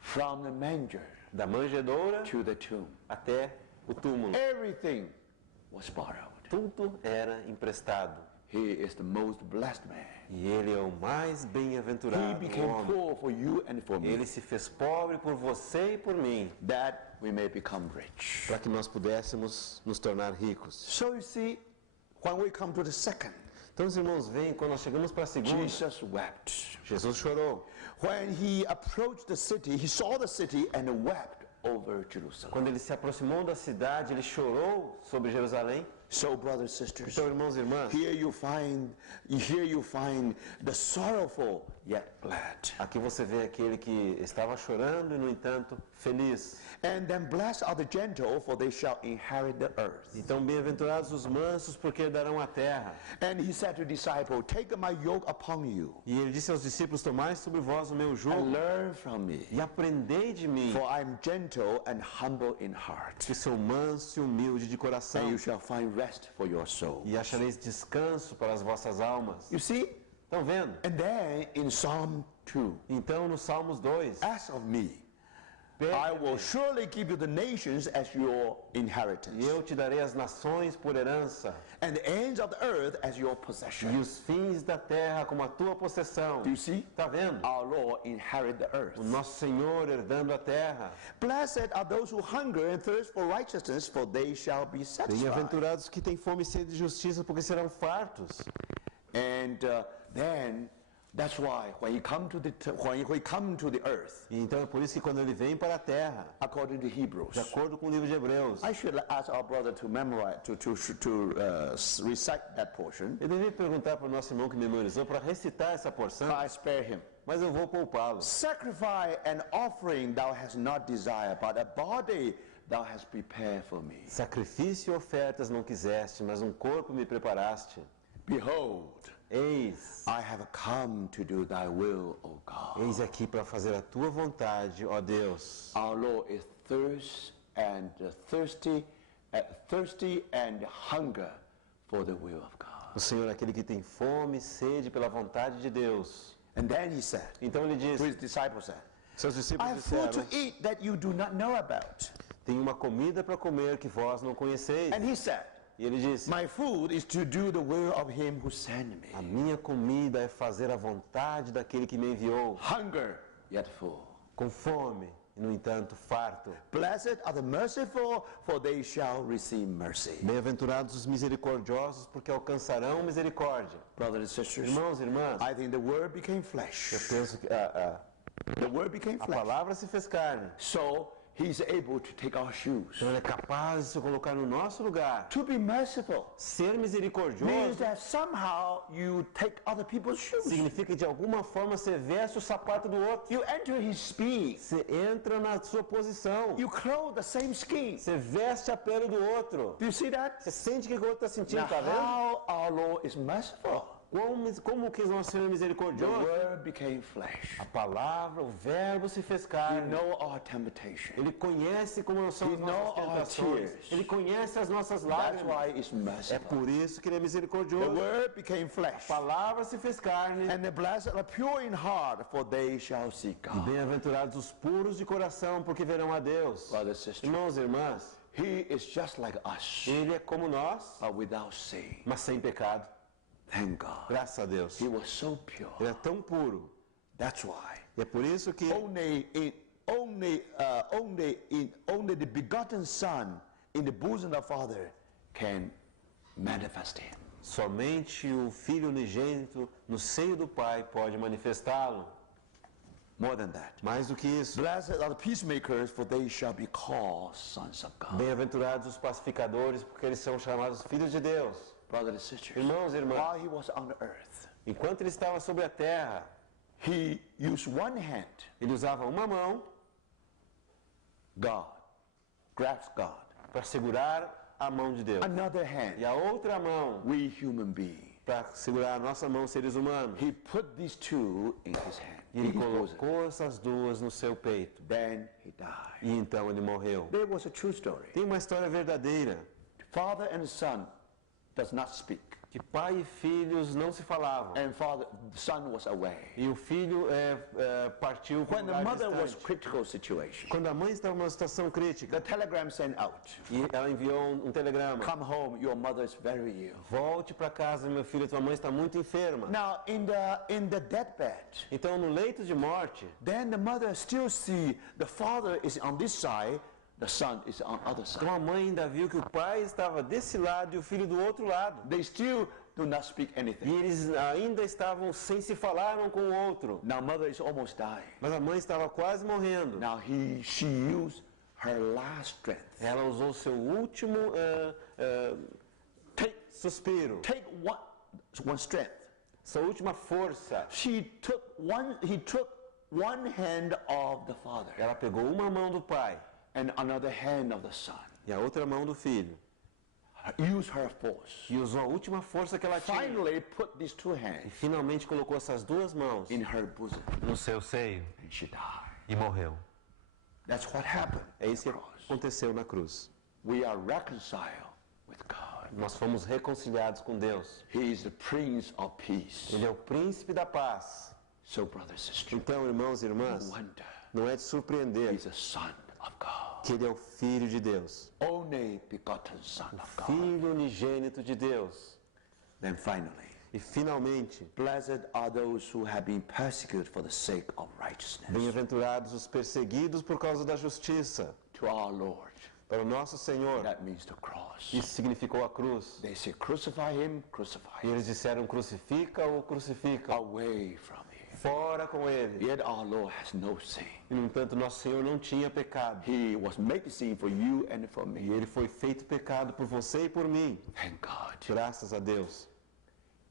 From the manger da manjedoura to the tomb, até o túmulo. everything was borrowed. Tudo era emprestado. He is the most blessed man. E ele é o mais He bem-aventurado became homem. poor for you and for me, Ele se fez pobre por você e por mim, that we may become rich. para que nós pudéssemos nos tornar ricos. So you see, When we come to the second, Então os irmãos veem, quando nós chegamos para a segunda, Jesus wept. Jesus chorou. When he approached the city, he saw the city and wept over Jerusalem. Quando ele se aproximou da cidade, ele chorou sobre Jerusalém. So, brothers and sisters, Então, irmãos e irmãs, here you find the sorrowful yet glad. aqui você vê aquele que estava chorando e, no entanto, feliz. And then blessed are the gentle, for they shall inherit the earth. Então, bem-aventurados os mansos, porque herdarão a terra. And he said to the disciple, take my yoke upon you, E ele disse aos discípulos, tomai sobre vós o meu and jugo learn from me, e aprendei de mim, for I am gentle and humble in heart, que sou manso e humilde de and coração, you shall find rest for your soul. e achareis descanso para as vossas almas. You see? Estão vendo? And then in Psalm 2, Então, no Salmos 2, as of me, I will surely give you the nations as your e inheritance, eu te darei as nações por herança, and the ends of the earth as your e possession. os fins da terra como a tua possessão. Do you see? Está vendo? Our Lord inherit the earth. O nosso Senhor herdando a terra. Blessed are those who hunger and thirst for righteousness, for they shall be satisfied. Bem-aventurados que têm fome e sede de justiça, porque serão fartos. And then that's why when he come to the earth, E então é por isso que quando ele vem para a terra, according to Hebrews, de acordo com o livro de Hebreus, I should ask our brother to memorize to recite that portion. eu devia perguntar para o nosso irmão que memorizou para recitar essa porção, I spare him. mas eu vou poupá-lo. Sacrifice and offering thou hast not desired, but a body thou hast prepared for me. Sacrifício e ofertas não quiseste, mas um corpo me preparaste. Behold, Eis, I have come to do thy will, O God. eis aqui para fazer a tua vontade, ó Deus. Our Lord is thirsty and hunger for the will of God. O Senhor é aquele que tem fome e sede pela vontade de Deus. And then he said, Então ele to disse, his disciples said, seus I discípulos have food disseram, to eat that you do not know about. tem uma comida para comer que vós não conheceis. And he said, E ele disse, my food is to do the will of him who sent me. a minha comida é fazer a vontade daquele que me enviou, Hunger, yet full. com fome e, no entanto, farto. Blessed are the merciful, for they shall receive mercy. Bem-aventurados os misericordiosos, porque alcançarão misericórdia. Brothers and sisters, Irmãos e irmãs, I think the word became eu flesh. penso que The word became a flesh. palavra se fez carne. So he's able to take our shoes. Então ele é capaz de se colocar no nosso lugar. To be merciful Ser means misericordioso that somehow you take other people's shoes. significa que de alguma forma você veste o sapato do outro. You enter his being. Você entra na sua posição. You clothe the same skin. Você veste a pele do outro. Do you see that? Você sente o que o outro está sentindo, Now, tá vendo? how our Lord is merciful. Como que nosso Senhor é The misericordioso? word became flesh. A palavra, o verbo se fez He carne. know our temptation. Ele conhece como são as He know nossas our tentações. tears. Ele conhece as nossas That's lágrimas. why it's É merciful. por isso que ele é The misericordioso. word became flesh. A palavra se fez carne. And the blessed are pure in heart, for they shall see God. Bem-aventurados os puros de coração, porque verão a Deus. Brothers and sisters, Irmãos e irmãs, he is just like us, ele é como nós, but without sin. mas sem pecado. Thank God. Graças a Deus. He was so pure. Ele é tão puro. That's why E é por isso que only the begotten Son in the bosom of the Father can manifest him. somente o Filho unigênito no seio do Pai pode manifestá-lo. More than that. Mais do que isso. Blessed are the peacemakers, for they shall be called sons of God. Bem-aventurados os pacificadores, porque eles são chamados filhos de Deus. Brothers and sisters, Irmãos e irmãs, while he was on the earth, enquanto ele estava sobre a terra, he used one hand, ele usava uma mão God, grabs God. para segurar a mão de Deus. Another E hand, a outra mão we human beings. para segurar a nossa mão, seres humanos. He put these two in his hand. E ele in his bosom. colocou essas duas no seu peito. Then he died. E então ele morreu. There was a true story. Tem uma história verdadeira, Father and son does not speak. que pai e filhos não se falavam. And the son was away. E o filho partiu para um When the lugar mother was distante. critical situation, Quando a mãe estava numa situação crítica, the telegram sent out. e ela enviou um telegrama. Come home, your mother is very ill. Volte para casa, meu filho, tua mãe está muito enferma. Now in the deathbed, Então, no leito de morte, then the mother still see the father is on this side, the son is on the other Então side. a mãe ainda viu que o pai estava desse lado e o filho do outro lado. They still do not speak E anything. eles ainda estavam sem se falar um com o outro. Now mother is almost dying. Mas a mãe estava quase morrendo. Now she used her last strength. Ela usou seu último suspiro, Take one strength. sua última força. He took one hand of the father Ela pegou uma mão do pai and another hand of the son. e a outra mão do filho. Use her force. E usou a última força que ela tinha. Finally put these two E hands finalmente colocou essas duas mãos in her bosom no seu seio and she died. e morreu. That's what happened. É isso que on the cross. aconteceu na cruz. We are reconciled with God. Nós fomos reconciliados com Deus. He is the Prince of Peace. Ele é o príncipe da paz. So, brothers and sisters, Então, irmãos e no irmãs, wonder não é de surpreender He's a Son of God. que ele é o filho de Deus, Only begotten Son of God. filho unigênito de Deus. Then finally, E finalmente, blessed are those who have been persecuted for the sake of righteousness. bem-aventurados os perseguidos por causa da justiça. To our Lord, Para o nosso Senhor, that means the cross. isso significou a cruz. They say, crucify him, crucify E him. eles disseram, crucifica-o, crucifica. Away from him. Fora com ele. Yet our Lord has no sin. E, no entanto, nosso Senhor não tinha pecado. He was made sin for you and for E me. ele foi feito pecado por você e por mim. Thank God. Graças a Deus.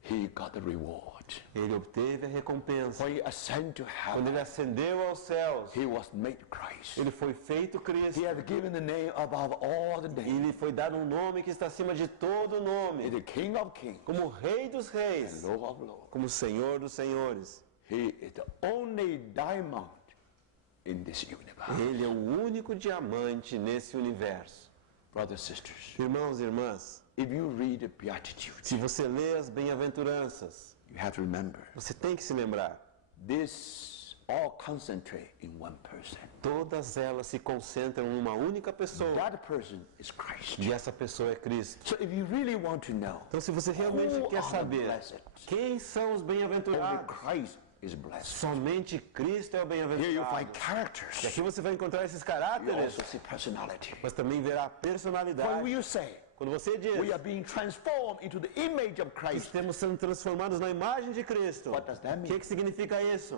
He got the reward. Ele obteve a recompensa. When he ascended to Quando ele heaven, ascendeu aos céus, he was made Christ. ele foi feito Cristo. He had given the name above all the E names. lhe foi dado um nome que está acima de todo He is nome. the King of kings Como Rei dos and Reis. Lord of lords. Como Senhor dos Senhores. He is the only diamond in this universe. Ele é o único diamante nesse universo. Brothers and sisters, Irmãos e irmãs, if you read the Beatitudes, se você lê as bem-aventuranças, you have to remember você tem que se lembrar. this all concentrate in one person. Todas elas se concentram em uma única pessoa. That person is Christ. E essa pessoa é Cristo. So if you really want to know, Então, se você realmente who quer are the saber blessed? quem são os Only bem-aventurados, Christ is blessed. somente Cristo é o Here you find bem-aventurado. E characters. aqui você vai encontrar esses You caráteres, also see personality. mas também verá a When personalidade. you say Quando você diz, we are being transformed into the image of Christ, estamos sendo transformados na imagem de Cristo. what does that O mean? que significa isso?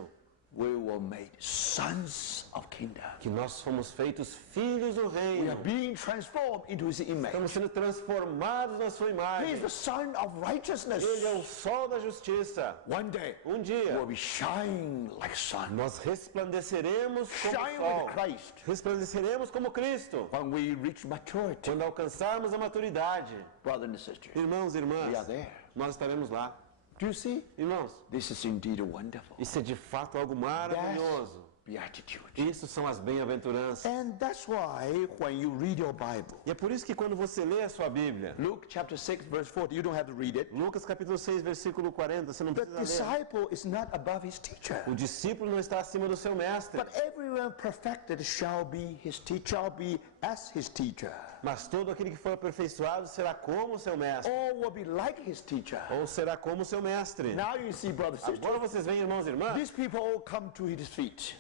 We were made sons of kingdom. Que nós fomos feitos filhos do We are reino. being transformed into his image. Estamos sendo transformados na sua He is imagem. the son of righteousness. Ele é o sol da justiça. One day Um dia, will be shine like sun. nós resplandeceremos como Shine sol. with Christ Resplandeceremos como Cristo. when we reach maturity. Quando alcançarmos a maturidade. Brothers and sisters, Irmãos e we are irmãs, there. nós estaremos lá. Do you see? Irmãos, This is indeed wonderful. isso é de fato algo That's maravilhoso. beatitude. Isso são as bem-aventuranças. And that's why when you read your Bible, E é por isso que quando você lê a sua Bíblia, Luke chapter 6 verse 40, you don't have to read it. Lucas capítulo 6, versículo 40, você não The precisa ler. disciple is not above his teacher. O discípulo não está acima do seu mestre, But everyone perfected shall be his teacher, shall be as his teacher. mas todo aquele que for aperfeiçoado será como o seu mestre, All will be like his teacher. ou será como o seu mestre. Now you see, brothers and Agora sisters, vocês veem, irmãos e irmãs, these people all come to his feet.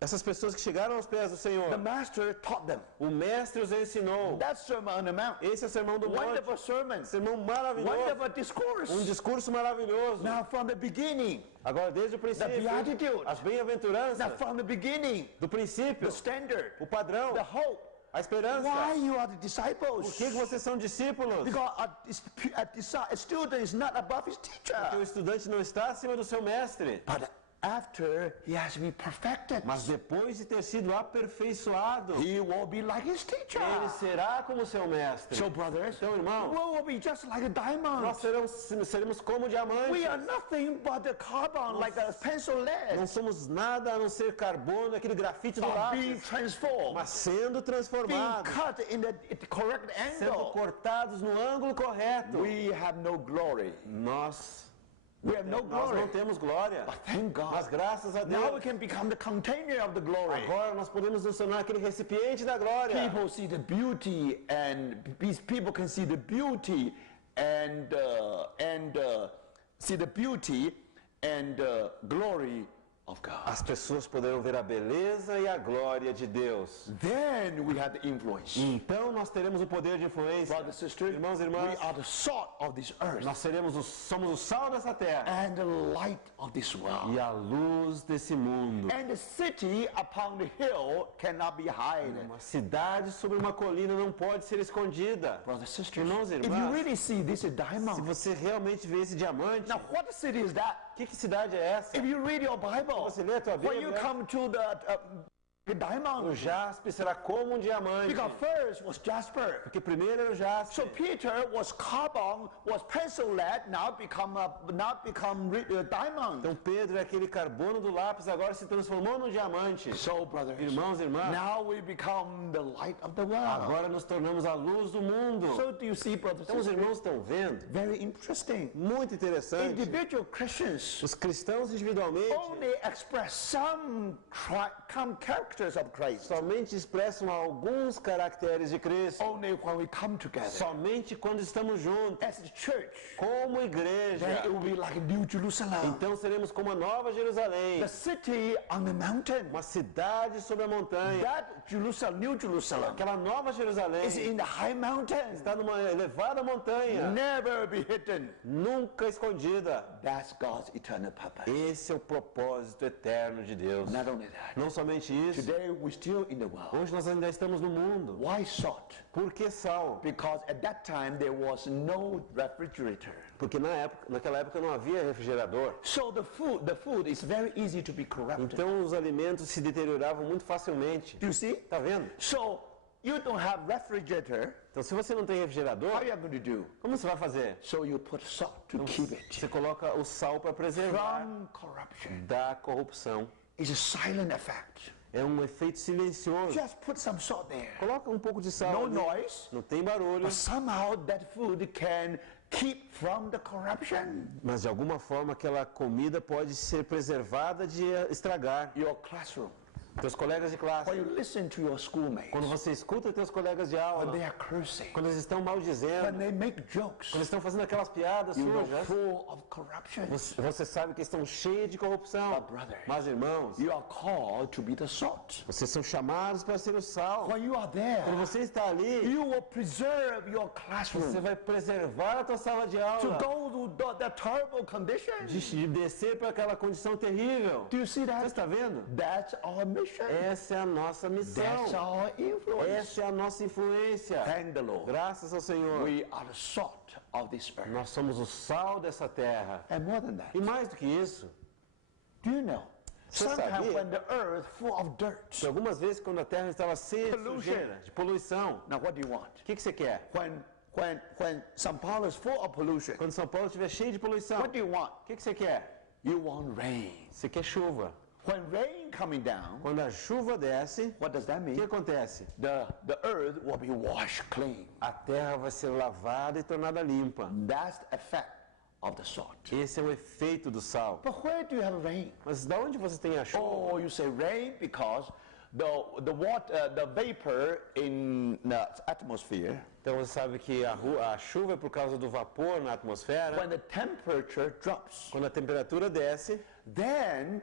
essas pessoas que chegaram aos pés do The Senhor, master taught them. o mestre os ensinou. That sermon on the mount. Esse é o sermão do Wonderful monte, sermon. sermão maravilhoso, Wonderful discourse. discurso maravilhoso. Now from the beginning, Agora, desde o princípio, beatitude. as bem-aventuranças, now from the beginning, do princípio, the standard, o padrão, the hope. a esperança. Why you are the Por disciples? que vocês são discípulos? Because a student is not above his Porque o teacher. estudante não está acima do seu mestre. But after he has been perfected, Mas depois de ter sido aperfeiçoado, he will be like his teacher. ele será como seu mestre. So brothers, Então, irmão, we will be just like a diamond. nós seremos como diamantes. We are nothing but the carbon, like a pencil Não lead, somos nada a não ser carbono, aquele grafite do are being lápis, transformed, mas sendo being transformados, cut in the correct sendo angle. cortados no ângulo correto. We have no glory. Nós We have no não glory. temos glória. But thank Mas God, graças a now we Deus, can become the container of the glory. agora nós podemos nos tornar aquele recipiente da glória. People see the beauty, and these people can see the beauty and see the beauty and glory of God. as pessoas poderão ver a beleza e a glória de Deus. Then we have the influence. Então nós teremos o poder de influência. Brothers and sisters, Irmãos e we irmãs, are the salt of this earth nós somos o sal dessa terra and the light of this world. e a luz desse mundo. And the city upon the hill cannot be hidden. Uma cidade sobre uma colina não pode ser escondida. Brothers and sisters, Irmãos e if you irmãs, really see this is se diamond, você realmente vê esse diamante, now what city is that? que cidade é essa? If you read your Bible, Você lê a tua when you Bíblia, come to the o diamond, jaspe será como um diamante. because first was jasper. Porque primeiro era o jaspe. So Peter was carbon, was pencil lead, now become diamond. Então Pedro é aquele carbono do lápis, agora se transformou num diamante. So brothers, Irmãos e irmãs, now we become the light of the world. agora nos tornamos a luz do mundo. So do you see, brothers Então and os sisters? irmãos estão vendo? Very interesting. Muito interessante. Individual Christians Os cristãos individualmente only express some characters of Christ. somente expressam alguns caracteres de Cristo. Only when we come together Somente quando estamos juntos, as the church, como then igreja. it will be like New Jerusalem, Então seremos como a Nova Jerusalém, the city on the mountain. uma cidade sobre a montanha. That Jerusalem, New Jerusalem, Aquela Nova Jerusalém is in the high mountain, está numa elevada montanha, never be hidden. nunca escondida. That's God's eternal purpose. Esse é o propósito eterno de Deus. Not only that, Não somente isso, today we're still in the world. hoje nós ainda estamos no mundo. Why salt? Por que sal? Because at that time there was no refrigerator. Porque naquela época não havia refrigerador. So the food is very easy to be corrupted. Então os alimentos se deterioravam muito facilmente. Do you see? Tá vendo? So you don't have refrigerator. Então se você não tem refrigerador, How are you going to do? como você vai fazer? So you put salt to keep it Você coloca o sal para preservar from corruption. da corrupção. It's a silent effect. É um efeito silencioso. Just put some salt there. Coloca um pouco de sal No ali. noise, Não tem barulho, but somehow that food can keep from the corruption. mas de alguma forma aquela comida pode ser preservada de estragar. Your classroom, Teus colegas de classe, when you listen to your schoolmates, quando você escuta teus colegas de when aula, they are cursing, quando eles estão when maldizendo, they make jokes, quando eles estão fazendo aquelas piadas you are sujas, full of corruption. você sabe que estão cheios de corrupção. But brothers, Mas irmãos, you are called to be the salt. vocês são chamados para ser o sal. When you are Quando there, você está ali, you will preserve your você classroom vai preservar a tua sala de to aula go to the terrible condition. de descer para aquela condição terrível. Do you see Você that? está vendo? That's our mission. Essa é a nossa missão. That's our influence. Essa é a nossa influência. Thank the Lord. Graças ao Senhor. We are the salt of this earth. Nós somos o sal dessa terra. And more than that, E mais do que isso, do you know? Você Sometimes sabia? when the earth full of dirt, que algumas vezes quando a terra estava cheia de Pollution. sujeira, de poluição, now what do you want? o que você quer? When São Paulo is full of pollution, Quando São Paulo estiver cheio de poluição, what do you want? o que você quer? You want rain. Você quer chuva. When rain coming down, Quando a chuva desce, what does that o que mean? acontece? The earth will be washed clean. A terra vai ser lavada e tornada limpa. That's the effect of the salt. Esse é o efeito do sal. But where do you have rain? Mas de onde você tem a chuva? Oh, you say rain because the water, the vapor in the atmosphere, Então você sabe que a chuva é por causa do vapor na atmosfera. when the temperature drops, Quando a temperatura desce, then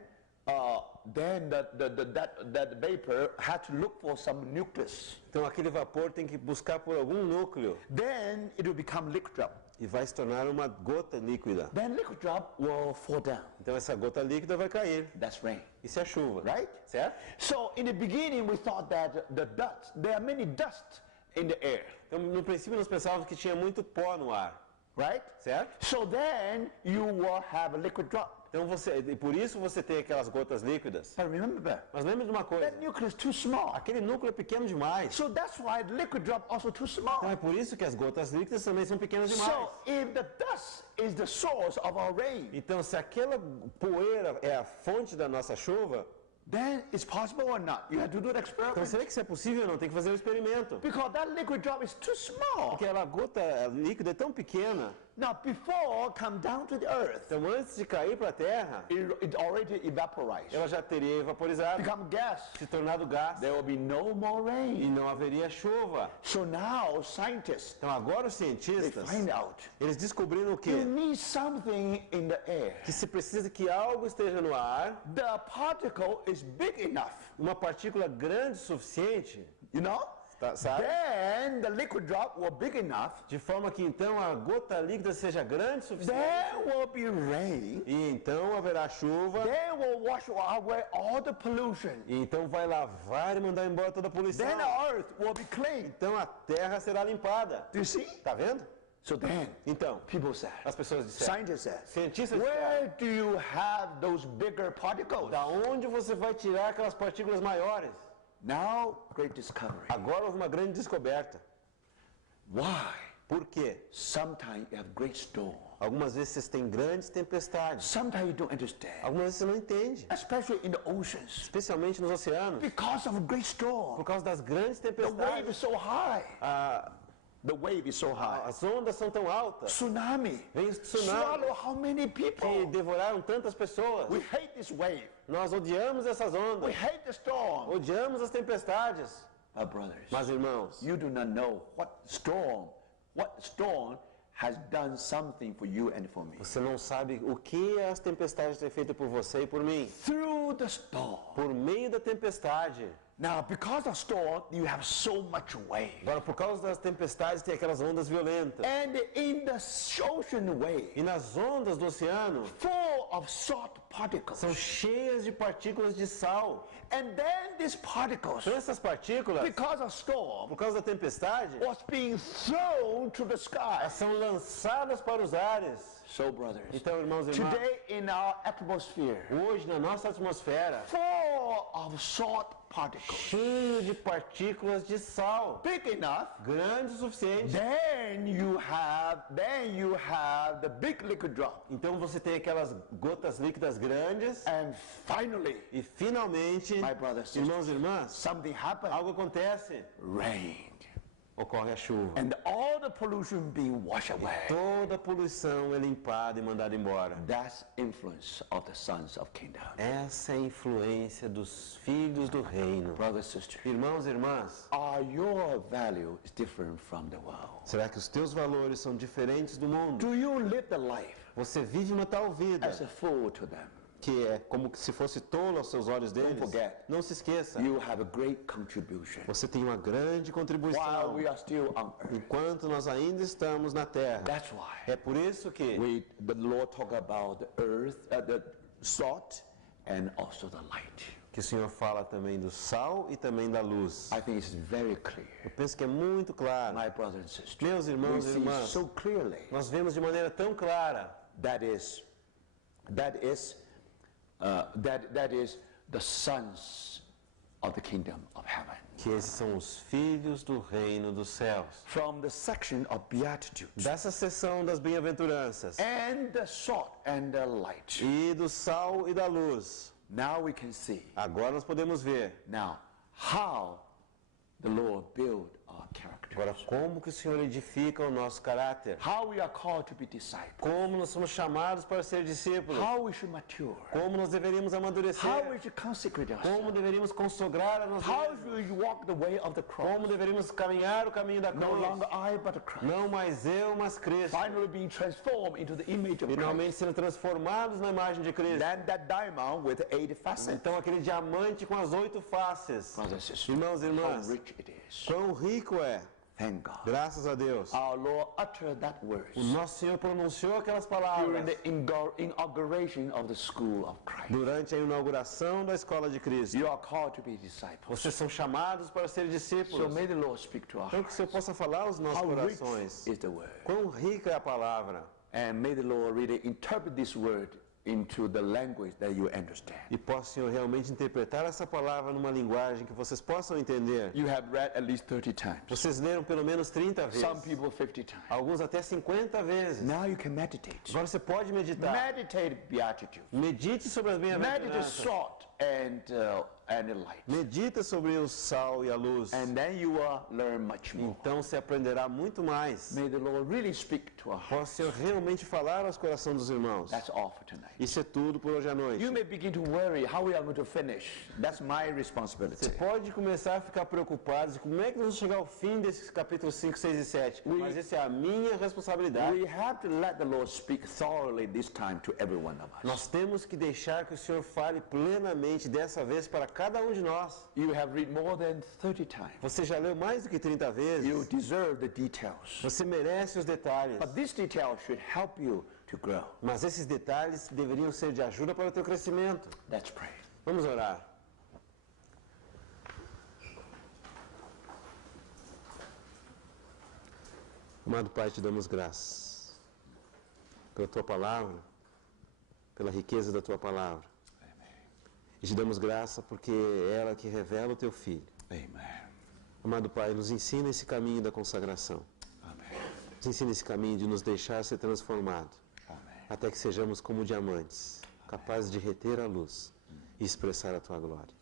that vapor had to look for some nucleus. então aquele vapor tem que buscar por algum núcleo Then it will become liquid drop. e vai se tornar uma gota líquida. Then liquid drop will fall down. Então essa gota líquida vai cair. That's rain, Isso é chuva, right? certo? So in the beginning we thought that there are many dust in the air, Então no princípio nós pensávamos que tinha muito pó no ar, right? certo? So then you will have a liquid drop. Então e por isso você tem aquelas gotas líquidas. But remember, Mas lembre de uma coisa, that nucleus is too small. aquele núcleo é pequeno demais. So that's why the liquid drop also too Então small. é por isso que as gotas líquidas também são pequenas demais. So if the dust is the source of our rain, Então se aquela poeira é a fonte da nossa chuva, then it's possible or not? You have to do an então experiment. será que isso é possível ou não? Tem que fazer um experimento. Because that liquid drop is too small. Porque a gota líquida é tão pequena, Now, before come down to the earth, Então, antes de cair para a terra, it already evaporized, ela já teria evaporizado, become gas. se tornado gás, There will be no more e rain. não haveria chuva. So now, scientists, Então, agora os they cientistas, find out eles descobriram o you quê? need something in the air. Que se precisa que algo esteja no ar, The particle is big enough, uma partícula grande o suficiente, you know? sabe? Then the liquid drop will big enough. De forma que então a gota líquida seja grande o suficiente, There will be rain. e então haverá chuva, They will wash away all the pollution. e então vai lavar e mandar embora toda a poluição. Then the earth will be clean. Então a terra será limpada. Do you see? Tá vendo? So then, Então, people said, as pessoas disseram, scientists said, cientistas disseram, where do you have those bigger particles? da onde você vai tirar aquelas partículas maiores? Now, great discovery. Agora houve uma grande descoberta. Why? Por quê? Sometimes you have great storm. Algumas vezes vocês têm grandes tempestades. Sometimes you don't understand. Algumas vezes você não entende. Especially in the oceans. Especialmente nos oceanos. Because of a great storm. Por causa das grandes The wave tempestades. is so high. a- The wave is so high. As ondas são tão altas. Tsunami. Vem tsunami Swallow how many que people? devoraram tantas pessoas. We hate this wave. Nós odiamos essas We ondas. hate the storm. Odiamos as tempestades. But brothers, Mas irmãos, you do not know what storm has done something for you and for me. você não sabe o que as tempestades têm feito por você e por mim. Through the storm. Por meio da tempestade. Now, because of storm, you have so much wave. Agora, por causa das tempestades, tem aquelas ondas violentas. And in the ocean wave, E nas ondas do oceano, full of salt particles. são cheias de partículas de sal. And then these particles, Então, essas partículas, because of storm, por causa da tempestade, was being thrown to the sky. são lançadas para os ares. So, brothers, Então, irmãos e irmãs, today in our atmosphere, hoje na nossa atmosfera, full of salt particles, cheio de partículas de sal, big enough, grande o suficiente. then you have the big liquid drop. Então você tem aquelas gotas líquidas grandes And finally, e finalmente, my brothers and irmãos e irmãs, something happened. algo acontece. Rain. Ocorre a chuva. And all the pollution being washed away. Toda a poluição é limpada e mandada embora. That's influence of the sons of kingdom. Essa é a influência dos filhos do reino. Brothers, sisters, Irmãos e irmãs, are your value is different from the world? será que os teus valores são diferentes do mundo? Do you live the life Você vive uma tal vida as a fool to them? que é como se fosse tolo aos seus olhos deles? forget. Não se esqueça, You have a great contribution. você tem uma grande While contribuição we are still on earth. enquanto nós ainda estamos na terra. That's why É por isso que the Lord talk about the earth, the salt, and also the light. o Senhor fala também do sal e também da luz. I think it's very clear. Eu penso que é muito claro. My brothers and sisters, Meus we irmãos e see irmãs, so clearly nós vemos de maneira tão clara that is the sons of the kingdom of heaven. que esses são os filhos do reino dos céus. From the section of beatitude Dessa seção das bem-aventuranças and the salt and the light. e do sal e da luz, Now we can see agora nós podemos ver now how the Lord build our character. agora como que o Senhor edifica o nosso caráter. How we are called to be disciples. Como nós somos chamados para ser discípulos. How we should mature. Como nós deveríamos amadurecer. How we should consecrate Como ourselves. deveríamos consagrar a nossa How vida. should we walk the way of the cross. Como deveríamos caminhar o caminho da No cruz. longer I, but Christ. Não mais eu, mas Cristo. Finally being transformed into the image of Finalmente Christ. sendo transformados na imagem de Cristo. Then that diamond with 8 facets. Então aquele diamante com as 8 faces. Brothers and sisters, Irmãos e how irmãs, rich it is. quão rico é. Thank God. Graças a Deus. Our Lord uttered that words O nosso Senhor pronunciou aquelas during palavras the inauguration of the school of Christ. durante a inauguração da escola de Cristo. You are called to be disciples. Vocês são chamados para ser So discípulos. may the Lord speak to our Então que o Senhor hearts. possa falar aos nossos How rich corações. is the word. Quão rica é a palavra. And may the Lord really interpret this word into the language that you understand. E possa o Senhor realmente interpretar essa palavra numa linguagem que vocês possam entender. You have read at least 30 times. Vocês leram pelo menos 30 vezes. Some people 50 times. Alguns até 50 vezes. Now you can meditate. Agora você pode meditar. Meditate beatitude. Medite sobre as Meditate bem-aventuranças. salt. and the light. Medita sobre o sal e a luz. And then you will learn much more. Então você aprenderá muito mais. May the Lord really speak to our hearts. Posso realmente falar aos corações dos irmãos. That's all for tonight. Isso é tudo por hoje à noite. You may begin to worry how we are going to finish. That's my responsibility. Você pode começar a ficar preocupado de como é que nós vamos chegar ao fim desses capítulos 5, 6 e 7. Mas essa é a minha responsabilidade. We have to let the Lord speak thoroughly this time to every one of us. Nós temos que deixar que o Senhor fale plenamente dessa vez para cada um de nós. You have read more than 30 times. Você já leu mais do que 30 vezes. You deserve the details. Você merece os detalhes. But these details should help you to grow. Mas esses detalhes deveriam ser de ajuda para o teu crescimento. Let's pray. Vamos orar. Amado Pai, te damos graças pela Tua Palavra, pela riqueza da Tua Palavra. E te damos graça porque é ela que revela o Teu Filho. Amen. Amado Pai, nos ensina esse caminho da consagração. Amen. Nos ensina esse caminho de nos deixar ser transformado, Amen. até que sejamos como diamantes, capazes de reter a luz e expressar a Tua glória.